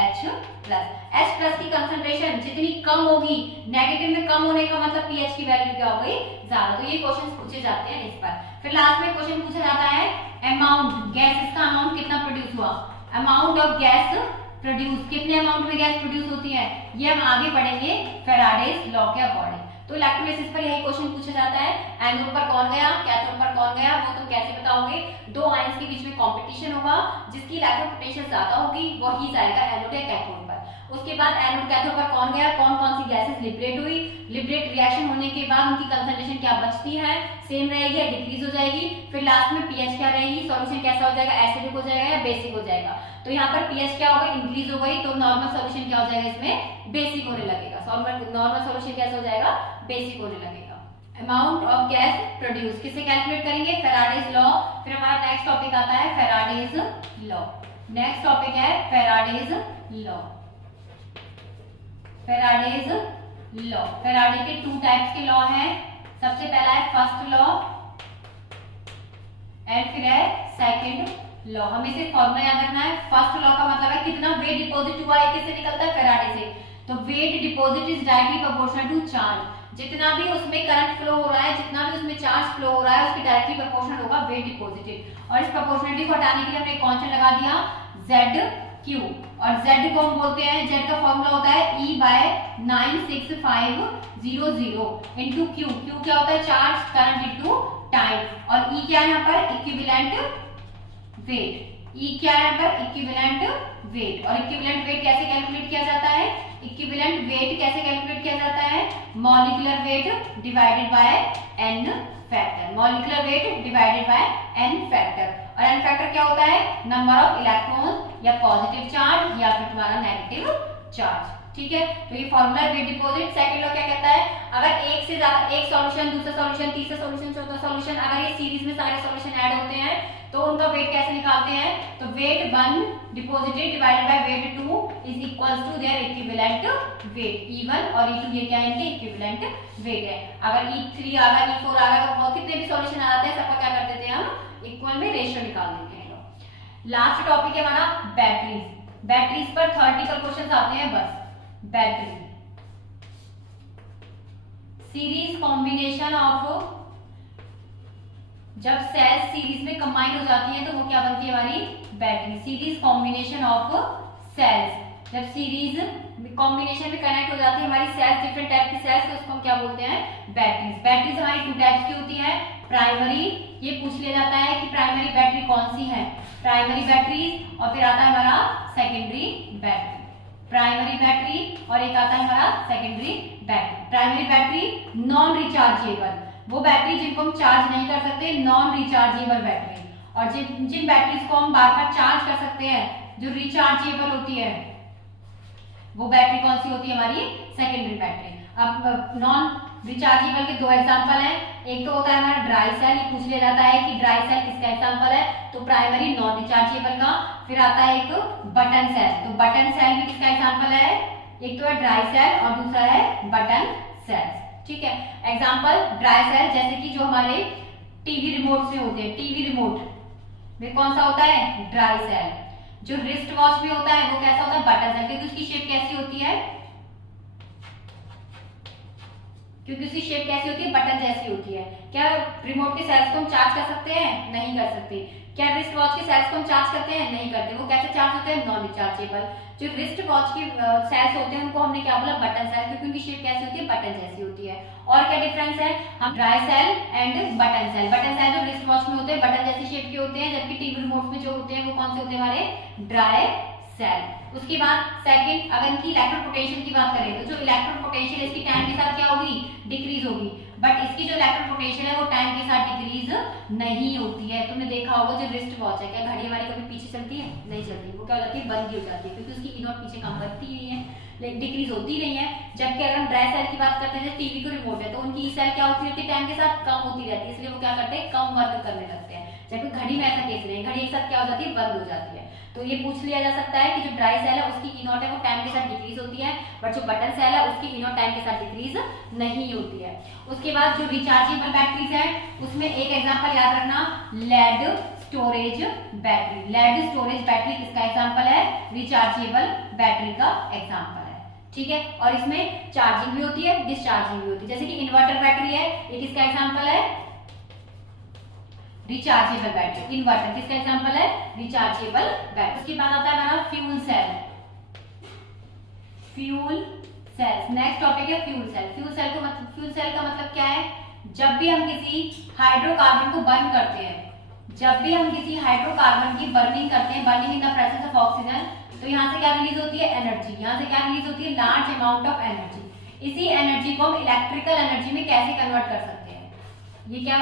H plus. H plus की कंसंट्रेशन जितनी कम होगी, नेगेटिव में कम होने का मतलब pH की वैल्यू क्या हो गई, ज्यादा। तो ये क्वेश्चन पूछे जाते हैं इस पर। फिर लास्ट में क्वेश्चन पूछा जाता है अमाउंट, गैसेस का अमाउंट कितना प्रोड्यूस हुआ, अमाउंट ऑफ गैस प्रोड्यूस, कितने अमाउंट में गैस प्रोड्यूस होती है, ये हम आगे पढ़ेंगे फैराडेज लॉ के अकॉर्डिंग। तो इलेक्ट्रोलिसिस पर यही क्वेश्चन पूछा जाता है, एनोड पर कौन गया, कैथोड पर कौन गया, वो तुम कैसे बताओगे। दो आयंस के बीच में कंपटीशन होगा, जिसकी इलेक्ट्रिक पोटेंशियल ज्यादा होगी वही जाएगा एनोड या कैथोड पर। उसके बाद एनोड कैथोड पर कौन गया, कौन कौन सी गैसेस लिबरेट हुई, लिबरेट रिएक्शन होने के बाद उनकी कंसंट्रेशन क्या बचती है, सेम रहेगी या डिक्रीज हो जाएगी। फिर लास्ट में पीएच क्या रहेगी, सॉल्यूशन कैसा हो जाएगा, एसिडिक हो जाएगा या बेसिक हो जाएगा। तो यहाँ पर पीएच क्या होगा, इंक्रीज हो गई, तो नॉर्मल सॉल्यूशन क्या हो जाएगा, इसमें बेसिक होने लगेगा। नॉर्मल सॉल्यूशन कैसा हो जाएगा, बेसिक होने लगेगा। अमाउंट ऑफ गैस प्रोड्यूस किसे कैलकुलेट करेंगे, फैराडेज लॉ। फिर हमारा नेक्स्ट टॉपिक आता है फैराडेज लॉ। नेक्स्ट टॉपिक है Faraday's law. Faraday's law, Faraday के 2 टाइप्स के लॉ हैं। सबसे पहला है फर्स्ट लॉ एंड फिर है सेकंड लॉ। हमें सिर्फ फॉर्मूला याद रखना है। फर्स्ट लॉ का मतलब है कितना वेट डिपॉजिट हुआ है, किससे निकलता है, फैराडे से। तो weight deposit is directly proportional to charge, जितना भी उसमें करंट फ्लो हो रहा है, जितना भी उसमें चार्ज फ्लो हो रहा है, उसके डायरेक्टली प्रोपोर्शनल होगा वेट डिपॉजिटेड। और इस प्रोपोर्शनलिटी को हटाने के लिए हमने एक कांस्टेंट लगा दिया ZQ, और Z को हम बोलते हैं, Z का फॉर्मूला होता है E by 96500 into Q। Q क्या होता है, चार्ज, करंट इंटू टाइम, और E क्या है यहाँ पर, इक्विवेलेंट वेट। E क्या है यहाँ पर, इक्विवेलेंट वेट। और इक्विवेलेंट वेट कैसे कैलकुलेट किया जाता है, इक्विवेलेंट वेट कैसे कैलकुलेट किया जाता है, molecular weight divided by n factor. Molecular weight divided by n factor. और n फैक्टर क्या होता है, नंबर ऑफ इलेक्ट्रॉन्स या पॉजिटिव चार्ज या फिर तुम्हारा नेगेटिव चार्ज। ठीक है, तो ये formula wait deposit. Second law क्या कहता है, अगर एक से ज्यादा, एक सॉल्यूशन, दूसरा सॉल्यूशन, तीसरा सॉल्यूशन, चौथा सॉल्यूशन, अगर ये सीरीज में सारे सॉल्यूशन ऐड होते हैं तो उनका वेट कैसे निकालते हैं, तो weight 1 deposited divided by weight 2 is equals to their equivalent weight. E1 और E2 ये क्या है, इनके इक्विवेलेंट वेट है। अगर E3 आ गया, E4 आ गया, तो बहुत कितने भी सॉल्यूशन आ जाते हैं, सबका क्या कर देते हैं हम, इक्वल में रेशियो निकाल देते हैं। लास्ट टॉपिक है हमारा बैटरीज। बैटरीज पर थ्योरेटिकल क्वेश्चंस आते हैं बस। बैटरी, सीरीज कॉम्बिनेशन ऑफ, जब सेल्स सीरीज में कंबाइन हो जाती हैं तो वो क्या बनती है हमारी battery. Series combination of cells, जब सीरीज कॉम्बिनेशन में कनेक्ट हो जाती है हमारी सेल्स, डिफरेंट टाइप की सेल्स, तो उसको हम क्या बोलते हैं, बैटरीज। बैटरीज हमारी 2 टाइप्स की होती है, प्राइमरी, ये पूछ लिया जाता है कि प्राइमरी बैटरी कौन सी है, प्राइमरी बैटरीज, और फिर आता है हमारा सेकेंडरी बैटरी। प्राइमरी बैटरी और एक आता है हमारा secondary battery. Primary battery non rechargeable, वो बैटरी जिनको हम चार्ज नहीं कर सकते, नॉन रिचार्जेबल बैटरी। और जिन बैटरीज को हम बार बार चार्ज कर सकते हैं, जो रिचार्जेबल होती है, वो बैटरी कौन सी होती है, हमारी सेकेंडरी बैटरी। अब नॉन रिचार्जेबल के 2 एग्जांपल हैं। एक तो होता है हमारा ड्राई सेल, ये पूछ लिया जाता है कि ड्राई सेल किसका एग्जांपल है, तो प्राइमरी नॉन रिचार्जेबल का। फिर आता है एक बटन सेल, तो बटन सेल भी किसका एग्जांपल है, एक तो है ड्राई सेल और दूसरा है बटन सेल। ठीक है, एग्जांपल ड्राई सेल, जैसे कि जो हमारे टीवी रिमोट में होते हैं, टीवी रिमोट में कौन सा होता है, ड्राई सेल। जो रिस्ट वॉच में होता है वो कैसा होता है, बटन सेल, क्योंकि उसकी शेप कैसी होती है, क्योंकि उसकी शेप कैसी होती है, बटन जैसी होती है। क्या रिमोट के सेल्स को हम चार्ज कर सकते हैं, नहीं कर सकते। क्या रिस्ट वॉच के सेल्स को हम चार्ज करते हैं, नहीं करते। वो कैसे चार्ज होते हैं, नॉन रिचार्जेबल। जो रिस्ट वॉच के सेल्स होते हैं उनको हमने क्या बोला, बटन सेल, क्योंकि उनकी शेप कैसी होती है, बटन जैसी होती है। और क्या डिफरेंस है, हम dry cell and button cell. Button cell जो रिस्ट वॉच में होते हैं बटन जैसी शेप के होते हैं, जबकि टीवी रिमोट में जो होते हैं वो कौन से होते हैं, हमारे ड्राई सेल। उसके बाद सेकंड, अगर इनकी इलेक्ट्रिक पोटेंशियल की बात करें तो जो इलेक्ट्रिक पोटेंशियल इसकी टाइम के साथ क्या होगी, डिक्रीज होगी। बट इसकी जो इलेक्ट्रिक पोटेंशियल है वो टाइम के साथ डिक्रीज नहीं होती है। तुमने देखा होगा जो रिस्ट वॉच है, क्या घड़ी हमारी कभी पीछे चलती है, नहीं चलती, वो क्या हो जाती है, बंद हो जाती है, क्योंकि उसकी इनोट पीछे काम करती ही नहीं है, लेकिन डिक्रीज होती नहीं है। जबकि अगर हम ड्राई सेल की बात करते हैं, टीवी को रिमोट है, तो उनकी सेल क्या होती है, टाइम के साथ कम होती रहती है, इसलिए वो क्या करते हैं, कम वर्क करने लगते हैं। जबकि घड़ी में ऐसा केस नहीं है, घड़ी एक साथ क्या हो जाती है, बंद हो जाती है। तो ये पूछ लिया जा सकता है कि जो ड्राई सेल है उसकी ई नॉट है वो टाइम के साथ डिक्रीज होती है, बट जो बटन सेल है उसकी ई नॉट टाइम के साथ डिक्रीज नहीं होती है। उसके बाद जो रिचार्जेबल बैटरीज है उसमें एक एग्जांपल याद रखना, lead storage battery. Lead storage battery किसका एग्जांपल है? रिचार्जेबल बैटरी का एग्जांपल है, ठीक है। और इसमें चार्जिंग भी होती है, डिस्चार्जिंग भी होती है। जैसे कि इन्वर्टर बैटरी है, ये किसका एग्जांपल है? Rechargeable battery. इन्वर्टर किसका एग्जांपल है? Rechargeable battery. उसके बाद आता है हमारा fuel cell. Fuel cells, next topic है फ्यूल सेल। फ्यूल सेल का मतलब क्या है? जब भी हम किसी हाइड्रोकार्बन को बर्न करते हैं, जब भी हम किसी हाइड्रोकार्बन की बर्निंग करते हैं, burning in the presence of oxygen, तो यहाँ से क्या रिलीज होती है? एनर्जी। यहाँ से क्या रिलीज होती है? Large amount of energy. इसी एनर्जी को हम इलेक्ट्रिकल एनर्जी में कैसे कन्वर्ट कर सकते हैं? ये क्या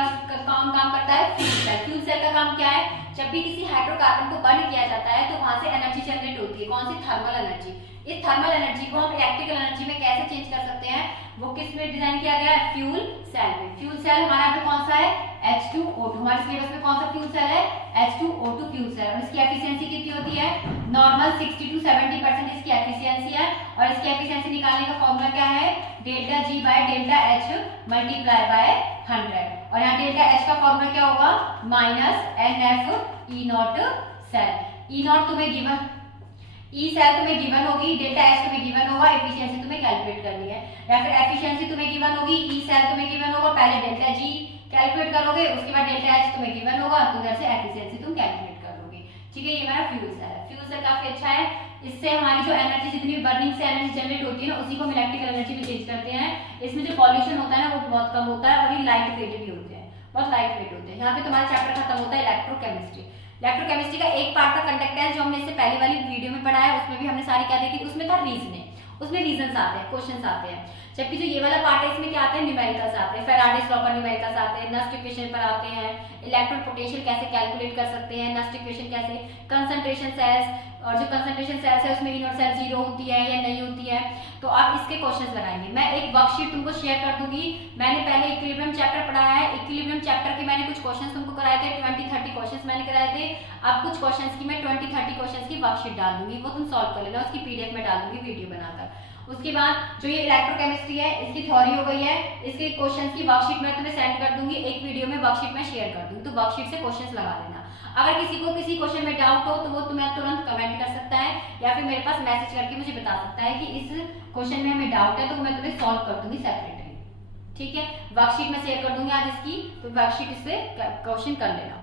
काम करता है? Fuel cell. फ्यूल सेल का काम क्या है? जब भी किसी हाइड्रोकार्बन को बर्न किया जाता है तो वहां से एनर्जी जनरेट होती है। कौन सी? Thermal energy. इस थर्मल एनर्जी को हम इलेक्ट्रिकल एनर्जी में कैसे चेंज कर सकते हैं? वो किस में डिजाइन किया गया है? फ्यूल सेल में। फ्यूल सेल हमारा पे कौन सा है? H2O2। हमारे सिलेबस में कौन सा फ्यूल सेल है? H2O2 fuel cell. और इसकी एफिशिएंसी कितनी होती है? नॉर्मल 60 to 70% इसकी एफिशिएंसी है। और इसकी एफिशिएंसी निकालने का फॉर्मूला क्या है? Delta G by delta H multiply by 100। और यहाँ डेल्टा H का फॉर्मूला क्या होगा? Minus NF E naught cell. E naught तुम्हें गिवन, ई सेल तुम्हें गिवन होगी, डेल्टा एच तुम्हें गिवन होगा, एफिशिएंसी तुम्हें कैलकुलेट करनी है। या फिर एफिशिएंसी तुम्हें गिवन होगी, ई सेल तुम्हें गिवन होगा, पहले डेल्टा जी कैलकुलेट करोगे, उसके बाद डेल्टा एच तुम्हें गिवन होगा, तो उधर से एफिशिएंसी तुम कैलकुलेट करोगे, ठीक है। ये हमारा फ्यूल सेल है। फ्यूल सेल काफी अच्छा है, इससे हमारी जो एनर्जी, जितनी भी बर्निंग से एनर्जी जनरेट होती है ना, उसी को हम इलेक्ट्रिकल एनर्जी में चेंज करते हैं। इसमें जो पॉल्यूशन होता है ना वो बहुत कम होता है और ये लाइट वेट भी होते हैं, बहुत लाइट वेट होते हैं। यहाँ पे तुम्हारा चैप्टर खत्म होता है इलेक्ट्रोकेमिस्ट्री। इलेक्ट्रोकेमिस्ट्री का एक पार्ट का कंडक्टेंस जो हमने इससे पहले वाली वीडियो में पढ़ा है, उसमें भी हमने सारी क्या देखी? उसमें था रीजनिंग, उसमें रीजंस आते हैं, क्वेश्चंस आते हैं। जबकि जो ये वाला पार्ट है इसमें क्या आते हैं? न्यूमेरिकल्स आते हैं, फैराडेज लॉ पर न्यूमेरिकल्स आते हैं, नस्ट इक्वेशन पर आते हैं, इलेक्ट्रॉन पोटेंशियल कैसे कैलकुलेट कर सकते हैं, नस्ट इक्वेशन कैसे, कंसंट्रेशन सेल्स, और जो कंसंट्रेशन सेल्स है उसमें ई नॉट सेल 0 होती है या नहीं होती है, तो आप इसके क्वेश्चंस लगाएंगे। मैं एक वर्कशीट तुमको शेयर कर दूंगी। मैंने पहले इक्विलिब्रियम चैप्टर पढ़ाया है, इक्विलिब्रियम चैप्टर के मैंने कुछ क्वेश्चंस तुमको कराए थे, 20-30 क्वेश्चंस मैंने कराए थे। अब कुछ क्वेश्चंस की मैं 20-30 क्वेश्चंस की वर्कशीट डाल दूंगी, वो तुम सॉल्व कर लेना, उसकी पीडीएफ में डाल दूंगी वीडियो बनाकर। उसके बाद जो ये इलेक्ट्रोकेमिस्ट्री है इसकी थ्योरी हो गई है, इसके क्वेश्चंस की वर्कशीट मैं तुम्हें सेंड कर दूंगी, एक वीडियो में वर्कशीट में शेयर कर दूंगी, तो वर्कशीट से क्वेश्चंस लगा लेना। अगर किसी को किसी क्वेश्चन में डाउट हो तो वो तुम्हें तुरंत कमेंट कर सकता है या फिर मेरे पास मैसेज करके मुझे बता सकता है कि इस क्वेश्चन में हमें डाउट है, तो मैं तुम्हें सॉल्व कर दूंगी सेपरेटली, ठीक है। वर्कशीट में शेयर कर दूंगी आज इसकी, तो वर्कशीट से क्वेश्चन कर लेना।